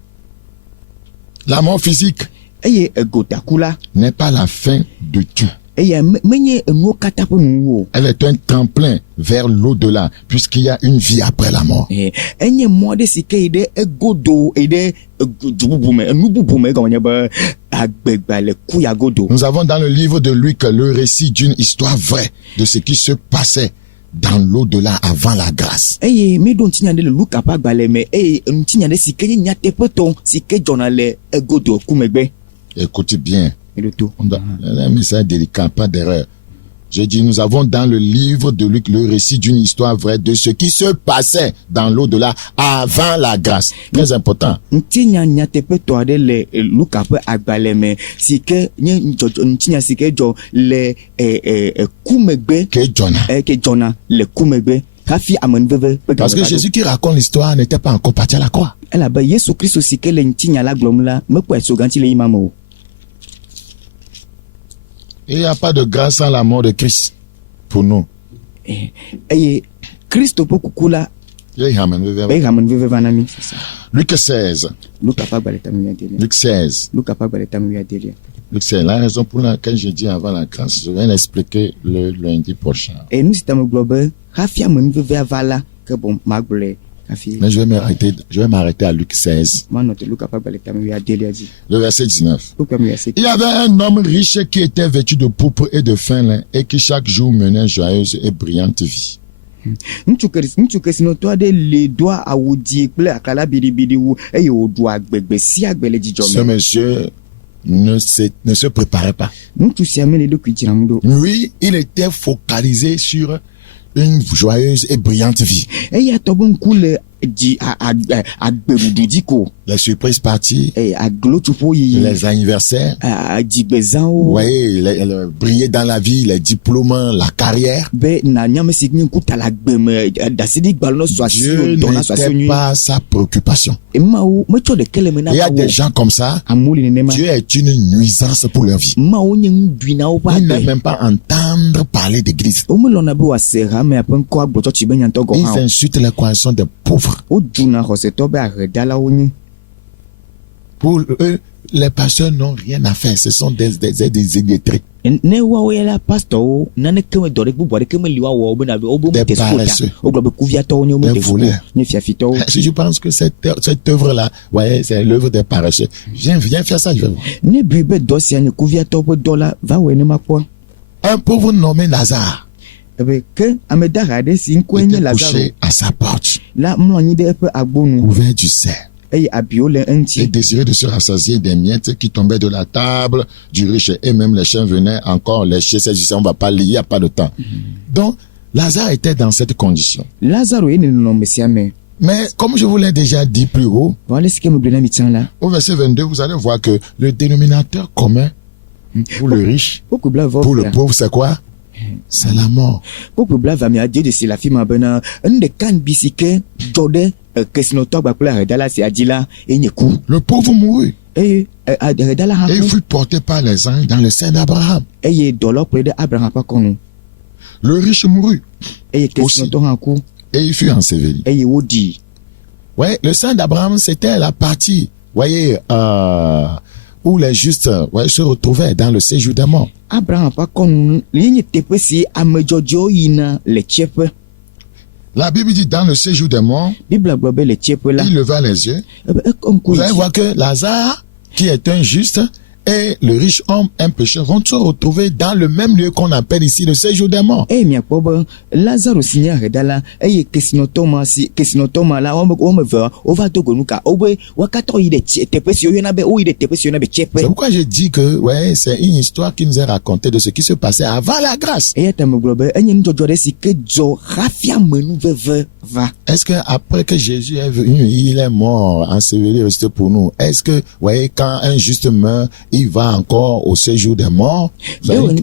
La mort physique eye egotaku la n'est pas la fin de tout. eye menye enuwo katã ƒe nuwo o. Elle est un tremplin vers l'au-delà, puisqu'il y a une vie après la mort. Enye mɔ ɖe si ke yi ɖe egodo yi ɖe du bubu me enu bubu me egɔme nye be agbegba le ku ya godo. Nous avons dans le livre de Luc le récit d'une histoire vraie de ce qui se passait dans l'au-delà avant la grâce. Eye mi ɖo ŋutinya ɖe le Luka ƒe agbalẽ me eye ŋutinya ɖe si ke nye nyateƒetɔ si ke dzɔna le egodo ku megbe. Écoutez bien. Eɖoto. Un message délicat, pas d'erreur. Je dis, nous avons dans le livre de Luc le récit d'une histoire vraie de ce qui se passait dans l'au-delà avant la grâce. Très important. Ŋutinya nyateƒetɔ aɖe le Luka ƒe agbalẽ me si ke nye ŋutinya si ke dzɔ le ku megbe. Que Jonah. Ke dzɔna le ku megbe. Hafi amenuveve. Parce que Jésus qui raconte l'histoire n'était pas encore parti à la croix. Elabe Yesu Kristo si ke le ŋutinya la gblɔm la mekpɔe soganti le yima me o. Il n'y a pas de grâce sans la mort de Christ pour nous. Eye Kristo ƒe kuku la be amenuveve va na mi. Luc 16. Luka ƒe agbalẽ tame wuiadelia. Luc 16. Luka ƒe agbalẽ tame wuiadelia. Luc 16. La raison pour laquelle je dis avant la grâce, je vais l'expliquer le lundi prochain. Nu si ta me gblɔ be hafi amenuveve va la ke bon magblɔe hafi. Mais je vais m'arrêter à Luc 16. Manɔ te Luka ƒe agbalẽ tame wuiadelia dzi. Le verset 19. Luka wuiase. Il y avait un homme riche qui était vêtu de pourpre et de fin lin et qui chaque jour menait joyeuse et brillante vie. Ŋutsu kesinɔtɔ aɖe le doa awu dzĩ kple akala biɖibiɖiwu eye wòɖua gbegbe sia gbe le dzidzɔ Ce me. monsieur ne se préparait pas. Ŋutsu sia mele eɖokui dzram ɖo. Lui, il était focalisé sur une joyeuse et brillante vie. Eya tɔ be ŋku le agbeɖuɖu dzi ko. Les surprises parties, Aglotsuƒo yiyi. les anniversaires, Dzigbezãwo. vous voyez, briller dans la vie, les diplômes, la carrière. Be na nyame si nye ŋku ta le agbe me daseɖi gbalẽ sɔ asi Dieu dɔna sɔ asi n'était nyui. pas sa préoccupation. Mawo metsɔ ɖeke le me na Il y a des wo. gens comme ça, Amewo le nenema. Dieu est une nuisance pour leur vie. Mawo nye ŋudui na woƒe Ils n'aiment agbe. même pas entendre parler d'église. Womelɔna be wòase hame ƒe ŋkɔ agbɔtsɔtsi be nyatɔ gɔ Ils hã o. insultent les croissants des pauvres. Wodzuna xɔsetɔ be ahedalawo nye. Pour eux, les pasteurs n'ont rien à faire. Ce sont des illettrés. Ne woawo ya la pastorwo naneke me dɔ ɖe bubu aɖeke meli woawɔ bena wobe Des womete suku paresseux. ta. Wogblɔ be kuviatɔwo nye Des womete suku. voleurs. Nye fiafitɔwo. Si je pense que cette œuvre-là, voyez, c'est l'œuvre des paresseux. Viens faire ça, je vais voir. Ne bui be dɔ sia nye kuviatɔwo ƒe dɔ la va wɔe ne makpɔ. Un pauvre nommé Lazare Ebe ke ame dahe aɖe si ŋkɔe nye était Lazaro couché à sa porte, la mlɔ anyi ɖe eƒe agbonu couvert du cerf, eye abiwo le et eŋuti. désiré de se rassasier des miettes qui tombaient de la table du riche. Et même les chiens venaient encore lécher ses yeux. On ne va pas lire, il n'y a pas de temps. Donc, Lazare était dans cette condition. Lazaro ye ne nɔnɔme sia me. Mais comme je vous l'ai déjà dit plus haut, Vɔ ale si ke megblɔ na mi tsã la. au verset 22, vous allez voir que le dénominateur commun pour le riche, Wokpe bla vɔ pour le fia. pauvre, c'est quoi? C'est la mort. Wokpe bla va mia de si le afi ma bena enu ɖeka ŋgbi si ke dzɔ ɖe kesinɔtɔ gba kple ahedala sia dzi la enye ku. Le pauvre mourut Eye ahedala hã et il ku. fut porté par les anges dans le sein d'Abraham. Eye dɔlɔ kplɔe ɖe Abraham ƒe akɔnu. Le riche mourut Eye kesinɔtɔ hã ku. et il fut enseveli. Eye woɖii. Ouais, le sein d'Abraham, c'était la partie, voyez, où les justes se retrouvaient dans le séjour des morts. Abraham ƒe akɔnu ye nye teƒe si ame dzɔdzɔewo yina le tsiẽƒe. La Bible dit dans le séjour des morts, Bibla gblɔ be le tsiẽƒe la. il leva les yeux. Ebe ekɔ ŋku Vous yi allez dzi. voir que Lazare, qui est un juste, et le riche homme, un pécheur, vont se retrouver dans le même lieu qu'on appelle ici le séjour des morts. Eye miakpɔ be Lazaro si nye ahedala eye kesinɔtɔ ma la wɔme eve wova do go nu ka wobe wo katã yi ɖe teƒe si woyɔna be woyi ɖe teƒe si woyɔna be C'est tsiẽƒe. pourquoi je dis que, ouais, c'est une histoire qui nous est racontée de ce qui se passait avant la grâce. Eya ta megblɔ be enye nudzɔdzɔ ɖe si ke dzɔ hafi amenuveve va. Est-ce que après que Jésus est venu, il est mort, enseveli, resté pour nous? Est-ce que, voyez, quand un juste meurt, il va encore au séjour des morts?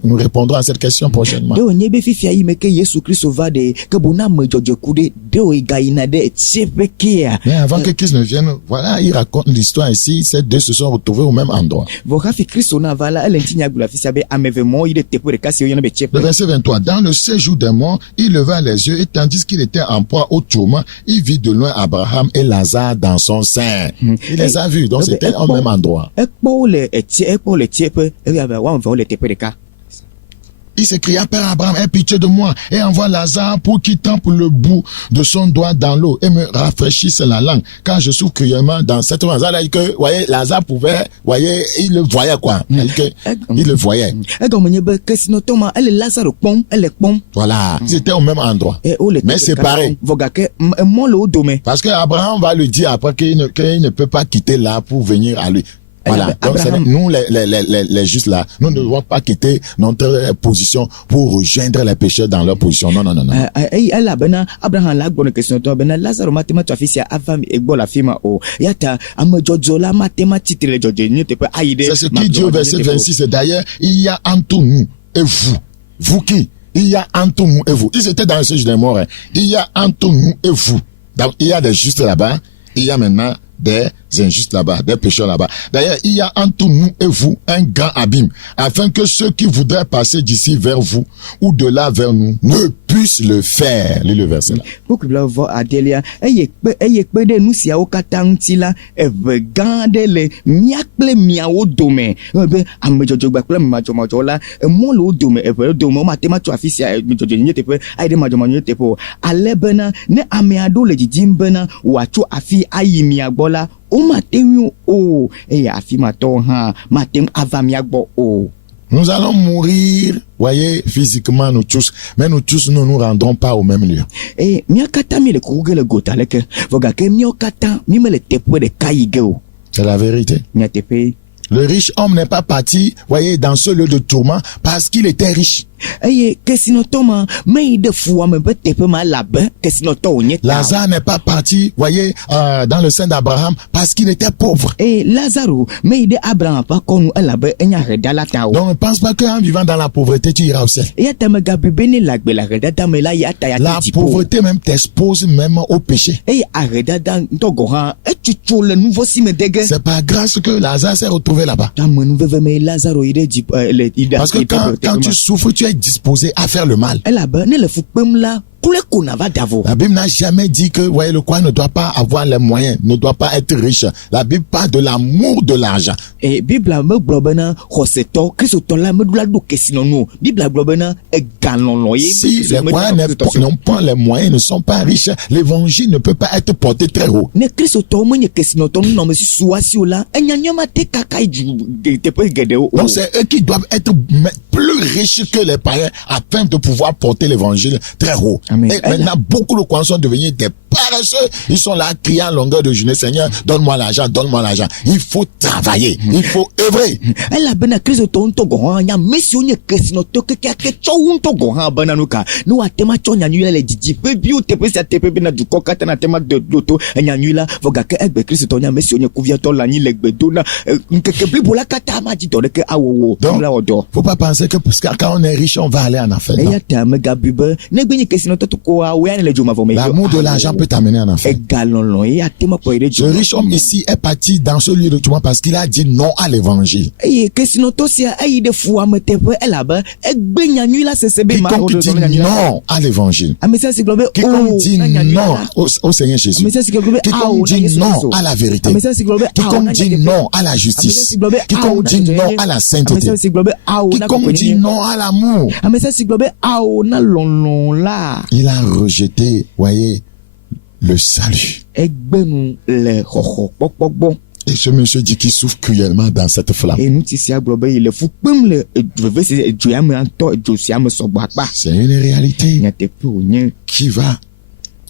Nous répondrons à cette question prochainement. de onye be fifia yi me ke Yesu Kristo va de ke bona me dzɔdzɔku de o gaina de tsepekea. Mais avant que Christ ne vienne, voilà, il raconte l'histoire ici. Ces deux se sont retrouvés au même endroit. Vɔ hafi Kristo na va la ele ŋti nya gblɔ afisia be ameve mɔ yi de teƒe ɖeka si woyɔna be tsepe. Le verset 23. Dans le séjour des morts, il leva les yeux et tandis qu'il était en proie au tourment, il vit de loin Abraham et Lazare dans son sein. Il les a vus, donc c'était au même endroit. Ekpɔ le tseƒe eya be wɔn ve wo le teƒe ɖeka. Il s'écria, Père Abraham, aie pitié de moi et envoie Lazare pour qu'il trempe le bout de son doigt dans l'eau et me rafraîchisse la langue, car je souffre cruellement dans cette eau. Ça dit que, voyez, Lazare pouvait, voyez, il le voyait quoi. Il le voyait. Egɔme nye be kesinɔtɔ ma ele Lazaro kpɔm, ele kpɔm. Voilà, ils étaient au même endroit, mais séparés. Vɔ gake mɔ le wo dome. Parce que Abraham va lui dire après qu'il ne peut pas quitter là pour venir à lui. Voilà. Donc, nous, les justes là, nous ne devons pas quitter notre position pour rejoindre les pécheurs dans leur position. Non. Ela bena Abraham la gbɔ ne kesinɔtɔ bena Lazaro matema tu afisia ava egbɔ la fima o. Yata ame dzɔdzɔ la matema titre le dzɔdzɔ nye teƒe ayi de. C'est ce qui dit au verset 26. Et d'ailleurs, il y a entre nous et vous qui? Il y a entre nous et vous. Ils étaient dans le séjour des morts. Il y a entre nous et vous. Donc, il y a des justes là-bas. Il y a maintenant des injustes là-bas, des pécheurs là-bas. D'ailleurs, il y a entre nous et vous un grand abîme, afin que ceux qui voudraient passer d'ici vers vous ou de là vers nous ne puissent le faire. Lis le verset là. Beaucoup de voix Adélia, eye kpe de nu siawo katã ŋuti la, eve gã aɖe le miakple miawo dome. Be ame dzɔdzɔgbe kple madzɔmadzɔ la, mɔ le wo dome, eve le dome, womate ma tso afi sia dzɔdzɔ nye teƒe, ayi ɖe madzɔmadzɔ nye teƒe o. Ale bena ne ame aɖewo le didim bena wòatso afi ayi mia gbɔ la, womate ŋu o, eye afi ma tɔwo hã mate ŋu ava mia gbɔ o. Nous allons mourir, voyez, physiquement nous tous, mais nous tous ne nous rendrons pas au même lieu. Et mia kata mi le kuge le gota leke, voga ke mia kata mi me le teƒe ɖeka yi ge o. C'est la vérité. Mia teƒe. Le riche homme n'est pas parti, voyez, dans ce lieu de tourment parce qu'il était riche. Eye kesinɔtɔ ma me yi ɖe fua me be teƒe ma labe kesinɔtɔ wònye ta. Lazare n'est pas parti, voyez, dans le sein d'Abraham parce qu'il était pauvre. Et Lazaro me yi ɖe Abraham ƒe akɔnu elabe enya aɖedala ta o. Donc ne pense pas qu'en vivant dans la pauvreté tu iras au ciel. Eya ta megabi be ne le agbe le aɖedada me la ya ta ya La ti dziƒo. pauvreté même t'expose même au péché. Eye aɖedada ŋutɔ gɔ hã etutu le nuvɔsi me dege. C'est par grâce que Lazare s'est retrouvé là-bas. Tame nuveve me Lazaro yi ɖe dziƒo le yi ɖe. Parce que quand tu souffres, tu es disposé à faire le mal. Elabe ne le fu kpem la kule ko na va davo. La Bible n'a jamais dit que, voyez, le croyant ne doit pas avoir les moyens, ne doit pas être riche. La Bible parle de l'amour de l'argent. Et Bible me gblɔ bena xɔsetɔ kristotɔ la meɖu la ɖo kesinɔnu. Bible gblɔ bena egalɔlɔ ye. Si les croyants n'ont pas les moyens, ne sont pas riches, l'évangile ne peut pas être porté très haut. Ne kristotɔwo menye kesinɔtɔ nunɔmesi suasiwo la enyanya mate kaka yi teƒe geɖewo. Donc c'est eux qui doivent être plus riches que les païens afin de pouvoir porter l'évangile très haut. Amen. Et maintenant, beaucoup de croyants sont devenus des paresseux. Ils sont là criant à longueur de journée, Seigneur, donne-moi l'argent, donne-moi l'argent. Il faut travailler, il faut œuvrer. Elabena kristotɔwo ŋutɔ gɔ hã nya me siwo nye kesinɔtɔ kekeake tsɔ wo ŋutɔ gɔ hã bena nu ka ne woate ma tsɔ nyanyui la le didiƒe biwo teƒe sia teƒe bena dukɔ katã nate ma ɖo to nyanyui la vɔ gake egbe kristotɔ nya me siwo nye kuviatɔ le anyi le gbe do na ŋkeke blibo la katã ma dzi dɔ ɖeke awɔwɔ Donc, la wɔ dɔ. faut pas penser que parce que quand on est riche, on va aller en enfer. Non. Eya ta megabi be negbe nye kesinɔtɔ to koa woya ne le dzomavɔ me. L'amour de l'argent peut t'amener en enfer. Egalɔlɔ ye ate ma kpɔ yi ɖe Ce dzo. riche homme ici est parti dans ce lieu de tourment parce qu'il a dit non à l'évangile. Eye kesinɔtɔ sia eyi ɖe fua me teƒe elabe egbe nyanyui la sese be ma Quiconque dit non à l'évangile. Ame sia si gblɔ be Quiconque dit na nyanyui non la. au Seigneur Jésus. Ame sia si gblɔ be Quiconque dit non à la vérité. Ame sia si gblɔ be Quiconque dit non à la justice. Quiconque dit non à la Ame sainteté. sia si gblɔ be Quiconque dit non à l'amour. Ame sia si gblɔ be na lɔlɔ la. Il a rejeté, voyez, le salut. Egbenu le xɔxɔ kpɔkpɔ gbɔ. Et ce monsieur dit qu'il souffre cruellement dans cette flamme. Enuti sia gblɔ be yi le fu kpem le veve si edzo ya me ŋutɔ edzo sia me sɔgbɔ akpa. C'est une réalité Nyateƒe wònye qui va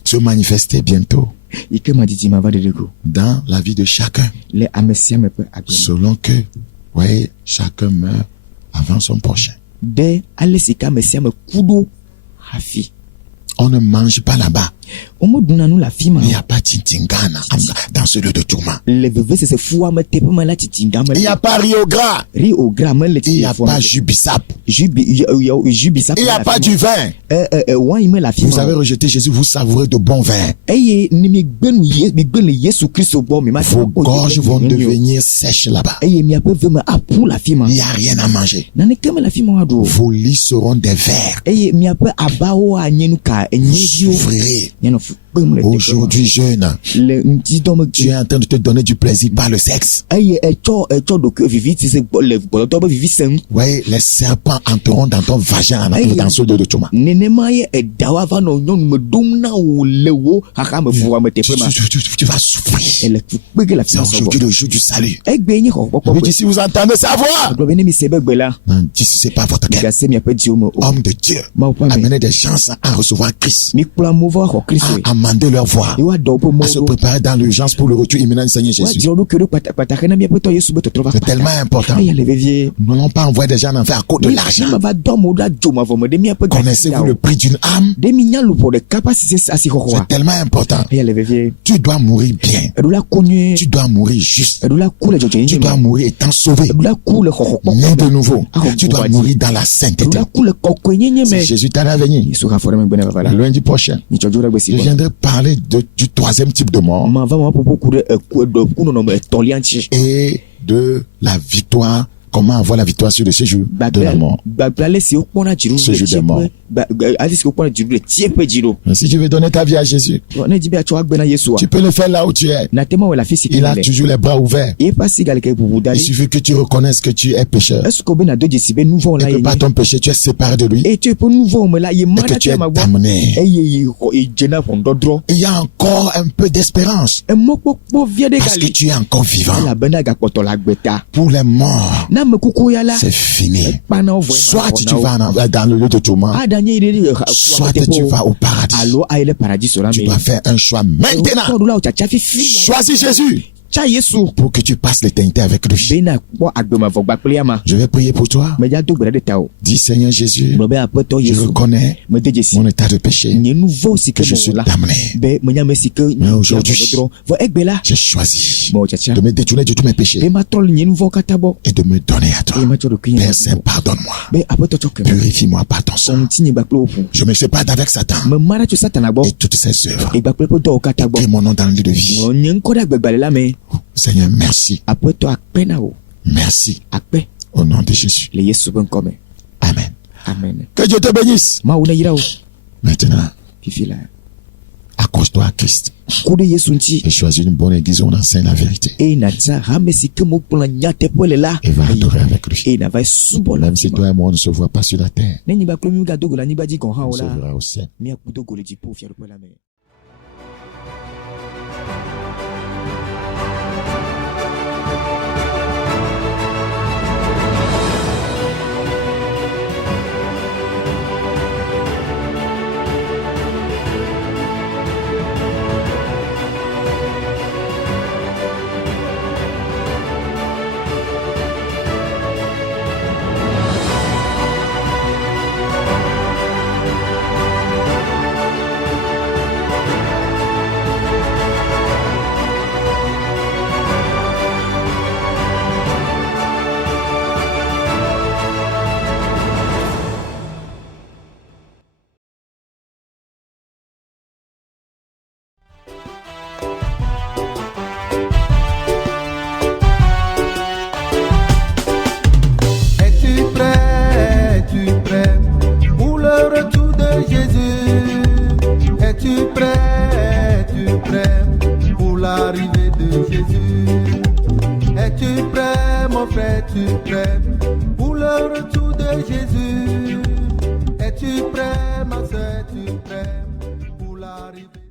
se manifester bientôt yi ke madidi ma va ɖeɖe go dans la vie de chacun. le ame sia me ƒe agbe me. Selon que, voyez, chacun meurt avant son prochain. Ɖe ale si ke ame sia me ku ɖo hafi. On ne mange pas là-bas. Omoduna nous la fima. Il n'y a pas Tintingana dans ce lieu de tourment. Le veve c'est fou ma tepe ma la titinga ma. Il n'y a pas Rio Gras. Rio Gras ma le. Il n'y a pas Jubisap. Jubisap. Il n'y a pas du vin. Wine me la fima. Vous avez rejeté Jésus, vous savourez de bon vin. Vos gorges vont devenir sèches là-bas. Il n'y a rien à manger. Vos lits seront des vers. Vous souffrirez. Aujourd'hui, jeune, tu es en train de te donner du plaisir par le sexe. Oui, les serpents entreront dans ton vagin dans ce lieu de tourment. Tu vas souffrir. C'est aujourd'hui le jour du salut. Oui, si vous entendez sa voix, non, si ce n'est pas votre cœur, homme de Dieu, amenez des gens à recevoir Christ, à amender leur voix, à se préparer dans l'urgence pour le retour imminent du Seigneur Jésus. C'est tellement important. Nous n'allons pas envoyer des gens en enfer à cause de l'argent. Connaissez-vous le prix d'une âme? C'est tellement important. Tu dois mourir bien. Tu dois mourir juste. Tu dois mourir étant sauvé, né de nouveau. Tu dois mourir dans la sainteté. Si Jésus t'en a venu, lundi prochain, je viendrai parler du troisième type de mort et de la victoire. Comment avoir la victoire sur le séjour de la mort. Séjour des morts. Si tu veux donner ta vie à Jésus, tu peux le faire là où tu es. Il a toujours les bras ouverts. Il suffit que tu reconnaisses que tu es pécheur. Et que par ton péché, tu es séparé de lui. Et que tu es damné. Il y a encore un peu d'espérance. Parce que tu es encore vivant. Pour les morts, c'est fini. Soit tu vas dans le lieu de tourment, soit tu vas au paradis. Tu dois faire un choix maintenant. Choisis Jésus pour que tu passes l'éternité avec lui. Je vais prier pour toi. Dis Seigneur Jésus, je reconnais mon état de péché, que je suis damné. Mais aujourd'hui, j'ai choisi de me détourner de tous mes péchés et de me donner à toi. Père Saint, pardonne-moi. Purifie-moi par ton sang. Je me sépare d'avec Satan et toutes ses œuvres. Écris mon nom dans le livre de vie. Seigneur, merci. Merci. Au nom de Jésus. Amen. Que Dieu te bénisse. Maintenant, accroche-toi à Christ et choisis une bonne église où on enseigne la vérité. Et va adorer avec lui. Même si toi et moi on ne se voit pas sur la terre, on se verra au ciel. Es-tu prêt, mon frère, es-tu prêt pour le retour de Jésus? Es-tu prêt, ma soeur, es-tu prêt pour l'arrivée?